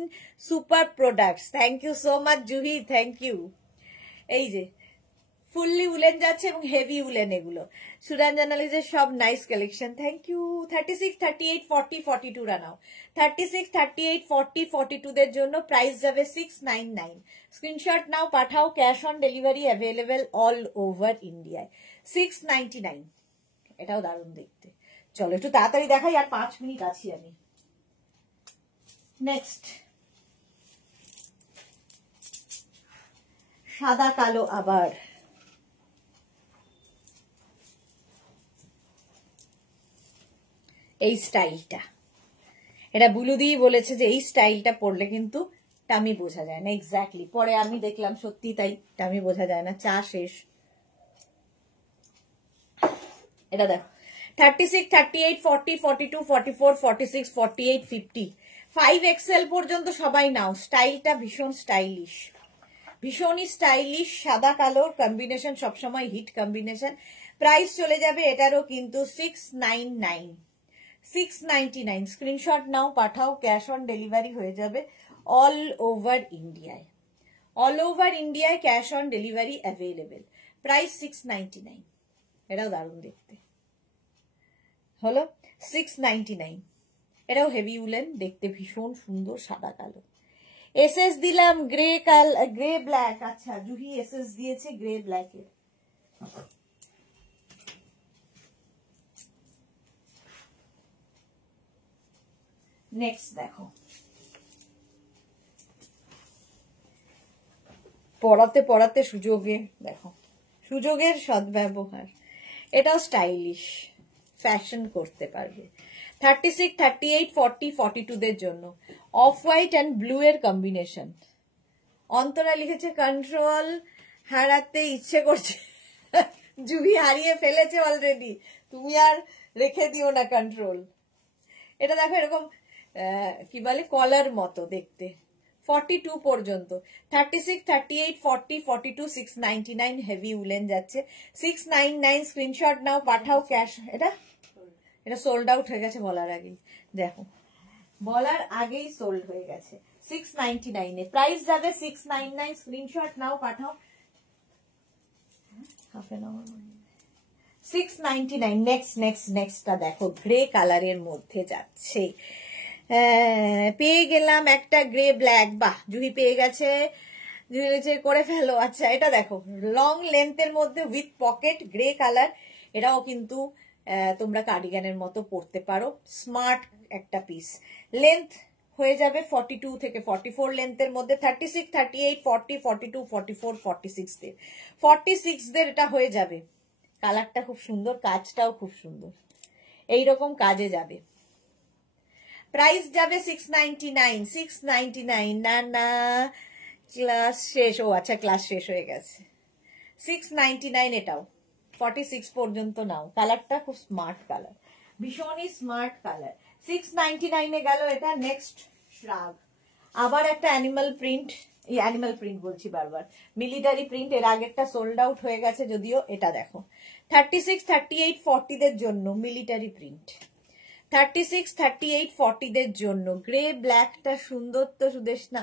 super products, thank you so much Juhi, thank you. এই যে ফুললি উলেন যাচ্ছে এবং হেভি উলেন, এগুলো সুরঞ্জনা লিখেছে সব নাইস কালেকশন, থ্যাংক ইউ। 36, 38, 40, 42 রানাও। 36, 38, 40, 42 দের জন্য প্রাইস যাবে 699। স্ক্রিনশট নাও, পাঠাও, cash on delivery available all over ইন্ডিয়ায়। 699, এটাও দারুণ দেখতে। চলো একটু তাড়াতাড়ি দেখাই, আর 5 মিনিট আছি আমি। নেক্সট সাদা কালো, আবার এই স্টাইলটা, এটা বুলুদি বলেছে যে এই স্টাইলটা পরলে কিন্তু টামি বোঝা যায় না। এক্স্যাক্টলি, পরে আমি দেখলাম সত্যি তাই, টামি বোঝা যায় না। চা শেষ। এটা দেখো 36, 38, 40, 42, 44, 46, 48, 50, 5XL পর্যন্ত সবাই নাও। স্টাইলটা ভীষণ স্টাইলিশ, ভীষণই স্টাইলিশ। সাদা কালোর কম্বিনেশন সবসময় হিট কম্বিনেশন। প্রাইস চলে যাবে এটারও কিন্তু 699। 699 স্ক্রিনশট নাও, পাঠাও, ক্যাশ অন ডেলিভারি হয়ে যাবে অল ওভার ইন্ডিয়ায়। অল ওভার ইন্ডিয়ায় cash on delivery available. Price 699। এটাও দারুণ দেখতে হলো। 699। এটাও হেভি উলেন, দেখতে ভীষণ সুন্দর, সাদা কালো। এসএস দিলাম গ্রে ব্ল্যাক। আচ্ছা, জুহি এসএস দিয়েছে গ্রে ব্ল্যাকের। নেক্সট দেখো, পড়াতে পড়াতে সুযোগে দেখো, সুযোগের সদ্ব্যবহার। এটাও স্টাইলিশ, ফ্যাশন করতে পারবে। 36, 38, 40, 42 দের জন্য অফ হোয়াইট অ্যান্ড ব্লু এর কম্বিনেশন। অন্তরা লিখেছে কন্ট্রোল হারাতে ইচ্ছে করছে। জুহি হারিয়ে ফেলেছে অলরেডি, তুমি আর রেখে দিও না কন্ট্রোল। এটা দেখো এরকম কি বলে কলার মতো দেখতে। 42 পর্যন্ত। 36, 38, 40, 42, 699 হেভি উলেন যাচ্ছে। 699 স্ক্রিনশট নাও, পাঠাও, ক্যাশ। এটা সোল্ড আউট হয়ে গেছে বলার আগেই, দেখো বলার আগেই সোল্ড হয়ে গেছে। 699 এ প্রাইস যাবে 699। স্ক্রিনশট নাও, পাঠাও। Half an hour 699। নেক্সটটা দেখো, গ্রে কালারের মধ্যে যাচ্ছে। পেয়ে গেলাম একটা গ্রে ব্ল্যাক। বাহ, জুহি পেয়ে গেছে, করে ফেলো। আচ্ছা, এটা দেখো লং লেন্থের মধ্যে উইথ পকেট, গ্রে কালার। এটাও কিন্তু তোমরা কার্ডিগানের মতো পরতে পারো। স্মার্ট একটা পিস। লেন্থ হয়ে যাবে 42 থেকে 44 লেন্থের মধ্যে। 36, 38, 40, 42, 44, 46 দের। 46 দের এটা হয়ে যাবে। কালারটা খুব সুন্দর, কাজটাও খুব সুন্দর, এইরকম কাজে যাবে। প্রাইস যাবে 699। 699 না ক্লাস শেষ। ও আচ্ছা, ক্লাস শেষ হয়ে গেছে। 699 এটাও 46 পর্যন্ত নাও। কালারটা খুব স্মার্ট কালার, ভীষণই স্মার্ট কালার। 699 এ গেল এটা। নেক্সট শ্রাগ, আবার একটা অ্যানিমাল প্রিন্ট। অ্যানিমাল প্রিন্ট বলছি বারবার, মিলিটারি প্রিন্ট। এর আগেরটা সোল্ড আউট হয়ে গেছে যদিও। এটা দেখো 36, 38, 40 দের জন্য মিলিটারি প্রিন্ট। 36, 38, 40 দের জন্য গ্রে ব্ল্যাকটা সুন্দর তো সুদেশনা।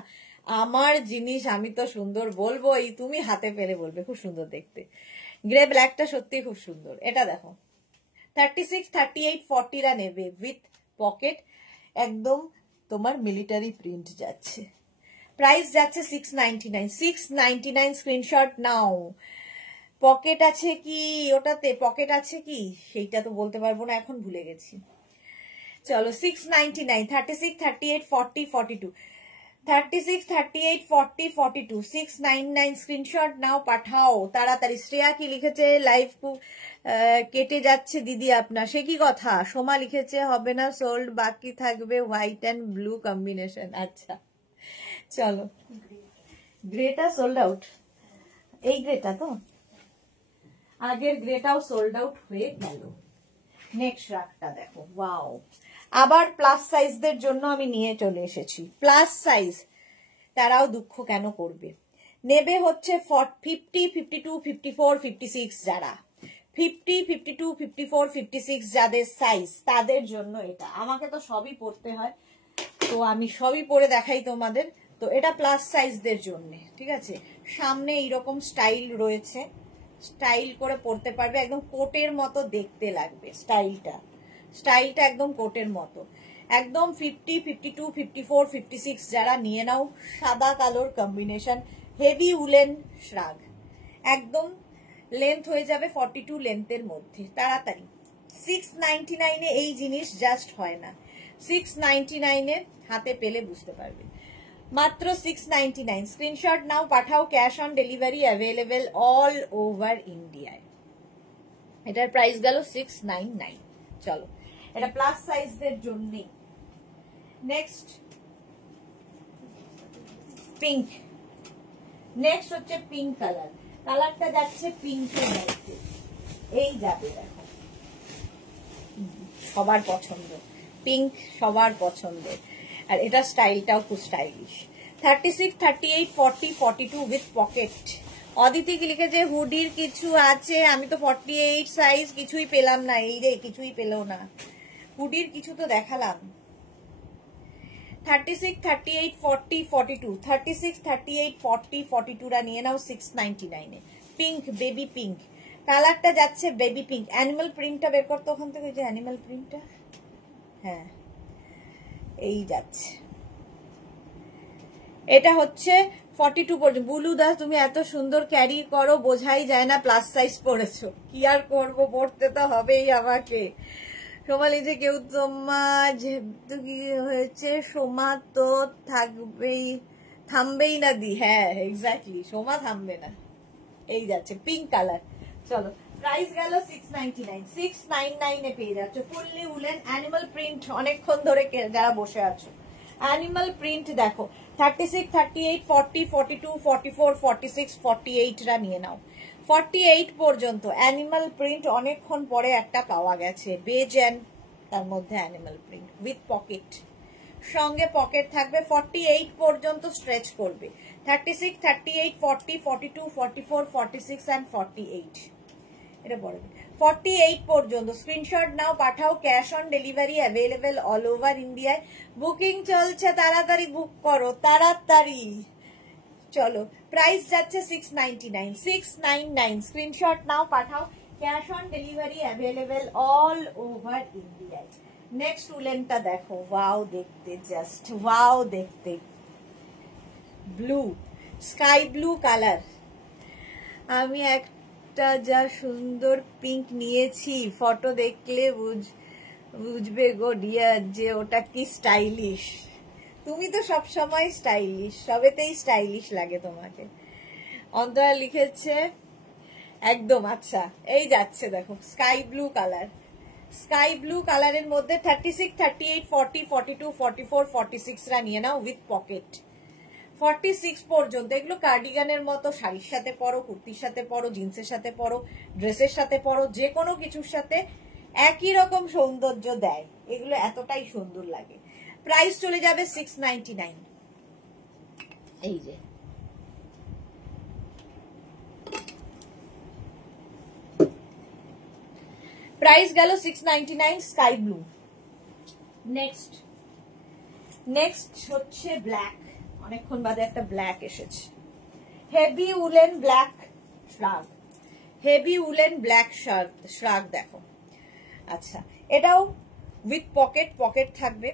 আমার জিনিস আমি তো সুন্দর বলবোই, তুমি হাতে পেলে বলবে খুব সুন্দর দেখতে। গ্রে ব্ল্যাকটা সত্যি খুব সুন্দর। এটা দেখো 36, 38, 40 রা নেবে উইথ পকেট, একদম তোমার মিলিটারি প্রিন্ট যাচ্ছে। প্রাইস যাচ্ছে 699। 699 স্ক্রিনশট নাও। পকেট আছে কি ওটাতে? পকেট আছে কি সেইটা তো বলতে পারবো না এখন, ভুলে গেছি। চলো 699। 36, 38, 40, 42। 36, 38, 40, 42। 699 স্ক্রিনশট নাও, পাঠাও তাড়াতাড়ি। শ্রেয়া কি লিখেছে? লাইভ কেটে যাচ্ছে দিদি আপনার। সে কি কথা? সোমা লিখেছে হবে না সোল্ড, বাকি থাকবে হোয়াইট অ্যান্ড ব্লু কম্বিনেশন। আচ্ছা চলো, গ্রেটা সোল্ড আউট। এই গ্রেটা তো আগের গ্রেটাও সোল্ড আউট হয়ে গেল। নেক্সট রাগটা দেখো, ওয়াও। আবার প্লাস সাইজদের জন্য আমি নিয়ে চলে এসেছি। প্লাস সাইজ তারাও দুঃখ কেন করবে? নেবে হচ্ছে 50, 52, 54, 56 যারা 50, 52, 54, 56 যাদের সাইজ, তাদের জন্য এটা। আমাকে তো সবই পরতে হয়, তো আমি সবই পরে দেখাই তোমাদের। তো এটা প্লাস সাইজদের জন্য, ঠিক আছে। সামনে এইরকম স্টাইল রয়েছে, স্টাইল করে পরতে পারবে, একদম কোটের মতো দেখতে লাগবে। স্টাইলটা একদম কোটের মতো। একদম 50, 52, 54, 56 যারা নিয়ে নাও। সাদা কালোর কম্বিনেশন, হেভি উলেন শ্রাগ। একদম লেন্থ হয়ে যাবে 42 লেন্থের মধ্যে। তাড়াতাড়ি 699 এ এই জিনিস জাস্ট হয় না। 699 এ হাতে পেলে বুঝতে পারবে। মাত্র 699। স্ক্রিনশট নাও, পাঠাও, cash on delivery available all over ইন্ডিয়ায়। এটার প্রাইস গেল 699। চলো, এটা প্লাস সাইজদের জন্যই। Next pink. নেক্সট হচ্ছে পিঙ্ক কালার। কালারটা যাচ্ছে পিঙ্কের মধ্যে, এই যাবে দেখো, সবার পছন্দ পিঙ্ক, সবার পছন্দের। আর এটা স্টাইলটাও খুব স্টাইলিশ। 36, 38, 40, 42 with pocket. অদিতি কি লিখেছে? হুডির কিছু আছে, আমি তো 48 সাইজ কিছুই পেলাম না। এই রে, কিছুই পেলো না। হুডির কিছু তো দেখালাম। 36, 38, 40, 42, 36, 38, 40, 42 রা নিয়ে নাও 699 এ। পিঙ্ক, বেবি পিঙ্ক কালারটা যাচ্ছে, বেবি পিঙ্ক। অ্যানিমাল প্রিন্টটা বের করতে ওখান থেকে, যে অ্যানিমাল প্রিন্টটা, হ্যাঁ এই যাচ্ছে। এটা হচ্ছে 42 পর্যন্ত। বুলু দাস তুমি এত সুন্দর ক্যারি করো, বোঝাই যায় না প্লাস সাইজ পরেছো। কি আর করবো, পড়তে তো হবেই আমাকে। সোমালি যে কেউ তোমার যেহেতু কি হয়েছে, সোমা তো থাকবেই, থামবেই না দি। হ্যাঁ এক্স্যাক্টলি, সোমা থামবে না। এই যাচ্ছে পিঙ্ক কালার। চলো প্রাইস গেল 699, 699 এ পেয়ে যাচ্ছ ফুললি উলেন অ্যানিমাল প্রিন্ট। অনেকক্ষণ ধরে যারা বসে আছো, অ্যানিমাল প্রিন্ট দেখো। 36, 38, 40, 42, 44, 46, 48 রা নিয়ে নাও। 48 পর্যন্ত অ্যানিমাল প্রিন্ট। অনেকক্ষণ পরে একটা পাওয়া গেছে, বেজ এন্ড তার মধ্যে অ্যানিমাল প্রিন্ট উইথ পকেট, সঙ্গে পকেট থাকবে। 48 পর্যন্ত স্ট্রেচ করবে। 36, 38, 40, 42, 44, 46 and 48 এটা বড়। 48 পর্যন্ত স্ক্রিনশট নাও, পাঠাও। Cash on delivery available all over ইন্ডিয়ায়। বুকিং চলছে, তাড়াতাড়ি বুক করো, তাড়াতাড়ি। চলো প্রাইস যাচ্ছে 699, 699 স্ক্রিনশট নাও, পাঠাও। Cash on delivery available all over ইন্ডিয়ায়। নেক্সট উলেনটা দেখো, ওয়াও দেখতে, জাস্ট ওয়াও দেখতে। Blue, sky blue colour. আমি একটা যা সুন্দর পিঙ্ক নিয়েছি, ফটো দেখলে বুঝবে গো ডিয়ার যে ওটা কি স্টাইলিশ। তুমি তো সব সময় স্টাইলিশ, সবেতেই স্টাইলিশ লাগে তোমাকে। অন্তরা লিখেছে একদম। আচ্ছা এই যাচ্ছে দেখো, sky blue colour. Sky blue কালারের মধ্যে 36, 38, 40, 42, 44, 46 রা নিয়ে নাও উইথ পকেট। 46 পর্যন্ত। এগুলো কার্ডিগানের মতো, শাড়ির সাথে পরো, কুর্তির সাথে পরো, জিন্সের সাথে পরো, ড্রেসের সাথে পরো, যে কোনো কিছুর সাথে একই রকম সৌন্দর্য দেয়। এগুলো এতটাই সুন্দর লাগে। প্রাইস চলে যাবে 699। এই যে প্রাইস গেল 699 স্কাই ব্লু। নেক্সট হচ্ছে ব্ল্যাক। অনেকক্ষণ বাদে একটা ব্ল্যাক এসেছে। Heavy woollen black শ্রাগ, heavy woollen black শ্রাগ দেখো। আচ্ছা এটাও উইথ পকেট থাকবে।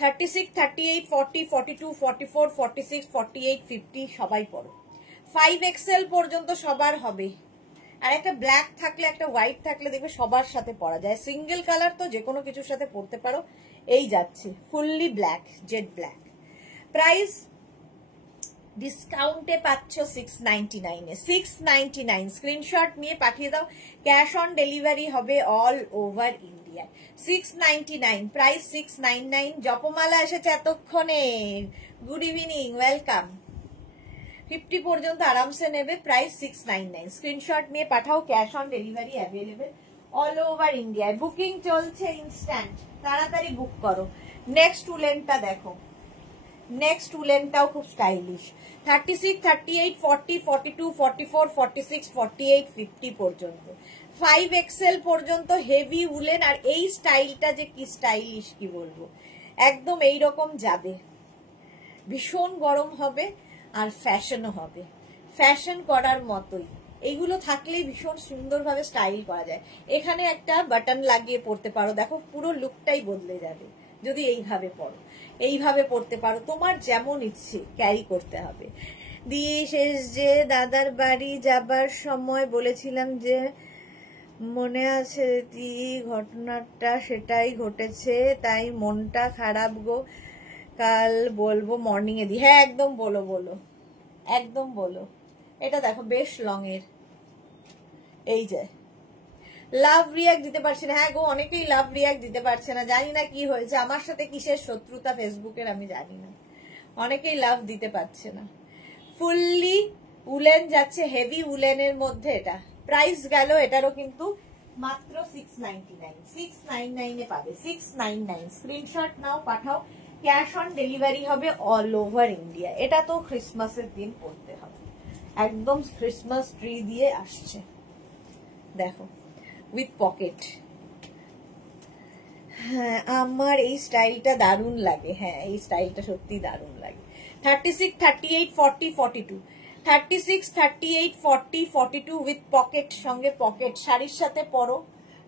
36, 38, 40, 42, 44, 46, 48, 50 সবাই পড়ো। 5XL পর্যন্ত সবার হবে। আর একটা ব্ল্যাক থাকলে, একটা হোয়াইট থাকলে দেখবে সবার সাথে পরা যায়। সিঙ্গেল কালার তো যে কোনো কিছুর সাথে পরতে পারো। এই যাচ্ছে fully black, jet black. Price ডিসকাউন্টে পাচ্ছ 699 এ। 699 স্ক্রিনশট নিয়ে পাঠিয়ে দাও। ক্যাশ অন ডেলিভারি হবে অল ওভার ইন্ডিয়া। 699 প্রাইস 699। জপমালা এসেছে এতক্ষণে, গুড ইভিনিং, ওয়েলকাম। 50 পর্যন্ত আরামসে নেবে। প্রাইস 699 স্ক্রিনশট নিয়ে পাঠাও। Cash on delivery available all over ইন্ডিয়ায়। বুকিং চলছে ইনস্ট্যান্ট, তাড়াতাড়ি বুক করো। নেক্সট উলেনটা দেখো। নেক্সট উলেনটাও খুব স্টাইলিশ। 36, 38, 40, 42, 44, 46, 48, 50 পর্যন্ত। 5XL পর্যন্ত হেভি উলেন। আর এই স্টাইলটা যে কি স্টাইলিশ কি বলবো, একদম এইরকম যাবে। ভীষণ গরম হবে আর ফ্যাশনও হবে, ফ্যাশন করার মতোই। এইগুলো থাকলেই ভীষণ সুন্দরভাবে স্টাইল করা যায়। এখানে একটা বাটন লাগিয়ে পরতে পারো, দেখো পুরো লুকটাই বদলে যাবে যদি এইভাবে পরো। এইভাবে পরতে পারো, তোমার যেমন ইচ্ছে ক্যারি করতে হবে। দিয়ে শেষ যে দাদার বাড়ি যাবার সময় বলেছিলাম যে মনে আছে কি ঘটনাটা, সেটাই ঘটেছে, তাই মনটা খারাপ গো। কাল বলবো মর্নিং এ দি। হ্যাঁ একদম বলো, একদম বলো। এটা দেখো বেশ লং এর। এই যে লাভ রিয়াক্ট দিতে পারছে না। হ্যাঁ গো, অনেকেই লাভ রিয়াক্ট দিতে পারছে না, জানি না কি হয়েছে। আমার সাথে কিসের শত্রুতা ফেসবুকের আমি জানি না, অনেকেই লাভ দিতে পারছে না। ফুললি উলেন যাচ্ছে, হেভি উলেনের মধ্যে এটা। প্রাইস গেল এটারও কিন্তু মাত্র 699। 699 এ পাবে। 699 স্ক্রিনশট নাও, পাঠাও। ক্যাশ অন ডেলিভারি হবে অল ওভার ইন্ডিয়া। এটা তো ক্রিসমাসের দিন পড়তে হবে, একদম ক্রিসমাস ট্রি দিয়ে আসছে। দেখো উইথ পকেট। হ্যাঁ, আমার এই স্টাইলটা দারুণ লাগে। হ্যাঁ, এই স্টাইলটা সত্যি দারুণ লাগে। 36, 38, 40, 42, 36, 38, 40, 42 উইথ পকেট, সঙ্গে পকেট। শাড়ির সাথে পরো।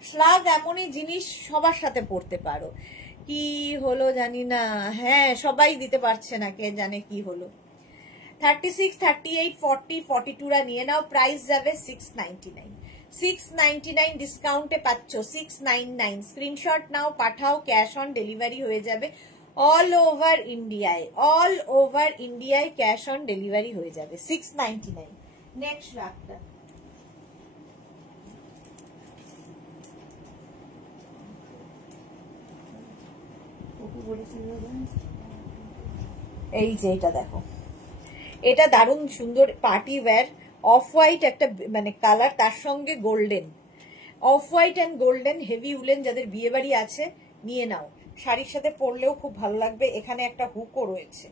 শ্লাগ এমনই জিনিস, সবার সাথে পরতে পারো। কি হলো জানি না, হ্যাঁ সবাই দিতে পারছে না, কে জানে কি হলো। 36, 38, 40, 42 রা নিয়ে নাও। প্রাইস যাবে 699। 699 ডিসকাউন্টে পাচ্ছ 699। স্ক্রিনশট নাও, পাঠাও, ক্যাশ অন ডেলিভারি হয়ে যাবে অল ওভার ইন্ডিয়ায়। অল ওভার ইন্ডিয়ায় ক্যাশ অন ডেলিভারি হয়ে যাবে 699। নেক্সট রাখটা এই যে এটা দেখো, এটা দারুণ সুন্দর পার্টি ওয়্যার। অফ হোয়াইট একটা মানে কালার, তার সঙ্গে golden. Of white and golden, heavy woollen, যাদের বিয়ে বাড়ি আছে নিয়ে নাও। শাড়ির সাথে পরলেও খুব ভালো লাগবে। এখানে একটা হুকও রয়েছে,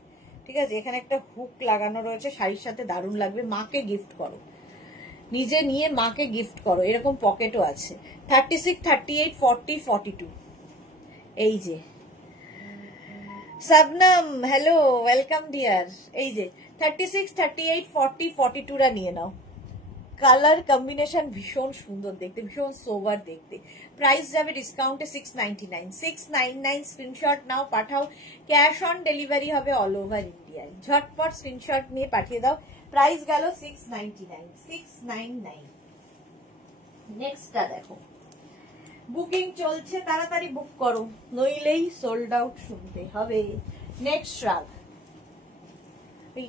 ঠিক আছে, এখানে একটা হুক লাগানো রয়েছে, শাড়ির সাথে দারুণ লাগবে। মাকে গিফট করো, নিজে নিয়ে মাকে গিফট করো। এরকম পকেটও আছে। 36, 38, 40, 42 এই যে। Shabnam hello, welcome deer. এই যে 36, 38, 40, 42 রা নিয়ে নাও। কালার কম্বিনেশন ভীষণ সুন্দর দেখতে, ভীষণ সোবার দেখতে। প্রাইস যাবে ডিসকাউন্টে 699। 699 স্ক্রিনশট নাও, পাঠাও, ক্যাশ অন ডেলিভারি হবে অল ওভার ইন্ডিয়ায়। ঝটপট স্ক্রিনশট নিয়ে পাঠিয়ে দাও। প্রাইস গেল 699। 699। নেক্সটটা দেখো, বুকিং চলছে, তাড়াতাড়ি বুক করো, নইলেই সোল্ড আউট শুনতে হবে। নেক্সট রাগ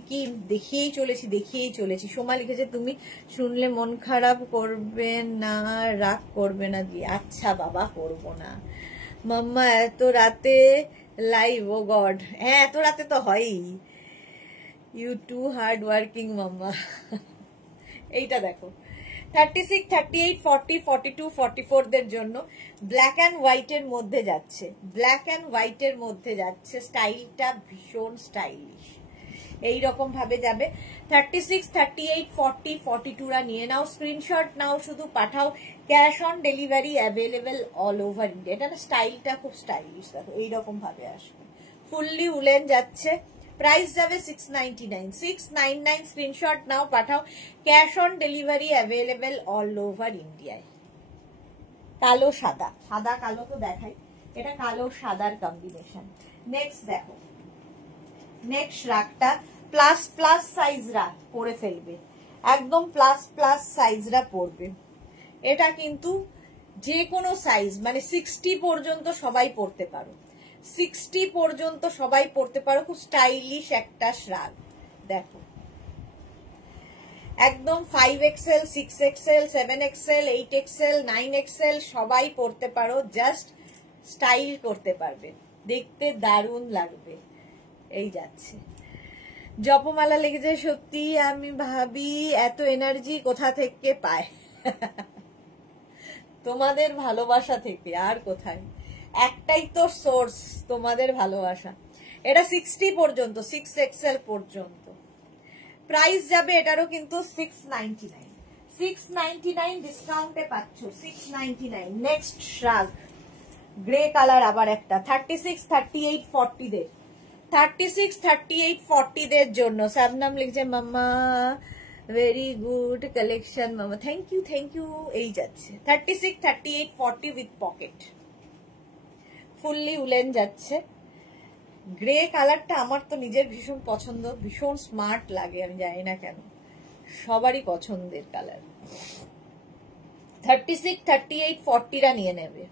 কি দেখিয়েই চলেছি। সোমা লিখেছে তুমি শুনলে মন খারাপ করবে না, রাগ করবে না দিয়ে। আচ্ছা বাবা, করবো না। মাম্মা এত রাতে লাইভ, ও গড, হ্যাঁ এত রাতে তো হয়ই। ইউ টু হার্ড ওয়ার্কিং মাম্মা। এইটা দেখো 36, 38, 40, 42, 44 দের জন্য ব্ল্যাক অ্যান্ড হোয়াইটের মধ্যে যাচ্ছে। ব্ল্যাক অ্যান্ড হোয়াইটের মধ্যে যাচ্ছে, স্টাইলটা ভীষণ স্টাইলিশ। এইরকম ভাবে যাবে। 36, 38, 40, 42 রা নিয়ে নাও। স্ক্রিনশট নাও, শুধু পাঠাও, cash on delivery available all over India. এটা না স্টাইলটা খুব স্টাইলিশ, দেখো এইরকম ভাবে আসবে। ফুললি উলেন যাচ্ছে। প্রাইস যাবে 699। 699 স্ক্রিনশট নাও, পাঠাও, cash on delivery available all over ইন্ডিয়ায়। কালো সাদা, সাদা কালো তো দেখাই, এটা কালো সাদার কম্বিনেশন। নেক্সট দেখো, নেক্সট রাগটা প্লাস প্লাস সাইজরা পরে ফেলবে, একদম প্লাস প্লাস সাইজরা পরবে। এটা কিন্তু যে কোনো সাইজ, মানে 60 পর্যন্ত সবাই পরতে পারো। 60 পর্যন্ত সবাই পরতে পারো। খুব স্টাইলিশ একটা শ্রাগ। দেখো একদম 5XL, 6XL, 7XL, 8XL, 9XL সবাই পরতে পারো। জাস্ট স্টাইল করতে পারবে, দেখতে দারুণ লাগবে। এই যাচ্ছে। জপমালা লেগেছে, সত্যি আমি ভাবি এত এনার্জি কোথা থেকে পায়। তোমাদের ভালোবাসা থেকে, আর কোথায়? একটাই তো সোর্স, তোমাদের ভালোবাসা। এটা 60 পর্যন্ত, 6XL পর্যন্ত। প্রাইস যাবে এটারও কিন্তু 699। 699 ডিসকাউন্টে পাচ্ছ 699। নেক্সট শ্রাগ, গ্রে কালার আবার একটা। 36, 38, 40 দের, 36, 38, 40 দের জন্য। সাবনাম লিখছে মাম্মা ভেরি গুড কালেকশন মামা, থ্যাংক ইউ। এই যাচ্ছে 36, 38, 40 উইথ পকেট, ফুললি উলেন যাচ্ছে। গ্রে কালারটা আমার তো নিজের ভীষণ পছন্দ, ভীষণ স্মার্ট লাগে, আমি জানি না কেন, সবারই পছন্দের কালার। 36, 38, 40 রা নিয়ে নেবে।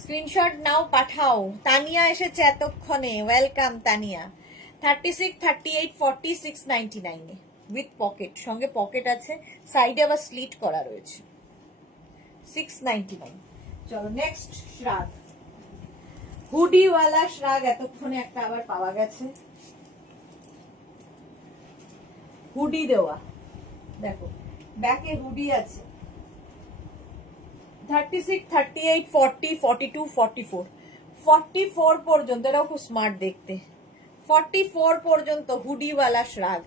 স্ক্রিনশট নাও, পাঠাও। তানিয়া এসেছে এতক্ষণে, ওয়েলকাম তানিয়া। 36, 38, 40, 699 উইথ পকেট, সঙ্গে পকেট আছে, সাইডে আবার স্লিট করা রয়েছে। 699। চলো নেক্সট শ্রাগ, হুডিওয়ালা শ্রাগ। এতক্ষণে একটা আবার পাওয়া গেছে, হুডি দেওয়া। দেখো ব্যাকে হুডি আছে। 36, 38, 40, 42, 44, 44 পর্যন্ত। এটাও খুব স্মার্ট দেখতে। 44 পর্যন্ত হুডিওয়ালা শ্রাগ।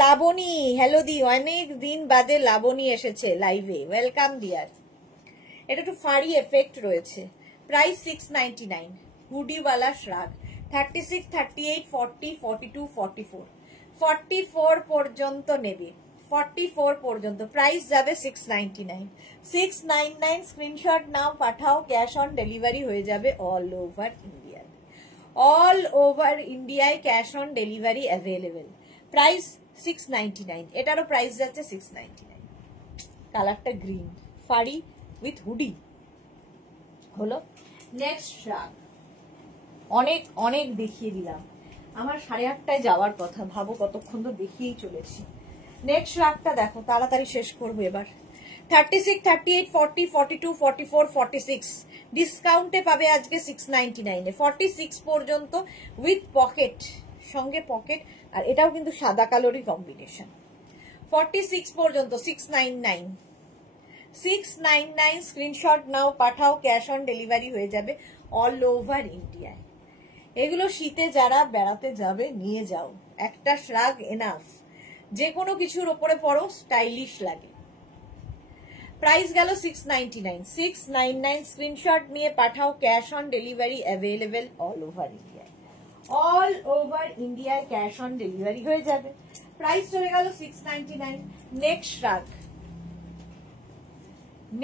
লাবণী হ্যালো দি, অনেক দিন বাদে লাবণী এসেছে লাইভে, ওয়েলকাম ডিয়ার। এটা একটু ফাড়ি এফেক্ট রয়েছে, প্রাইস 699, হুডি वाला শ্রাগ 36, 38, 40, 42, 44, 44 পর্যন্ত নেবে, 44 পর্যন্ত প্রাইস যাবে 699, 699 স্ক্রিনশট নাও পাঠাও, ক্যাশ অন ডেলিভারি হয়ে যাবে all over India, all over ইন্ডিয়ায় cash on delivery available. Price 699, এটারও প্রাইস যাচ্ছে 699। কালারটা গ্রিন, ফাড়ি উইথ হুডি হলো। নেক্সট শ্রাগ, অনেক অনেক দেখিয়ে দিলাম, আমার 8:30টায় যাওয়ার কথা, ভাবো কতক্ষণ তো দেখিয়েই চলেছি। নেক্সট শ্রাগটা দেখো, তাড়াতাড়ি শেষ করবো এবার। 36, 38, 40, 42, 44, 46 ডিসকাউন্টে পাবে আজকে 699-এ, 46 পর্যন্ত উইথ পকেট, সঙ্গে পকেট, আর এটাও কিন্তু সাদা কালোরই কম্বিনেশন। 46 পর্যন্ত 699, 699 স্ক্রিনশট নাও পাঠাও, ক্যাশ অন ডেলিভারি হয়ে যাবে অল ওভার ইন্ডিয়ায়। এগুলো শীতে যারা বেড়াতে যাবে নিয়ে যাও, একটা শ্রাগ এনাফ, যে কোনো কিছুর ওপরে পরো, স্টাইলিশ লাগে। প্রাইস গেল 699, 699 স্ক্রিনশট নিয়ে পাঠাও, cash on delivery available all over ইন্ডিয়ায়, অল ওভার ইন্ডিয়ায় ক্যাশ অন ডেলিভারি হয়ে যাবে। প্রাইস চলে গেল 699। নেক্সট শ্রাগ,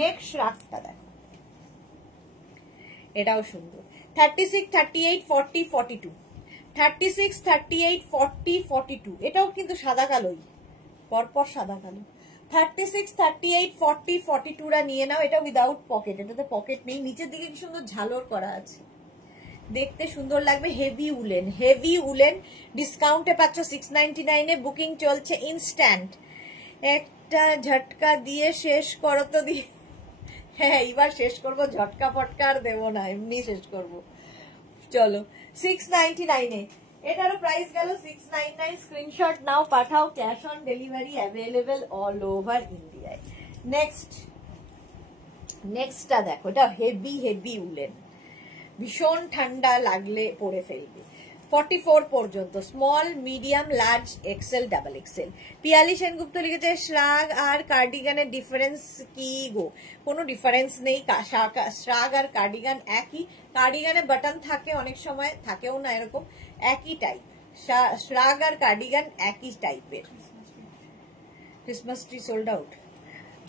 নেক্সট শ্রাগটা দেখো, এটাও সুন্দর। 36, 38, 40, 42, 36, 38, 40, 42 এটাও কিন্তু সাদা কালোই, পরপর সাদা কালো। 36, 38, 40, 42রা নিয়ে নাও, এটা উইদাউট পকেট, এটাতে পকেট নেই, নিচের দিকে কি সুন্দর ঝালর করা আছে, দেখতে সুন্দর লাগবে। হেভি উলেন, হেভি উলেন, ডিসকাউন্টে পাচ্ছ 699-এ, বুকিং চলছে ইনস্ট্যান্ট। একটা ঝটকা দিয়ে শেষ করো তো দিয়ে, হ্যাঁ এবার শেষ করবো, ঝটকা ফটকা আর দেবো না, এমনি শেষ করবো। চলো 699-এ, এটারও প্রাইস গেল 699, স্ক্রিনশট নাও পাঠাও, cash on delivery available all over ইন্ডিয়ায়। নেক্সট, নেক্সটটা দেখো, এটা হেভি হেভি উলেন, ভীষণ ঠান্ডা লাগলে পরে ফেলবে। 44 পর্যন্ত, small, medium, large, XL, double XL. Piyali Sengupta লিখেছে শ্রাগ আর কার্ডিগানের ডিফারেন্স কি গো? কোনো ডিফারেন্স নেই, শ্রাগ আর কার্ডিগান একই। কার্ডিগানে বাটন থাকে, অনেক সময় থাকেও না, এরকম একই টাইপ। শ্রাগ আর কার্ডিগান একই টাইপের। Christmas tree sold out.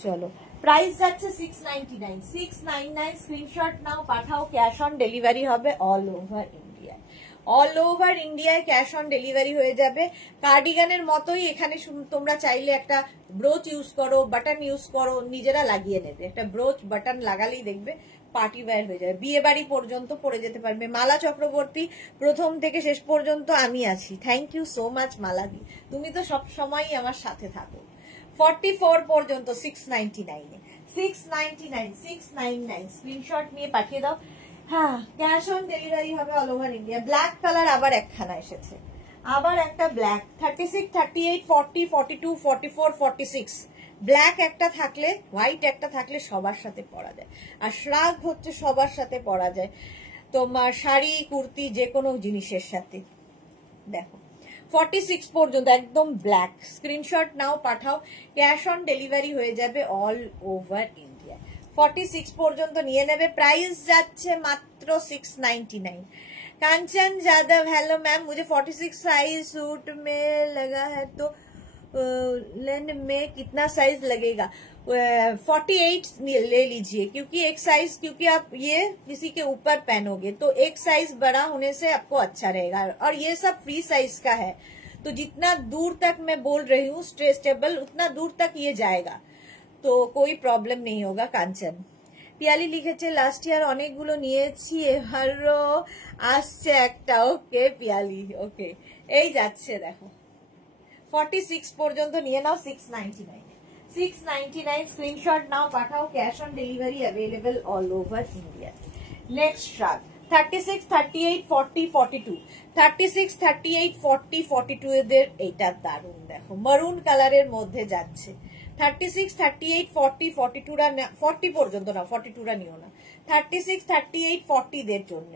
চলো প্রাইস যাচ্ছে 699, 699 স্ক্রিনশট নাও পাঠাও, ক্যাশ অন ডেলিভারি হবে all over India, all over ইন্ডিয়ায় ক্যাশ অন ডেলিভারি হয়ে যাবে। কার্ডিগানের মতোই এখানে তোমরা চাইলে একটা ব্রোচ ইউজ করো, বাটন ইউজ করো, নিজেরা লাগিয়ে নেবে, একটা ব্রোচ বাটন লাগালেই দেখবে পার্টি ওয়্যার হয়ে যাবে, বিয়ে বাড়ি পর্যন্ত পরে যেতে পারবে। মালা চক্রবর্তী, প্রথম থেকে শেষ পর্যন্ত আমি আছি, থ্যাংক ইউ সো মাচ মালাদি, তুমি তো সব সময়ই আমার সাথে থাকো। 44 পর্যন্ত 699-এ, 699, 699 স্ক্রিনশট নিয়ে পাঠিয়ে দাও। হ্যাঁ, ক্যাশ অন ডেলিভারি হবে all over India. Black colour আবার একখানা এসেছে, আবার একটা ব্ল্যাক। 36, 38, 40, 42, 44, 46 ব্ল্যাক একটা থাকলে, হোয়াইট একটা থাকলে সবার সাথে পরা যায়, আর শ্রাগ হচ্ছে সবার সাথে পরা যায়, তোমার শাড়ি কুর্তি যে কোনো জিনিসের সাথে। দেখো 46 পর্যন্ত একদম ব্ল্যাক, স্ক্রিনশট নাও পাঠাও, ক্যাশ অন ডেলিভারি হয়ে যাবে অল ওভার ইন্ডিয়া। 46 পর্যন্ত নিয়ে নেবে, প্রাইস যাচ্ছে মাত্র 699। कांचन यादव, हेलो मैम, मुझे 46 साइज सूट में लगा है तो लेन में कितना साइज लगेगा? 48 ले लीजिए, क्योंकि एक साइज, क्योंकि आप ये किसी के ऊपर पहनोगे तो एक साइज बड़ा होने से आपको अच्छा रहेगा, और ये सब फ्री साइज का है, तो जितना दूर तक मैं बोल रही हूँ स्ट्रेचेबल, उतना दूर तक ये जाएगा, तो कोई प्रॉब्लम नहीं होगा। कांचन পিয়ালি লিখেছে লাস্ট ইয়ার অনেকগুলো নিয়েছি, এবারও আসছে একটা। ওকে পিয়ালি, ওকে, এই যাচ্ছে দেখো 46 পর্যন্ত নিয়ে নাও 699, 699 স্ক্রিনশট নাও পাঠাও, cash on delivery available all over India. Next শ্রাগ 36, 38, 40, 42, 36, 38, 40, 42 এদের এইটা দারুণ, দেখো মারুন কালারের মধ্যে যাচ্ছে। 36, 38, 40, 42রা 40 পর্যন্ত না, 42রা নিও না। 36, 38, 40 দের জন্য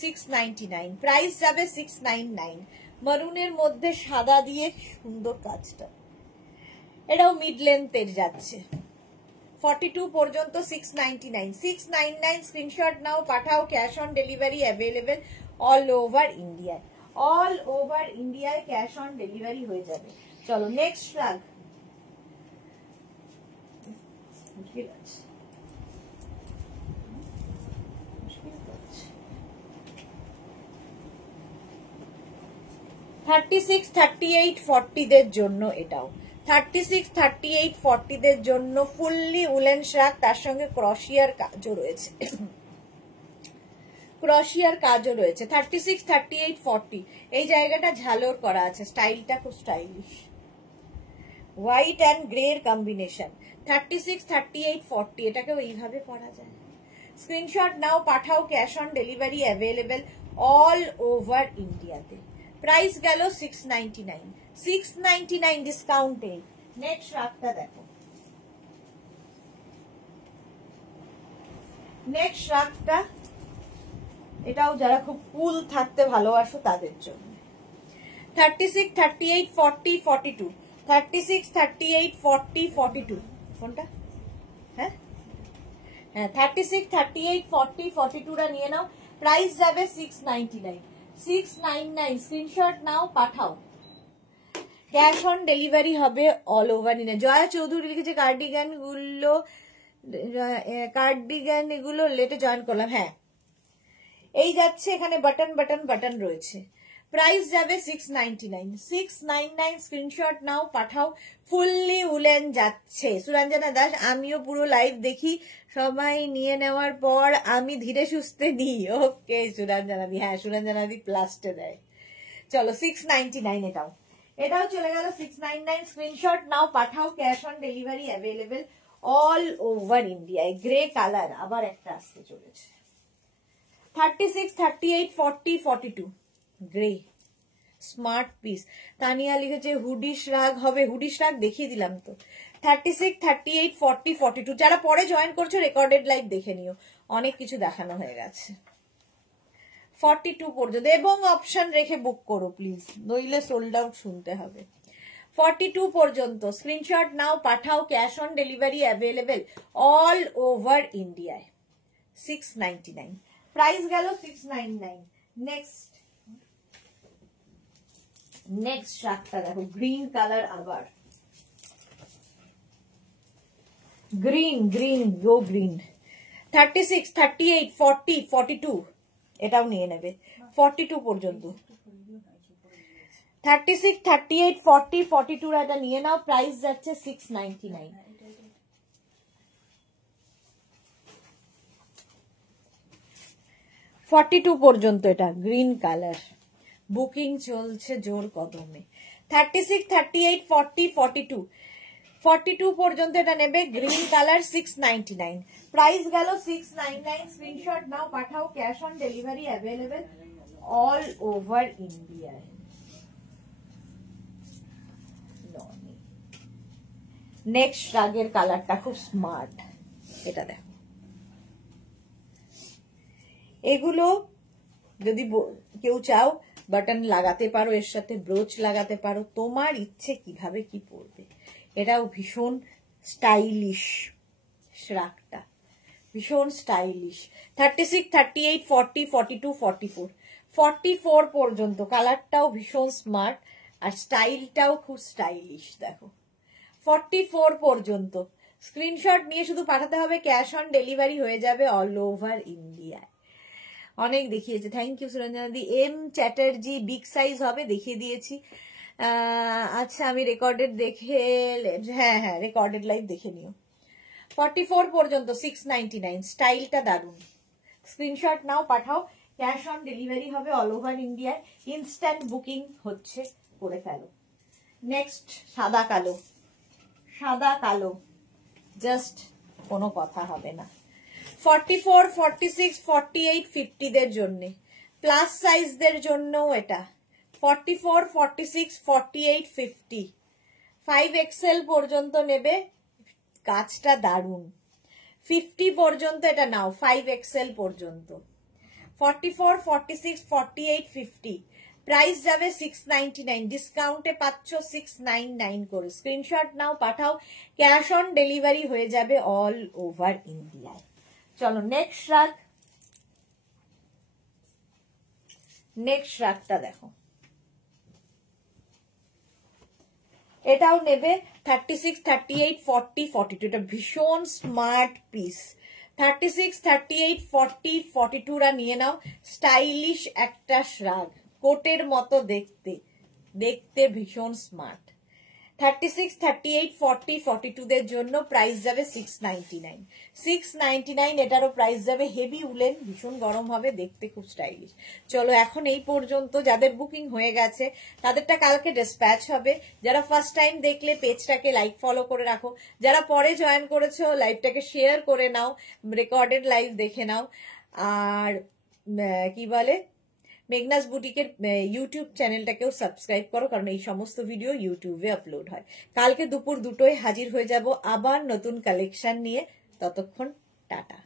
699, প্রাইস যাবে 699। মারুনের মধ্যে সাদা দিয়ে সুন্দর কাজটা, এটাও মিড লেন্থের যাচ্ছে। 42 পর্যন্ত 699, 699 স্ক্রিনশট নাও, পাঠাও, cash on delivery available all over ইন্ডিয়ায়, অল ওভার ইন্ডিয়ায় ক্যাশ অন ডেলিভারি হয়ে যাবে। চলো নেক্সট শ্রাগ, মুশকিল আছে, 36, 38, 40 দের জন্য এটাও 36, 38, 40 দের জন্য ফুললি উলেন শ্রাগ, তার সঙ্গে ক্রশিয়ার কাজও রয়েছে, ক্রশিয়ার কাজও রয়েছে। 36, 38, 40 এই জায়গাটা ঝালর করা আছে, স্টাইলটা খুব স্টাইলিশ, হোয়াইট অ্যান্ড গ্রে এর কম্বিনেশন। 36, 38, 40 এটাকেও এইভাবে পরা যায়। স্ক্রিনশট নাও, পাঠাও, cash on delivery available all over ইন্ডিয়াতে। প্রাইস গেল 699, 699 ডিসকাউন্টে। নেক্সট শ্রাগটা দেখো, নেক্সট শ্রাগটা এটাও যারা খুব কুল থাকতে ভালোবাসো তাদের জন্য। 36, 38, 40, 42, 36, 38, 40, 42 কোনটা? হ্যাঁ হ্যাঁ 36, 38, 40, 42 টা নিয়ে নাও। প্রাইস যাবে 699, 699 স্ক্রিনশট নাও, পাঠাও, ক্যাশ অন ডেলিভারি হবে all over India. Jaya Chowdhury লিখেছে কার্ডিগান এগুলো লেটে জয়েন করলাম। হ্যাঁ এই যাচ্ছে, এখানে বাটন বাটন বাটন রয়েছে। প্রাইস যাবে 699, 699 স্ক্রিনশট নাও, পাঠাও, ফুললি উলেন যাচ্ছে। সুরঞ্জনা দাস, আমিও পুরো লাইভ দেখি, সবাই নিয়ে নেওয়ার পর আমি ধীরে সুস্থে নিই। ওকে সুরঞ্জনা দি, হ্যাঁ সুরঞ্জনা দি প্লাস্টে দেয়। চলো 699 এটাও, এটাও চলে গেল 699 স্ক্রিনশট নাও, পাঠাও, cash on delivery available all over ইন্ডিয়ায়। গ্রে কালার আবার একটা আসতে চলেছে। 36, 38, 40, 42 গ্রে স্মার্ট পিস। তানিয়া লিখেছে হুডি শ্রাগ হবে, হুডি শ্রাগ দেখিয়ে দিলাম তো। 36, 38, 40, 42 যারা পরে জয়েন করছো রেকর্ডেড লাইভ দেখে নিও, অনেক কিছু দেখানো হয়ে গেছে। 42 পর্যন্ত, এবং অপশন রেখে বুক করো প্লিজ, নইলে সোল্ড আউট শুনতে হবে। 42 পর্যন্ত স্ক্রিনশট নাও, পাঠাও, cash on delivery available all over ইন্ডিয়ায়। 699 প্রাইস গেল 699। নেক্সট নেক্সট শ্রাগটা দেখো, গ্রিন কালার, আবার গ্রিন গ্রিন গো গ্রিন। 36, 38, 40, 42 এটাও নিয়ে নেবে 42 পর্যন্ত। 36, 38, 40, 42 এটা নিয়ে নাও। প্রাইস যাচ্ছে 699। 42 পর্যন্ত এটা গ্রিন কালার, বুকিং চলছে জোর কদমে। 36, 38, 40, 42 42 পর্যন্ত এটা নেবে, গ্রিন কালার, 699 প্রাইস গেল 699। স্ক্রিনশট নাও, পাঠাও, cash on delivery available all over ইন্ডিয়ায়। নেক্সট রাগের কালারটা খুব স্মার্ট, এটা দেখো। এগুলো যদি কেউ চাও বাটন লাগাতে পারো, এর সাথে ব্রোচ লাগাতে পারো, তোমার ইচ্ছে কিভাবে কি পরবে। এটাও ভীষণ স্টাইলিশ, শ্রাগটা ভীষণ স্টাইলিশ। 36, 38, 40, 42, 44 44 পর্যন্ত কালারটাও ভীষণ স্মার্ট, আর স্টাইলটাও খুব স্টাইলিশ। দেখো 44 পর্যন্ত স্ক্রিনশট নিয়ে শুধু পাঠাতে হবে, ক্যাশ অন ডেলিভারি হয়ে যাবে অল ওভার ইন্ডিয়ায়। অনেক দেখিয়েছে, thank you Suranjana di. M Chatterjee big size হবে, দেখিয়ে দিয়েছি। আচ্ছা আমি রেকর্ডেড দেখে, হ্যাঁ হ্যাঁ রেকর্ডেড লাইভ দেখে নিও। 44 পর্যন্ত 699, স্টাইলটা দারুন। স্ক্রিনশট নাও, পাঠাও, ক্যাশ অন ডেলিভারি হবে অল ওভার ইন্ডিয়ায়। ইনস্ট্যান্ট বুকিং হচ্ছে, করে ফেলো। নেক্সট সাদা কালো, সাদা কালো জাস্ট কোনো কথা হবে না। 44, 46, 48, 50 দের জন্য, প্লাস সাইজদের জন্যও এটা। 44, 46, 48, 50 5XL পর্যন্ত নেবে, কাজটা দারুন। 50 পর্যন্ত এটা নাও, 5XL পর্যন্ত। 44, 46, 48, 50 প্রাইস যাবে 699, ডিসকাউন্টে পাচ্ছ 699 করে। স্ক্রিনশট নাও, পাঠাও, ক্যাশ অন ডেলিভারি হয়ে যাবে অল ওভার ইন্ডিয়ায়। চলো নেক্সট শ্রাগ, নেক্সট শ্রাগটা দেখো, এটাও নেবে 36, 38, 40, 42, এটা ভীষণ স্মার্ট পিস। 36, 38, 40, 42 রা নিয়ে নাও। স্টাইলিশ একটা শ্রাগ, কোটের মতো দেখতে, দেখতে ভীষণ স্মার্ট। 36, 38, 40, 42 দের জন্য প্রাইস যাবে 699, 699। এটারও প্রাইস যাবে। হেভি উলেন, ভীষণ গরম হবে, দেখতে খুব স্টাইলিশ। চলো এখন এই পর্যন্ত। যাদের বুকিং হয়ে গেছে তাদেরটা কালকে ডিসপ্যাচ হবে। যারা ফার্স্ট টাইম দেখলে পেজটাকে লাইক ফলো করে রাখো, যারা পরে জয়েন করেছো লাইভটাকে শেয়ার করে নাও, রেকর্ডেড লাইভ দেখে নাও। আর কি বলে, মেঘনাস বুটিকের ইউটিউব চ্যানেলটাকেও সাবস্ক্রাইব করো, কারণ এই সমস্ত ভিডিও ইউটিউবে আপলোড হয়। কালকে দুপুর 2টোয় হাজির হয়ে যাব আবার নতুন কালেকশন নিয়ে। ততক্ষণ টাটা।